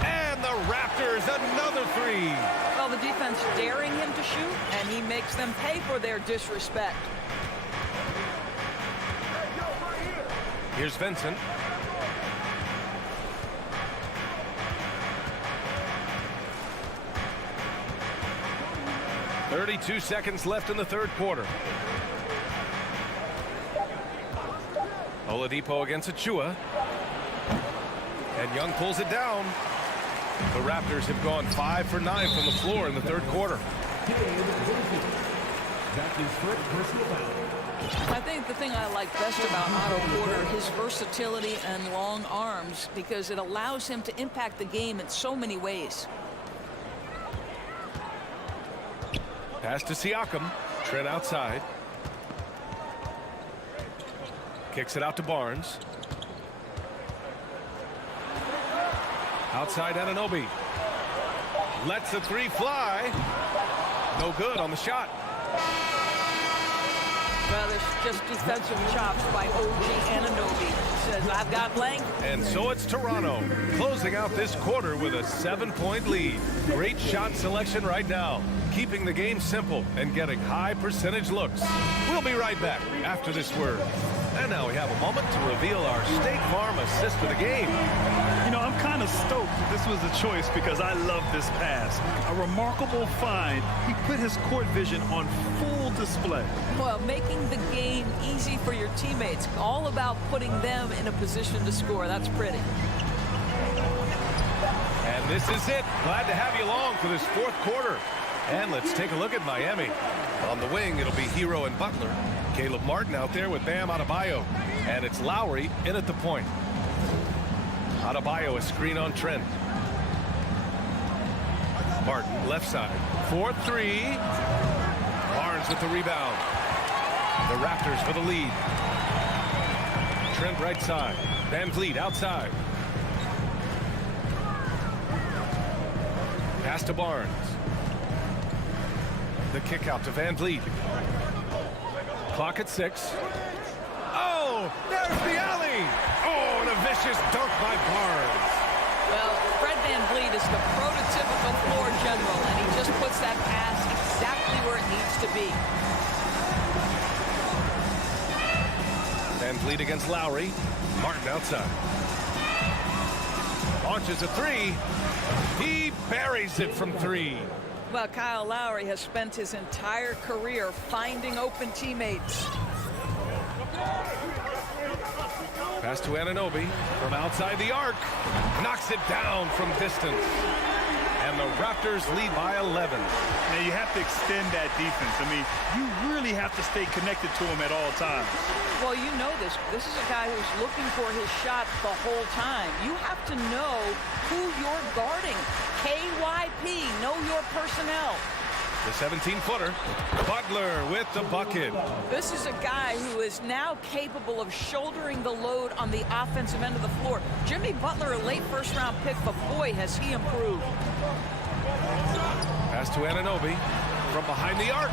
And the Raptors, another 3. Well, the defense daring him to shoot, and he makes them pay for their disrespect. Here's Vincent. .32 seconds left in the third quarter. Oladipo against Achua. And Young pulls it down. The Raptors have gone 5 for 9 from the floor in the third quarter. I think the thing I like best about Otto Porter, his versatility and long arms, because it allows him to impact the game in so many ways. Pass to Siakam. Trent outside. Kicks it out to Barnes. Outside Anunoby. Lets the 3 fly. No good on the shot. Well, there's just defensive chops by OG Anunoby. Says, I've got length. And so it's Toronto closing out this quarter with a 7-point lead. Great shot selection right now, keeping the game simple and getting high percentage looks. We'll be right back after this word. And now we have a moment to reveal our State Farm assist of the game. You know, I'm kind of stoked that this was a choice because I love this pass. A remarkable find. He put his court vision on full display. Well, making the game easy for your teammates. All about putting them in a position to score. That's pretty. And this is it. Glad to have you along for this fourth quarter. And let's take a look at Miami. On the wing, it'll be Hero and Butler. Caleb Martin out there with Bam Adebayo. And it's Lowry in at the point. Adebayo a screen on Trent. Martin left side. 4-3. Barnes with the rebound. The Raptors for the lead. Trent right side. Van Vliet outside. Pass to Barnes. The kick out to Van Vliet. Clock at 6. Oh, there's the alley. Oh, and a vicious dunk by Barnes. Well, Fred Van Vliet is the prototypical floor general, and he just puts that pass exactly where it needs to be. Van Vliet against Lowry. Martin outside. Launches a 3. He buries it from 3. Well, Kyle Lowry has spent his entire career finding open teammates. Pass to Anunoby from outside the arc. Knocks it down from distance. And the Raptors lead by 11. Now you have to extend that defense. I mean, you really have to stay connected to him at all times. Well, you know this. This is a guy who's looking for his shot the whole time. You have to know who you're guarding. KYP, know your personnel. The 17-footer, Butler with the bucket. This is a guy who is now capable of shouldering the load on the offensive end of the floor. Jimmy Butler, a late first-round pick, but boy, has he improved. Pass to Anunoby from behind the arc.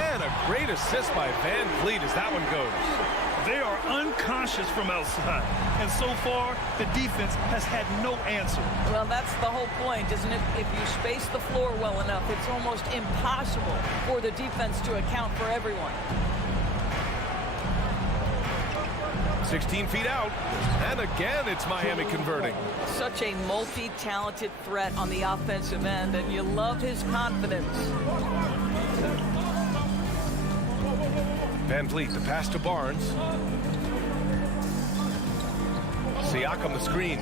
And a great assist by Van Vliet as that one goes. They are unconscious from outside. And so far, the defense has had no answer. Well, that's the whole point, isn't it? If you space the floor well enough, it's almost impossible for the defense to account for everyone. 16 feet out. And again, it's Miami converting. Such a multi-talented threat on the offensive end, and you love his confidence. Van Vliet, the pass to Barnes. Siakam, the screen.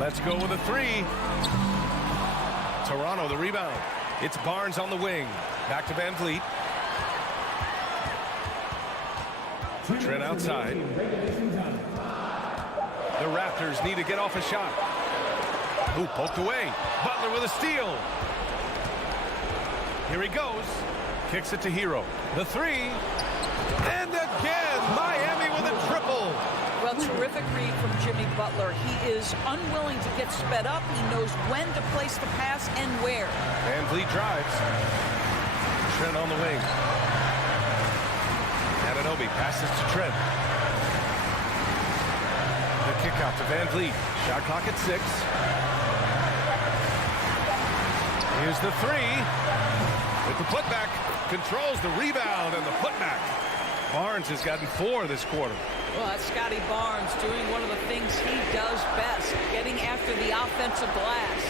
Let's go with a three. Toronto, the rebound. It's Barnes on the wing. Back to Van Vliet. Trent outside. The Raptors need to get off a shot. Ooh, poked away. Butler with a steal. Here he goes. Kicks it to Hero. The three. And again, Miami with a triple. Well, terrific read from Jimmy Butler. He is unwilling to get sped up. He knows when to place the pass and where. Van Vliet drives. Trent on the wing. Anunoby passes to Trent. The kick out to Van Vliet. Shot clock at 6. Here's the three. With the putback. Controls the rebound and the putback. Barnes has gotten 4 this quarter. Well, that's Scotty Barnes doing one of the things he does best, getting after the offensive glass.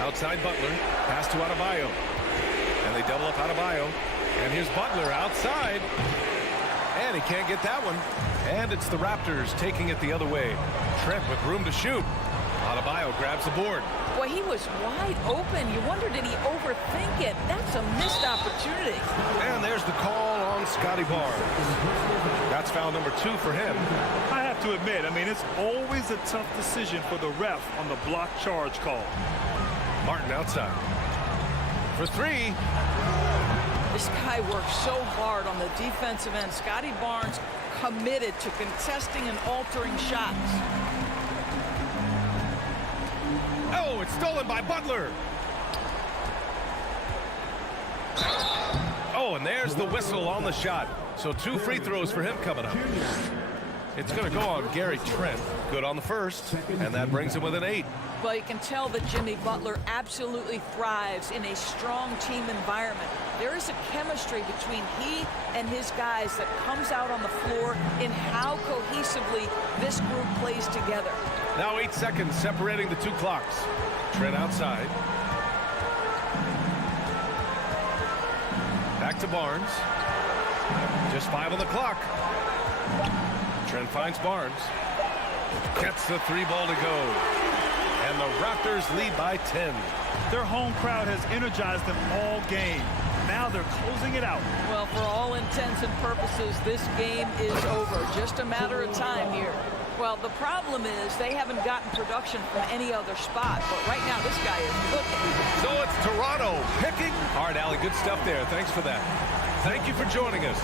Outside Butler, pass to Adebayo. And they double up Adebayo. And here's Butler outside. And he can't get that one. And it's the Raptors taking it the other way. Trent with room to shoot. Adebayo grabs the board. Boy, he was wide open. You wonder, did he overthink it? That's a missed opportunity. And there's the call on Scotty Barnes. That's foul number 2 for him. I have to admit, I mean, it's always a tough decision for the ref on the block charge call. Martin outside. For 3. This guy works so hard on the defensive end. Scotty Barnes committed to contesting and altering shots. Oh, it's stolen by Butler. Oh, and there's the whistle on the shot. So 2 free throws for him coming up. It's going to go on Gary Trent. Good on the first, and that brings him with an 8. Well, you can tell that Jimmy Butler absolutely thrives in a strong team environment. There is a chemistry between he and his guys that comes out on the floor in how cohesively this group plays together. Now 8 seconds separating the 2 clocks. Trent outside. Back to Barnes. Just 5 on the clock. Trent finds Barnes. Gets the 3 ball to go. And the Raptors lead by 10. Their home crowd has energized them all game. Now they're closing it out. Well, for all intents and purposes, this game is over. Just a matter of time here. Well, the problem is they haven't gotten production from any other spot. But right now, this guy is cooking. So it's Toronto picking. All right, Allie, good stuff there. Thanks for that. Thank you for joining us.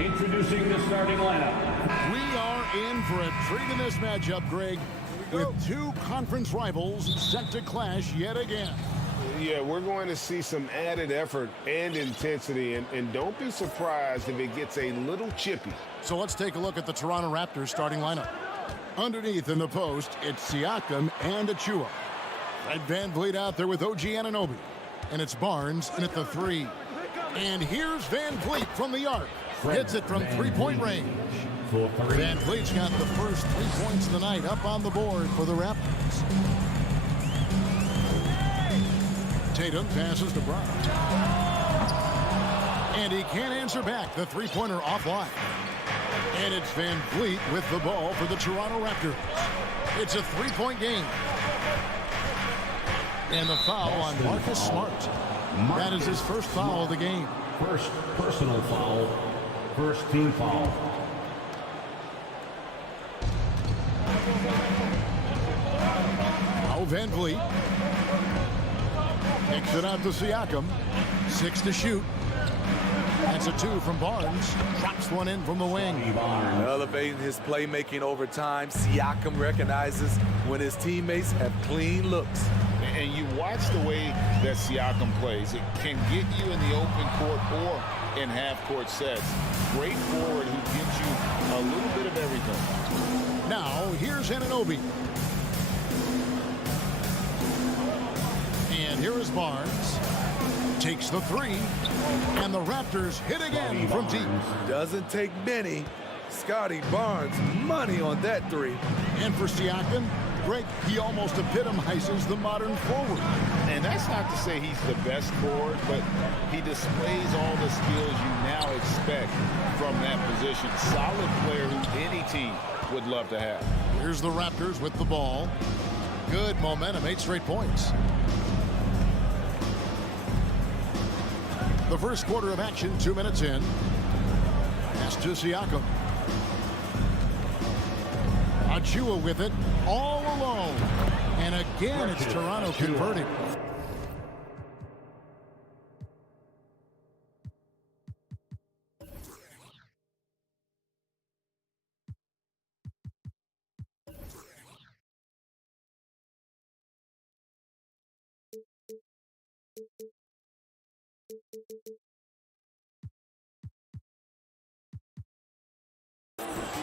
Introducing the starting lineup. We are in for a treat in this matchup, Greg, with two conference rivals set to clash yet again. Yeah, we're going to see some added effort and intensity, and don't be surprised if it gets a little chippy. So let's take a look at the Toronto Raptors starting lineup. Underneath in the post, it's Siakam and Achua. Fred VanVleet out there with OG Anunoby. And it's Barnes in at the 3. And here's VanVleet from the arc. Hits it from three-point range. VanVleet's got the first 3 points of the night up on the board for the Raptors. Tatum passes to Brown. And he can't answer back. The three-pointer offline. And it's VanVleet with the ball for the Toronto Raptors. It's a three-point game. And the foul on Marcus Smart. That is his first foul of the game. First personal foul. First team foul. Now VanVleet kicks it out to Siakam. 6 to shoot. That's a 2 from Barnes. Drops one in from the wing. Elevating his playmaking over time. Siakam recognizes when his teammates have clean looks. And you watch the way that Siakam plays. It can get you in the open court or in half-court sets. Great forward who gives you a little bit of everything. Now, here's Anunoby. And here is Barnes. Takes the 3. And the Raptors hit again from deep. Doesn't take many. Scotty Barnes, money on that 3. And for Siakam, Greg, he almost epitomizes the modern forward. And that's not to say he's the best forward, but he displays all the skills you now expect from that position. Solid player who any team would love to have. Here's the Raptors with the ball. Good momentum, 8 straight points. The first quarter of action, 2 minutes in. Pass to Siakam. Achua with it, all alone. And again, it's Toronto converting.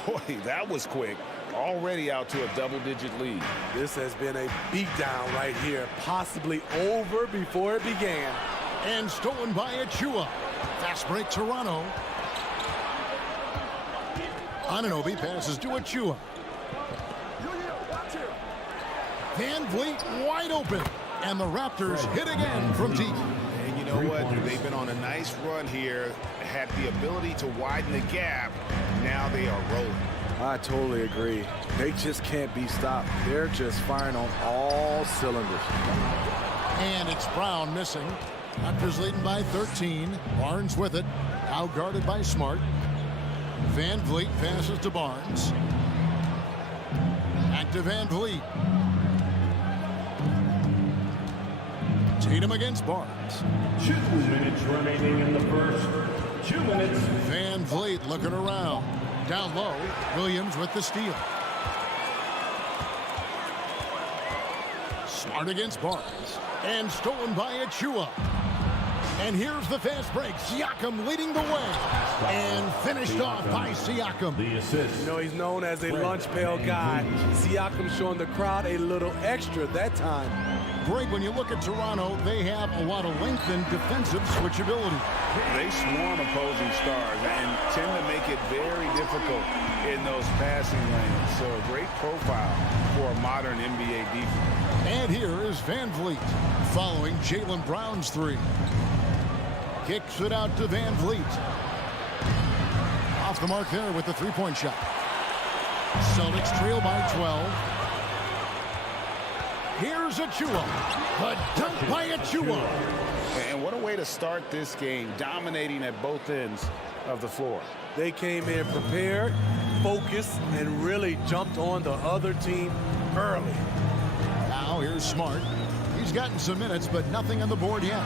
Boy, that was quick. Already out to a double-digit lead. This has been a beatdown right here, possibly over before it began. And stolen by Achua. Fast break Toronto. Anunoby passes to Achua. VanVleet wide open. And the Raptors hit again from deep. And you know what? They've been on a nice run here. Had the ability to widen the gap. Now they are rolling. I totally agree. They just can't be stopped. They're just firing on all cylinders. And it's Brown missing. Raptors leading by 13. Barnes with it. Out guarded by Smart. VanVleet passes to Barnes. Back to VanVleet. Tatum against Barnes. 2 minutes remaining in the first. 2 minutes. VanVleet looking around. Down low, Williams with the steal. Smart against Barnes. And stolen by Achua. And here's the fast break. Siakam leading the way. And finished off by Siakam. The assist. You know, he's known as a lunch pail guy. Siakam showing the crowd a little extra that time. Greg, when you look at Toronto, they have a lot of length and defensive switchability. They swarm opposing stars and tend to make it very difficult in those passing lanes. So a great profile for a modern NBA defense. And here is VanVleet following Jaylen Brown's 3. Kicks it out to VanVleet. Off the mark there with the three-point shot. Celtics trail by 12. Here's Achua. The dunk by Achua. And what a way to start this game, dominating at both ends of the floor. They came in prepared, focused, and really jumped on the other team early. Now here's Smart. He's gotten some minutes, but nothing on the board yet.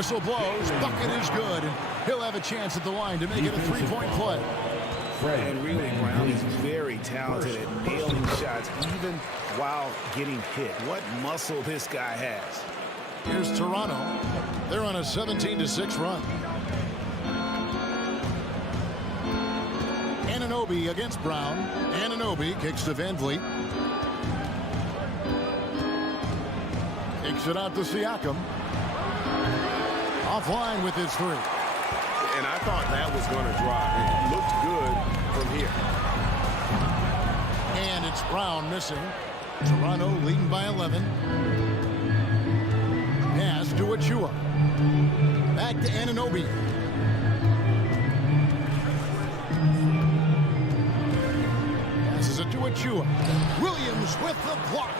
Whistle blows. Bucket is good. And he'll have a chance at the line to make it a three-point play. And really, Brown is very talented at nailing shots, even while getting hit. What muscle this guy has. Here's Toronto. They're on a 17-6 run. Anunoby against Brown. Anunoby kicks to Van Vliet. Kicks it out to Siakam. Offline with his three. And I thought that was going to drop. It looked good from here. And it's Brown missing. Toronto leading by 11. Pass to Achua. Back to Anunoby. Passes it to Achua. Williams with the block.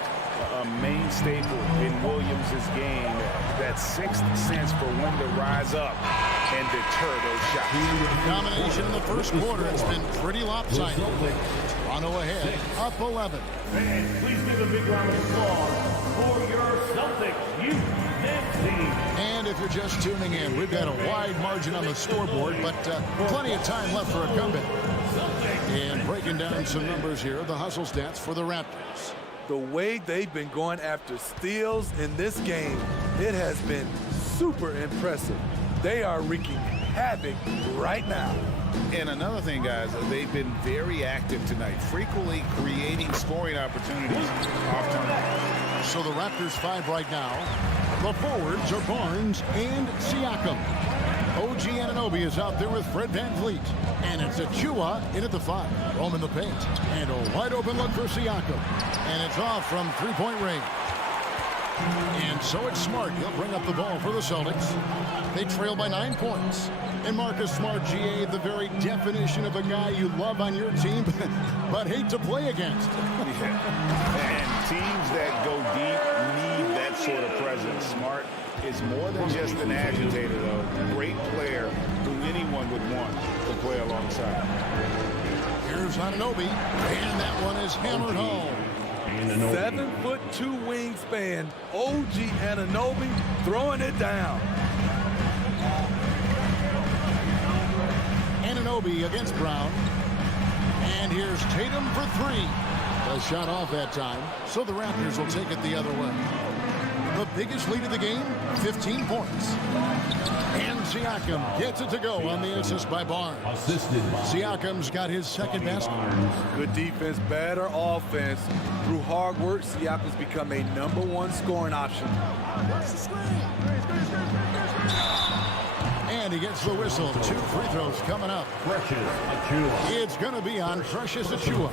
A main staple in Williams' game, that sixth sense for when to rise up and deter those shots. Domination in the first quarter. It's been pretty lopsided. Toronto ahead, up 11. And please give a big round of applause for your Celtics youth dance team. And if you're just tuning in, we've got a wide margin on the scoreboard, but plenty of time left for a comeback. And breaking down some numbers here, the hustle stats for the Raptors. The way they've been going after steals in this game, it has been super impressive. They are wreaking havoc right now. And another thing, guys, they've been very active tonight, frequently creating scoring opportunities off turnover. So the Raptors 5 right now. The forwards are Barnes and Siakam. OG Anunoby is out there with Fred Van Vliet. And it's Achua in at the 5. Roaming the paint. And a wide open look for Siakam. And it's off from three-point range. And so it's Smart. He'll bring up the ball for the Celtics. They trail by 9 points. And Marcus Smart, GA, the very definition of a guy you love on your team, but hate to play against. And teams that go deep need that sort of presence. Smart is more than just an agitator, though. Great player who anyone would want to play alongside. Here's Anunoby, and that one is hammered home. 7'2" wingspan, OG Anunoby throwing it down. Anunoby against Brown. And here's Tatum for 3. A shot off that time, so the Raptors will take it the other way. The biggest lead of the game, 15 points. And Siakam gets it to go on the assist by Barnes. Siakam's got his second basket. Good defense, better offense. Through hard work, Siakam's become a #1 scoring option. And he gets the whistle. 2 free throws coming up. It's going to be on Precious Achua.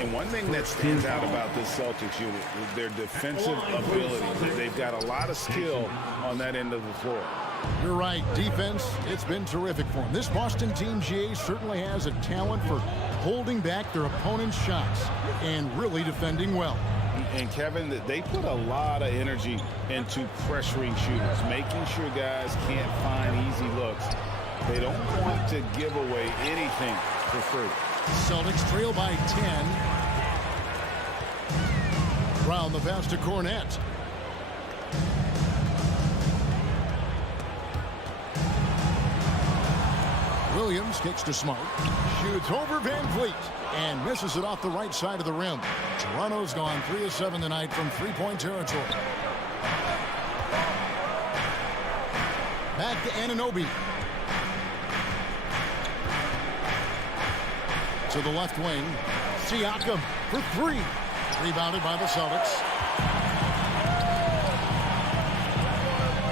And one thing that stands out about this Celtics unit is their defensive ability. They've got a lot of skill on that end of the floor. You're right. Defense, it's been terrific for them. This Boston team, GA, certainly has a talent for holding back their opponent's shots and really defending well. And Kevin, they put a lot of energy into pressuring shooters, making sure guys can't find easy looks. They don't want to give away anything for free. Celtics trail by 10. Brown the pass to Cornette. Williams kicks to Smart. Shoots over Van Vliet. And misses it off the right side of the rim. Toronto's gone 3 of 7 tonight from three-point territory. Back to Anunoby. To the left wing. Siakam for 3. Rebounded by the Celtics.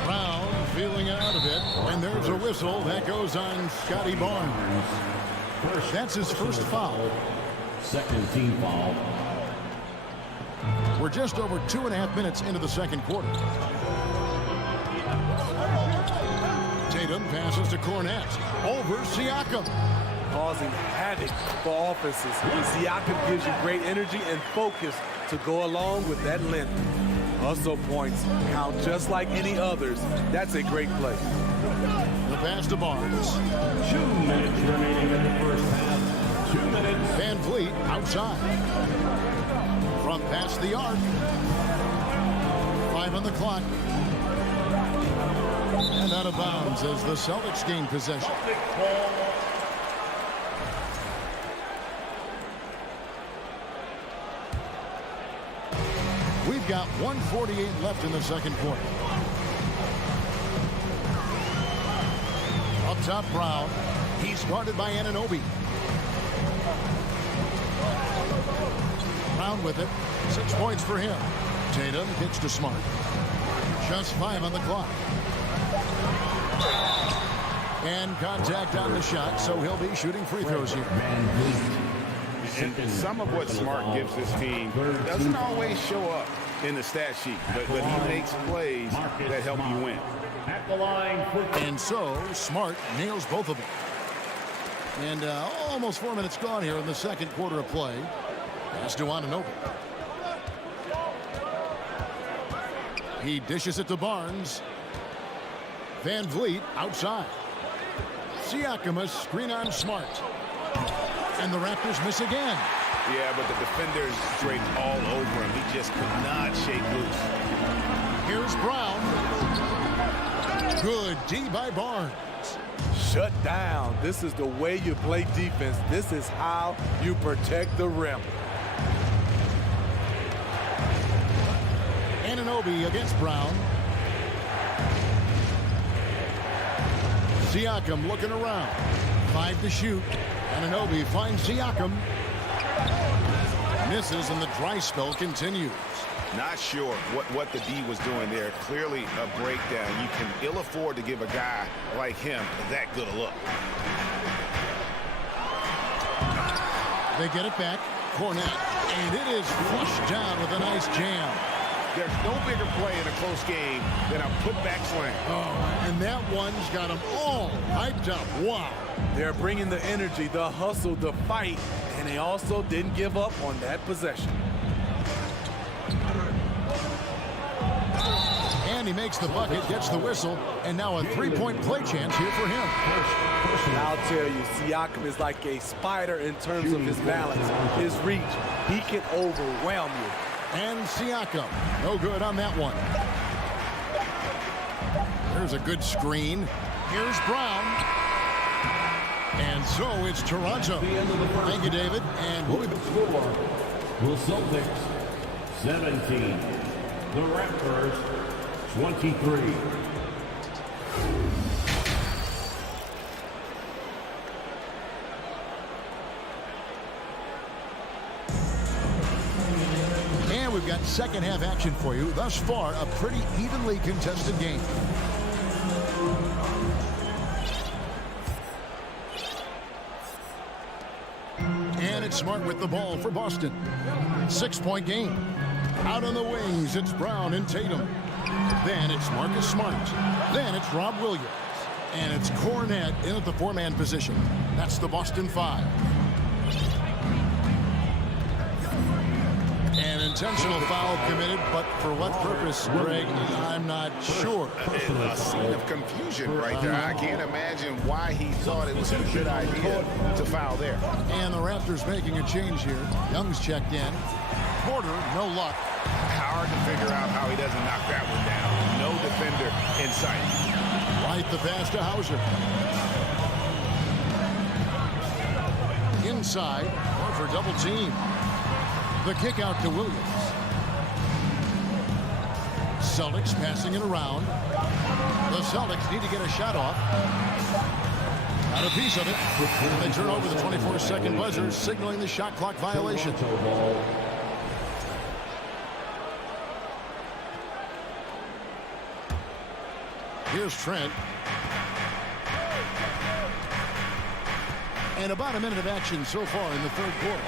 Brown feeling it out a bit. And there's a whistle that goes on Scotty Barnes. That's his first foul. Second team foul. We're just over 2.5 minutes into the second quarter. Tatum passes to Cornette. Over Siakam. Causing havoc for offenses. Siakam gives you great energy and focus to go along with that length. Hustle points count just like any others. That's a great play. The pass to Barnes. 2 minutes remaining in the first half. 2 minutes. Van Vliet outside. From past the arc. 5 on the clock. And out of bounds as the Celtics gain possession. We've got 1:48 left in the second quarter. Up top, Brown. He's guarded by Anunoby. Brown with it. 6 points for him. Tatum kicks to Smart. Just 5 on the clock. And contact on the shot, so he'll be shooting free throws here. And some of what Smart gives this team doesn't always show up in the stat sheet, but he makes plays that help you win. At the line. And so Smart nails both of them. And almost 4 minutes gone here in the second quarter of play. Pass to Anunoby. He dishes it to Barnes. Van Vliet outside. Siakam a screen on Smart. And the Raptors miss again. Yeah, but the defenders draped all over him. He just could not shake loose. Here's Brown. Good D by Barnes. Shut down. This is the way you play defense. This is how you protect the rim. Anunoby against Brown. Siakam looking around. 5 to shoot. Anunoby finds Siakam. Misses and the dry spell continues. Not sure what the D was doing there. Clearly a breakdown. You can ill afford to give a guy like him that good a look. They get it back. Cornet. And it is flushed down with a nice jam. There's no bigger play in a close game than a putback slam. Oh, and that one's got them all hyped up. Wow. They're bringing the energy, the hustle, the fight, and they also didn't give up on that possession. And he makes the bucket, gets the whistle, and now a three-point play chance here for him. And I'll tell you, Siakam is like a spider in terms of his balance, his reach. He can overwhelm you. And Siakam, no good on that one. There's a good screen. Here's Brown. And so it's Toronto. Thank you, David. And we'll be score. The Celtics 17. The Raptors 23. And we've got second half action for you. Thus far, a pretty evenly contested game. And it's Smart with the ball for Boston. 6-point game. Out on the wings, it's Brown and Tatum. Then it's Marcus Smart. Then it's Rob Williams. And it's Cornet in at the four-man position. That's the Boston 5. An intentional foul committed, but for what purpose, Greg, I'm not sure. A scene of confusion right there. I can't imagine why he thought it was a good idea to foul there. And the Raptors making a change here. Young's checked in. Porter, no luck. Hard to figure out how he doesn't knock that one down. No defender in sight. Right the pass to Hauser. Inside, or for double team. The kick out to Williams. Celtics passing it around. The Celtics need to get a shot off. Got a piece of it. And they turn over the 24-second buzzer, signaling the shot clock violation. Here's Trent. And about a minute of action so far in the third quarter.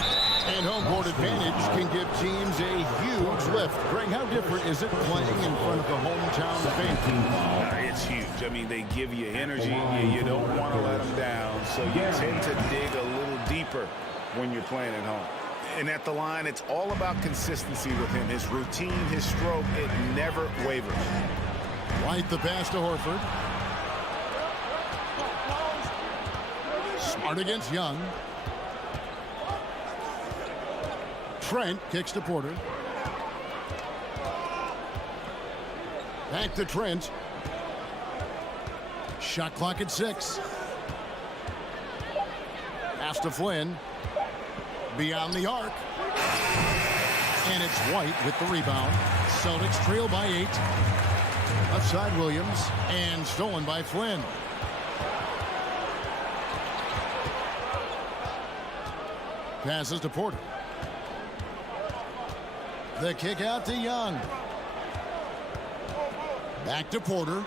And home court advantage can give teams a huge lift. Greg, how different is it playing in front of the hometown fans? It's huge. I mean, they give you energy. You don't want to let them down. So you tend to dig a little deeper when you're playing at home. And at the line, it's all about consistency with him. His routine, his stroke, it never wavers. White the pass to Horford. Smart against Young. Trent kicks to Porter. Back to Trent. Shot clock at 6. Pass to Flynn. Beyond the arc. And it's White with the rebound. Celtics trail by 8. Left side Williams. And stolen by Flynn. Passes to Porter. The kick out to Young. Back to Porter.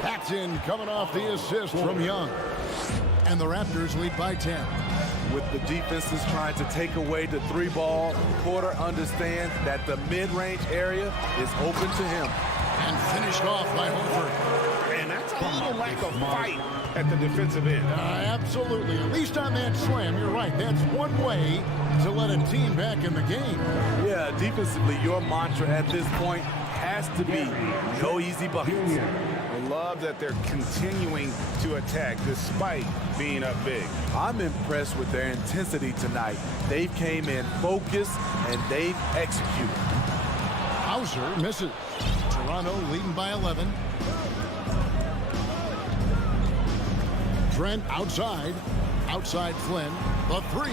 Paxton coming off the assist from Young. And the Raptors lead by 10. With the defenses trying to take away the 3-ball, Porter understands that the mid-range area is open to him. And finished off by Horford. And that's a little lack of fight at the defensive end. Absolutely. At least on that slam, you're right. That's one way to let a team back in the game. Yeah, defensively, your mantra at this point has to be no easy buckets. I love that they're continuing to attack despite being up big. I'm impressed with their intensity tonight. They've came in focused and they've executed. Hauser misses. Toronto leading by 11. Trent outside. Outside Flynn. The 3.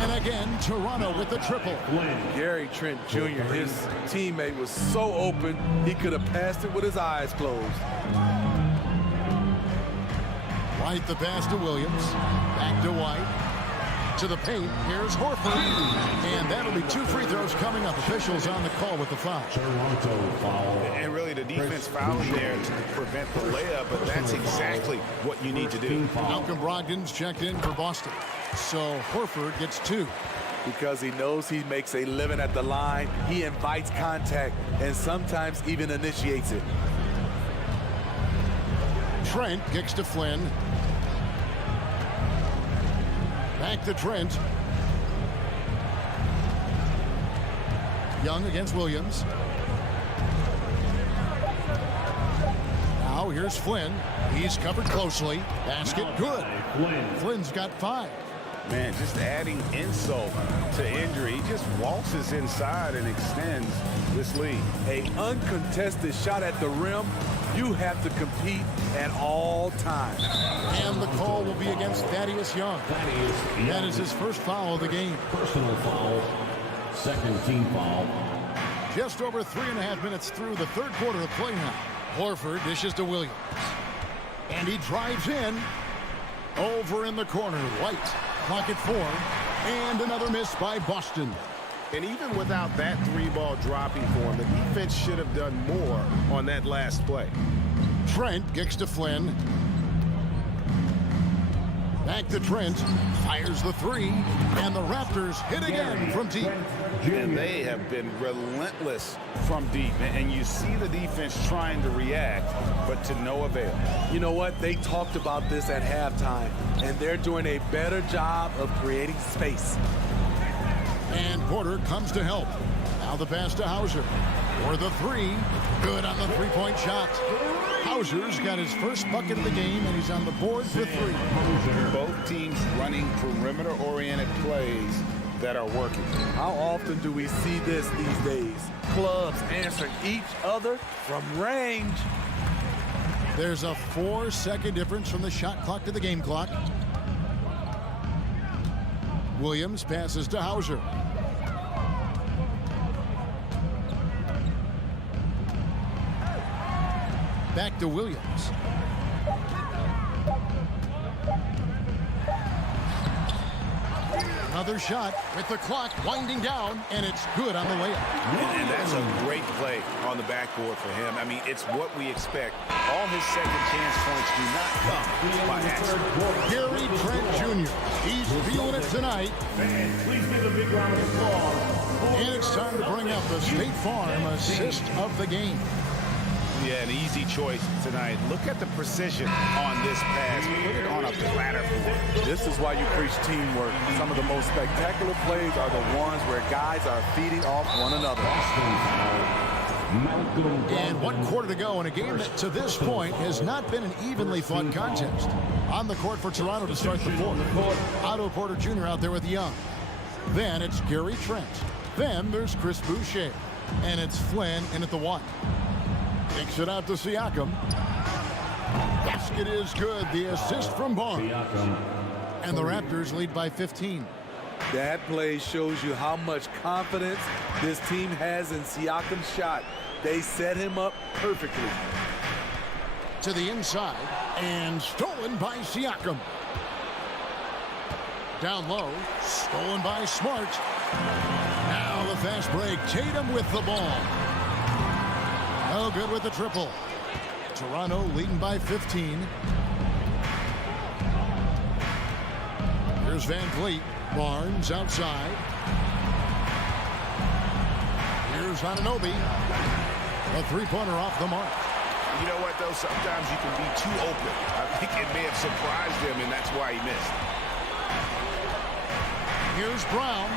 And again, Toronto with the triple. Gary Trent Jr., his teammate was so open, he could have passed it with his eyes closed. White the pass to Williams. Back to White. To the paint. Here's Horford. And that'll be 2 free throws coming up. Officials on the call with the foul. And really the defense fouling there to prevent the layup, but that's exactly what you need to do. Malcolm Brogdon's checked in for Boston. So Horford gets 2. Because he knows he makes a living at the line, he invites contact and sometimes even initiates it. Trent kicks to Flynn. Back to Trent. Young against Williams. Now here's Flynn. He's covered closely. Basket good. Flynn's got 5. Man, just adding insult to injury. He just waltzes inside and extends this lead. An uncontested shot at the rim, you have to compete at all times. And the call will be against Thaddeus Young. That is his first foul of the game. Personal foul. Second team foul. Just over 3.5 minutes through the third quarter of play now. Horford dishes to Williams. And he drives in. Over in the corner, White. Clock at 4. And another miss by Boston. And even without that 3-ball dropping for him, the defense should have done more on that last play. Trent kicks to Flynn. Back to Trent. Fires the 3. And the Raptors hit again from deep. And they have been relentless from deep. And you see the defense trying to react, but to no avail. You know what? They talked about this at halftime, and they're doing a better job of creating space. And Porter comes to help. Now the pass to Hauser. For the 3. Good on the 3-point shot. Hauser's got his first bucket of the game, and he's on the board for 3. Both teams running perimeter-oriented plays that are working. How often do we see this these days? Clubs answering each other from range. There's a 4-second difference from the shot clock to the game clock. Williams passes to Hauser. Back to Williams. Another shot with the clock winding down, and it's good on the layup. And that's a great play on the backboard for him. I mean, it's what we expect. All his second chance points do not come by accident. Gary Trent Jr. He's feeling it tonight. Please give a big round of applause. And it's time to bring up the State Farm assist of the game. Yeah, an easy choice tonight. Look at the precision on this pass. Put it on a platter for him. This is why you preach teamwork. Some of the most spectacular plays are the ones where guys are feeding off one another. And 1 quarter to go in a game that to this point has not been an evenly fought contest. On the court for Toronto to start the fourth. Otto Porter Jr. out there with Young. Then it's Gary Trent. Then there's Chris Boucher. And it's Flynn in at the 1. Kicks it out to Siakam. Basket is good. The assist from Barnes. And the Raptors lead by 15. That play shows you how much confidence this team has in Siakam's shot. They set him up perfectly. To the inside, and stolen by Siakam. Down low, stolen by Smart. Now the fast break. Tatum with the ball. No good with the triple. Toronto leading by 15. Here's Van Vliet. Barnes outside. Here's Anunoby. A three-pointer off the mark. You know what, though? Sometimes you can be too open. I think it may have surprised him, and that's why he missed. Here's Brown.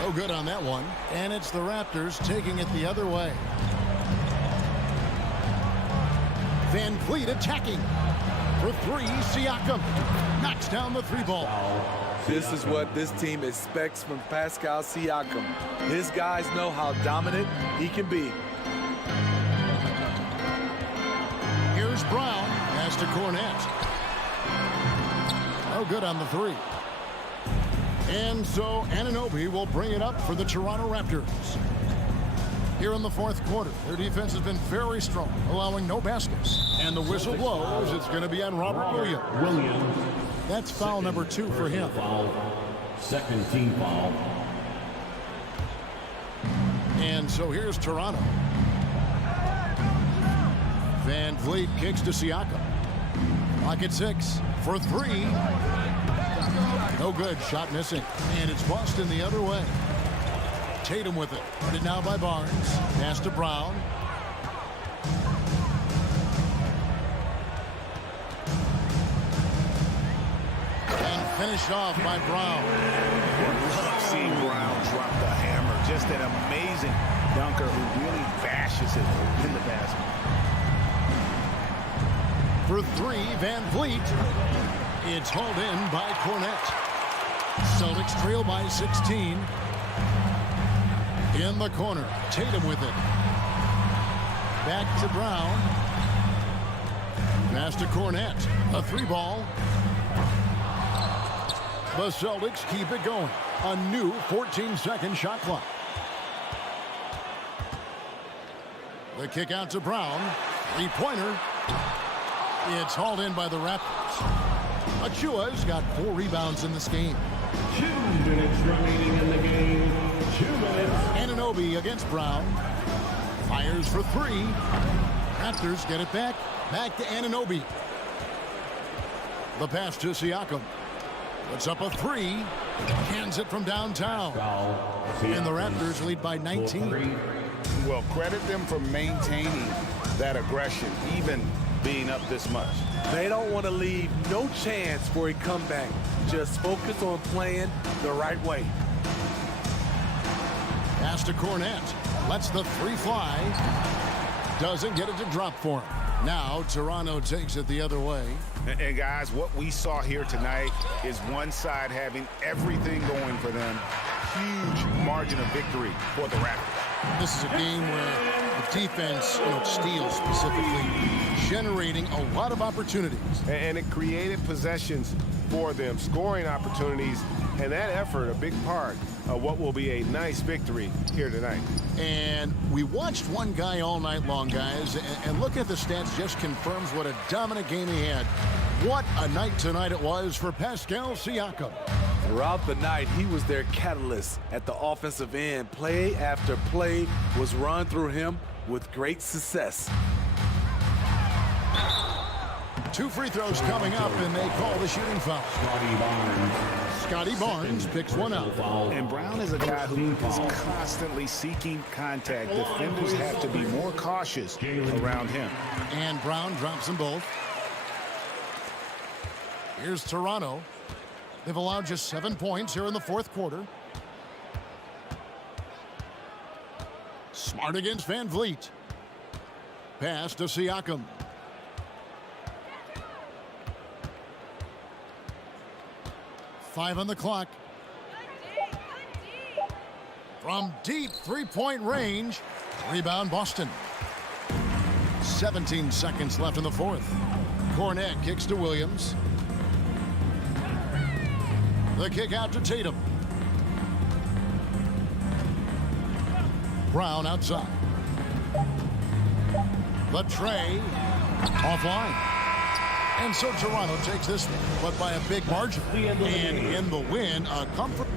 No good on that one. And it's the Raptors taking it the other way. Van Vliet attacking. For three, Siakam knocks down the three ball. This is what this team expects from Pascal Siakam. His guys know how dominant he can be. Here's Brown. Pass to Cornette. No good on the three. And so Anunoby will bring it up for the Toronto Raptors. Here in the fourth quarter, their defense has been very strong, allowing no baskets. And the whistle blows. It's going to be on Robert Williams. That's foul number 2 for him. Second team foul. And so here's Toronto. Van Vliet kicks to Siakam. Clock at 6 for 3. No good. Shot missing. And it's Boston the other way. Tatum with it. Guarded now by Barnes. Pass to Brown. And finished off by Brown. Love seeing Brown drop the hammer. Just an amazing dunker who really bashes it in the basket. For 3, Van Vliet. It's hauled in by Cornette. Celtics trail by 16. In the corner, Tatum with it. Back to Brown. Pass to Cornette. A 3-ball. The Celtics keep it going. A new 14-second shot clock. The kick out to Brown. 3-pointer. It's hauled in by the Raptors. Achua's got 4 rebounds in this game. 2 minutes remaining in the game. 2 minutes. Anunoby against Brown. Fires for 3. Raptors get it back. Back to Anunoby. The pass to Siakam. Puts up a 3. Hands it from downtown. And the Raptors lead by 19. Well, credit them for maintaining that aggression, even being up this much. They don't want to leave no chance for a comeback. Just focus on playing the right way. Pass to Cornette. Lets the 3 fly. Doesn't get it to drop for him. Now Toronto takes it the other way. And guys, what we saw here tonight is one side having everything going for them. Huge margin of victory for the Raptors. This is a game where the defense, steals specifically, generating a lot of opportunities. And it created possessions for them, scoring opportunities, and that effort, a big part of what will be a nice victory here tonight. And we watched one guy all night long, guys, and look at the stats just confirms what a dominant game he had. What a night tonight it was for Pascal Siakam. Throughout the night, he was their catalyst at the offensive end. Play after play was run through him with great success. 2 free throws coming up, and they call the shooting foul. Scotty Barnes picks one out. And Brown is a guy who is constantly seeking contact. Defenders have to be more cautious around him. And Brown drops them both. Here's Toronto. They've allowed just 7 points here in the fourth quarter. Smart against Van Vliet. Pass to Siakam. Five on the clock. From deep 3-point range. Rebound Boston. 17 seconds left in the fourth. Cornette kicks to Williams. The kick out to Tatum. Brown outside. The tray offline. And so Toronto takes this one, but by a big margin. And in the win, a comfort.